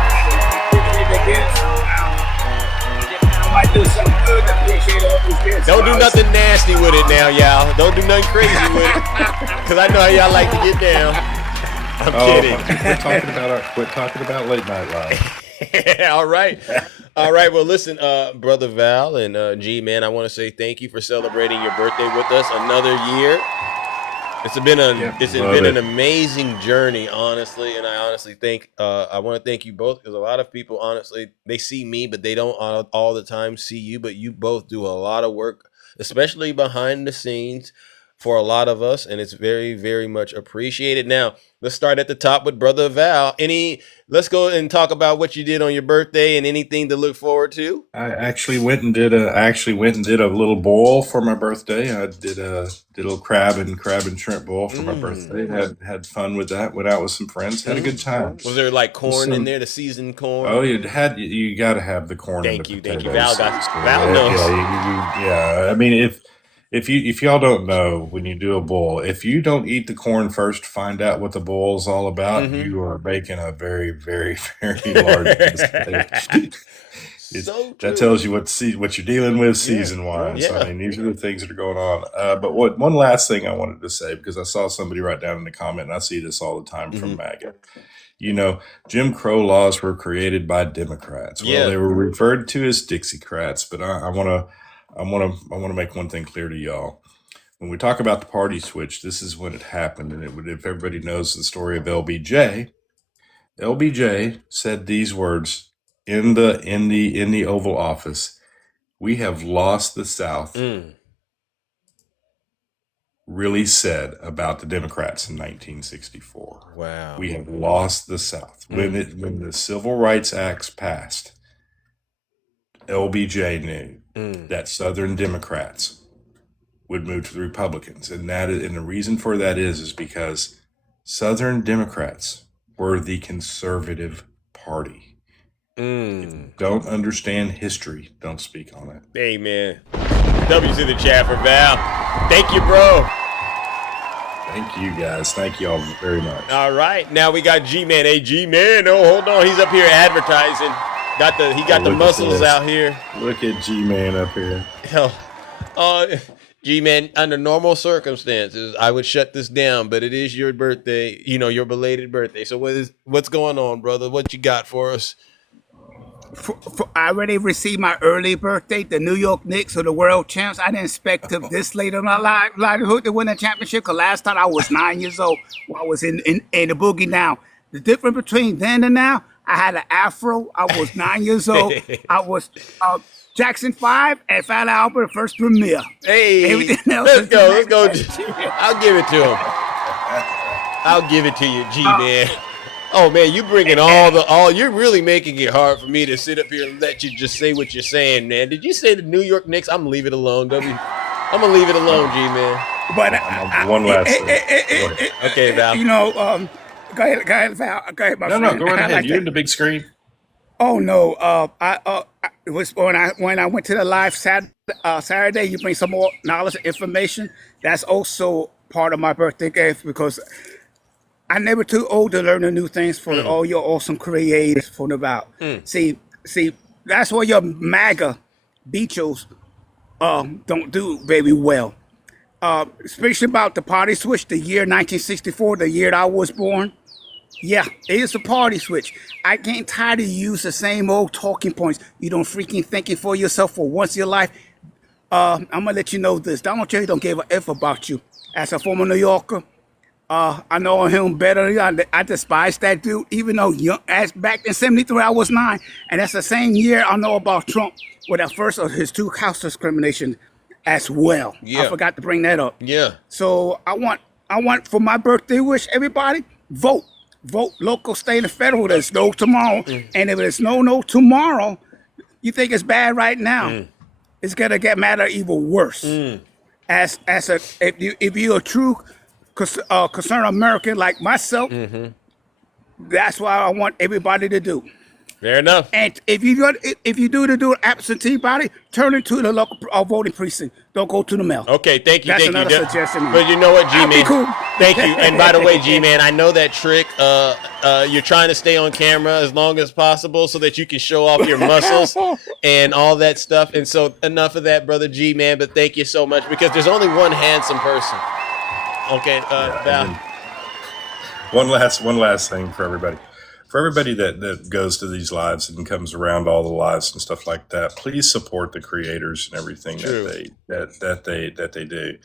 Don't do nothing nasty with it now, y'all. Don't do nothing crazy with it. Because I know how y'all like to get down. I'm kidding. Quit talking about late night live. All right. Well, listen, Brother Val and G-Man, I want to say thank you for celebrating your birthday with us another year. It's been an amazing journey, honestly, and I honestly think I want to thank you both because a lot of people, honestly, they see me, but they don't all the time see you. But you both do a lot of work, especially behind the scenes, for a lot of us, and it's very, very much appreciated. Now, let's start at the top with Brother Val. Let's go and talk about what you did on your birthday and anything to look forward to. I actually went and did a little boil for my birthday. I did a little crab and shrimp boil for my birthday. Had fun with that. Went out with some friends. Had a good time. Was there like corn in there, the seasoned corn? Oh, you got to have the corn. Thank you. Val knows. Yeah. I mean, if y'all don't know, when you do a boil, if you don't eat the corn first to find out what the boil is all about, you are making a very, very, very large mistake. That tells you what you're dealing with season-wise. Yeah. I mean, these are the things that are going on. But one last thing I wanted to say, because I saw somebody write down in the comment, and I see this all the time from MAGA. You know, Jim Crow laws were created by Democrats. Well, they were referred to as Dixiecrats, but I want to make one thing clear to y'all. When we talk about the party switch, this is when it happened. And if everybody knows the story of LBJ said these words in the Oval Office: "We have lost the South." Really said about the Democrats in 1964. Wow. We have lost the South. When the Civil Rights Acts passed, LBJ knew that Southern Democrats would move to the Republicans, and the reason for that is because Southern Democrats were the conservative party. If you don't understand history, don't speak on it. Amen. W's in the chat for Val. Thank you, bro. Thank you, guys. Thank you all very much. All right, now we got G-Man. Hey, G-Man. Oh, hold on. He's up here advertising. He got the muscles out here. Look at G-Man up here. G-Man, under normal circumstances, I would shut this down, but it is your birthday, your belated birthday. So what's going on, brother? What you got for us? I already received my early birthday. The New York Knicks are the world champs. I didn't expect to this late in my livelihood to win a championship. Cause last time I was 9 years old. When I was in the boogie down. The difference between then and now, I had an afro. I was 9 years old. I was Jackson 5 and Fat Albert first premiere. Hey, everything else. Let's go. I'll give it to him. I'll give it to you, G-Man. Oh man, you bringing you're really making it hard for me to sit up here and let you just say what you're saying, man. Did you say the New York Knicks? I'm gonna leave it alone, I'm gonna leave it alone, G-Man. But one last thing. Okay, Val. You know, go ahead, Val. Go ahead, my friend. No, go right ahead. Like You're in the big screen. Oh no, it was when I went to the live Saturday. You bring some more knowledge and information. That's also part of my birthday gift because I'm never too old to learn the new things for all your awesome creators for about. See, that's where your MAGA beachos don't do very well. Especially about the party switch, the year 1964, the year I was born. Yeah, it is a party switch. I get tired of you use the same old talking points. You don't freaking thinking for yourself for once in your life. I'm gonna let you know this. Donald J don't give a F about you. As a former New Yorker, I know him better. I despise that dude, even though as back in '73 I was 9, and that's the same year I know about Trump with the first of his 2 house discrimination as well. Yeah. I forgot to bring that up. Yeah. So I want for my birthday wish, everybody vote local, state, and federal. There's no tomorrow, and if there's no tomorrow, you think it's bad right now. It's gonna get matter even worse. If you're a true concerned American like myself, that's what I want everybody to do. Fair enough. And if you do an absentee body, turn into the local voting precinct. Don't go to the mail. Okay, thank you. That's another suggestion. But you know what, G-Man? Cool. Thank you. And by the way, G-Man, I know that trick. You're trying to stay on camera as long as possible so that you can show off your muscles and all that stuff. And so enough of that, brother G-Man. But thank you so much because there's only one handsome person. Okay, Val. One last thing for everybody. For everybody that goes to these lives and comes around all the lives and stuff like that, please support the creators and everything that they do.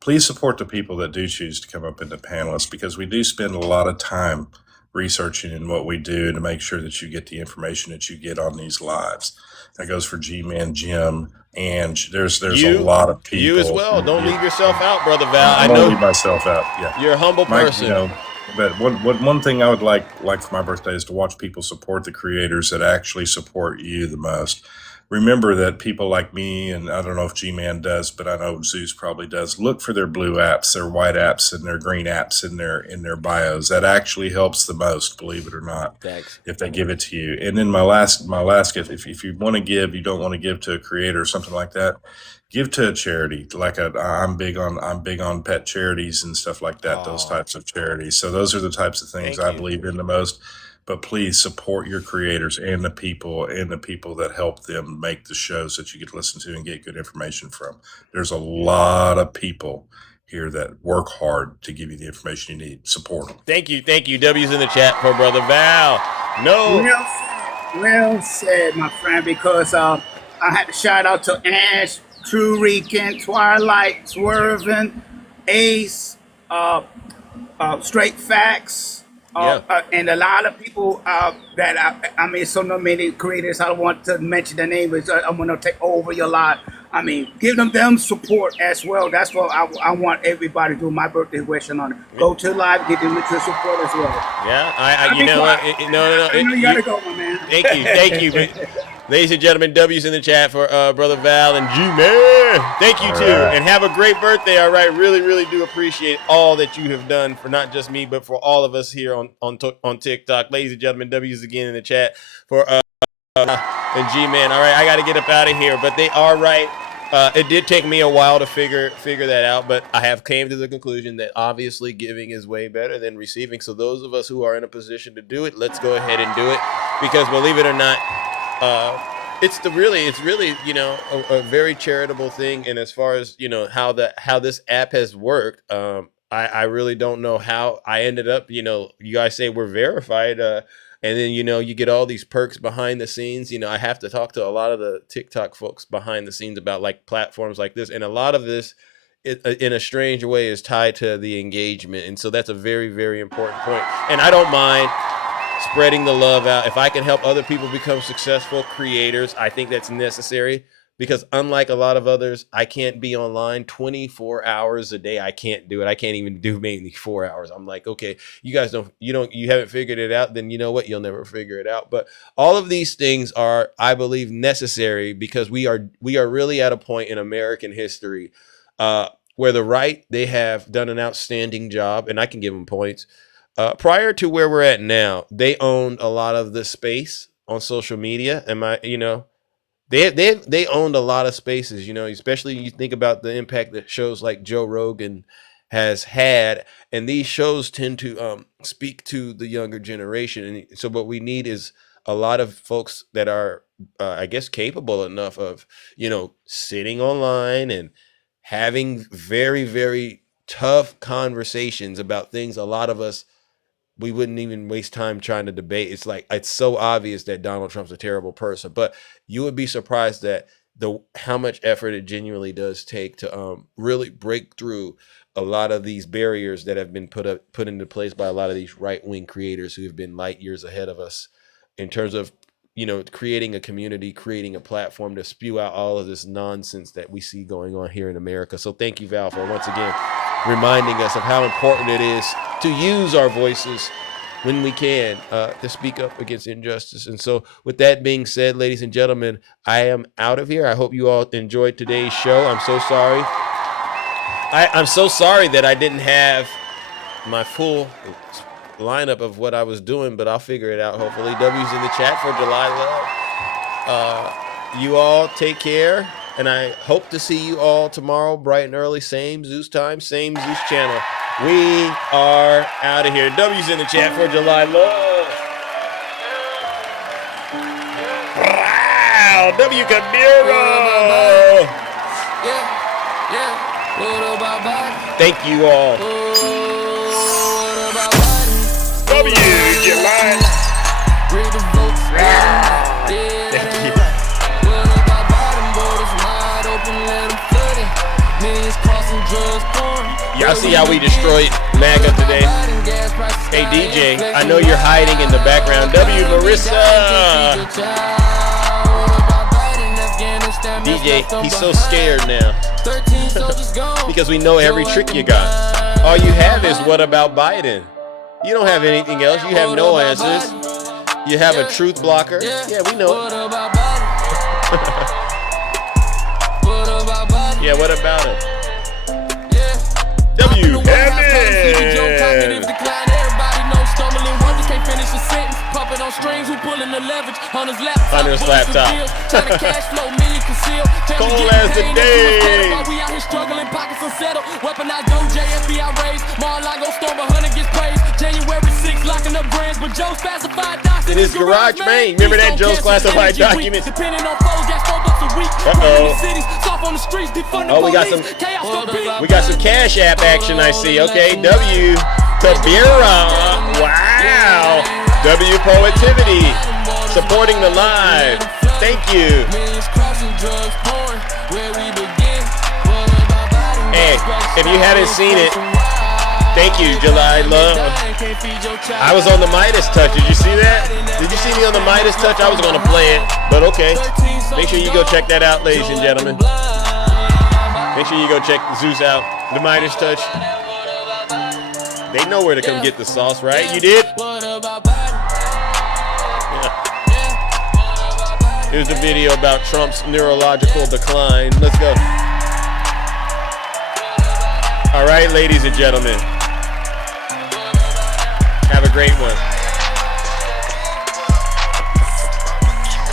Please support the people that do choose to come up into panelists because we do spend a lot of time researching in what we do to make sure that you get the information that you get on these lives. That goes for G-Man, Jim, and there's a lot of people. You as well. Don't leave yourself out, brother Val. I don't leave myself out. Yeah, you're a humble person. But one thing I would like for my birthday is to watch people support the creators that actually support you the most. Remember that people like me, and I don't know if G-Man does, but I know Zeus probably does, look for their blue apps, their white apps, and their green apps in their bios. That actually helps the most, believe it or not. Thanks. If they give it to you. And then my last gift, if you want to give, you don't want to give to a creator or something like that, give to a charity. Like I'm big on pet charities and stuff like that. Those types of charities. So those are the types of things I believe in the most. But please support your creators and the people that help them make the shows that you get to listen to and get good information from. There's a lot of people here that work hard to give you the information you need. Support them. Thank you. W's in the chat for brother Val. No. Well said, my friend, because I had to shout out to Ash, True Rican, Twilight, Swervin, Ace, Straight Facts, and a lot of people that I mean, so many creators. I don't want to mention the name, but I'm going to take over your lot. I mean, give them support as well. That's what I want everybody to do. My birthday wishing on it. Go to live, get them to support as well. Yeah, you know what? No. You gotta go, my man. Thank you. Ladies and gentlemen, W's in the chat for Brother Val and G-Man. Thank you, too. And have a great birthday, all right? Really, really do appreciate all that you have done for not just me, but for all of us here on TikTok. Ladies and gentlemen, W's again in the chat for and G-Man. All right, I got to get up out of here, but they are right. It did take me a while to figure that out, but I have came to the conclusion that obviously giving is way better than receiving. So those of us who are in a position to do it, let's go ahead and do it, because believe it or not, it's really a very charitable thing. And as far as how this app has worked, I really don't know how I ended up. You guys say we're verified. And then, you get all these perks behind the scenes. I have to talk to a lot of the TikTok folks behind the scenes about like platforms like this. And a lot of this, in a strange way, is tied to the engagement. And so that's a very, very important point. And I don't mind spreading the love out. If I can help other people become successful creators, I think that's necessary. Because unlike a lot of others, I can't be online 24 hours a day. I can't do it. I can't even do mainly 4 hours. I'm like, okay, you guys you haven't figured it out. Then you know what? You'll never figure it out. But all of these things are, I believe, necessary because we are really at a point in American history where the right, they have done an outstanding job, and I can give them points. Prior to where we're at now, they owned a lot of the space on social media. They owned a lot of spaces, especially you think about the impact that shows like Joe Rogan has had. And these shows tend to speak to the younger generation. And so what we need is a lot of folks that are, I guess, capable enough of, sitting online and having very, very tough conversations about things a lot of us, we wouldn't even waste time trying to debate. It's like, it's so obvious that Donald Trump's a terrible person, but you would be surprised that how much effort it genuinely does take to really break through a lot of these barriers that have been put into place by a lot of these right-wing creators who have been light years ahead of us in terms of, creating a community, creating a platform to spew out all of this nonsense that we see going on here in America. So thank you, Val, for once again reminding us of how important it is to use our voices when we can to speak up against injustice. And so with that being said, ladies and gentlemen, I am out of here. I hope you all enjoyed today's show. I'm so sorry. I'm so sorry that I didn't have my full lineup of what I was doing, but I'll figure it out. Hopefully. W's in the chat for July Love. You all take care. And I hope to see you all tomorrow, bright and early, same Zeus time, same Zeus channel. We are out of here. W's in the chat for July Love. Wow, W Kabira. Thank you all. W July. Y'all see how we destroyed MAGA today? Hey DJ, I know you're hiding in the background. W Marissa. DJ, he's so scared now. Because we know every trick you got. All you have is what about Biden? You don't have anything else. You have no answers. You have a truth blocker. Yeah, we know it. Yeah, what about it? W Heaven. Hunter's laptop. Cold as the day. In his garage, man. Remember that Joe's classified documents? Oh, we got some Cash App action, I see. Okay, W Kabira. Wow. W Poetivity supporting the live. Thank you. Hey, if you haven't seen it, thank you, July Love. I was on the Midas Touch. Did you see that? Did you see me on the Midas Touch? I was going to play it, but okay. Make sure you go check that out, ladies and gentlemen. Make sure you go check Zeus out. The Midas Touch. They know where to come get the sauce, right? You did? Yeah. Here's the video about Trump's neurological decline. Let's go. All right, ladies and gentlemen. Have a great one.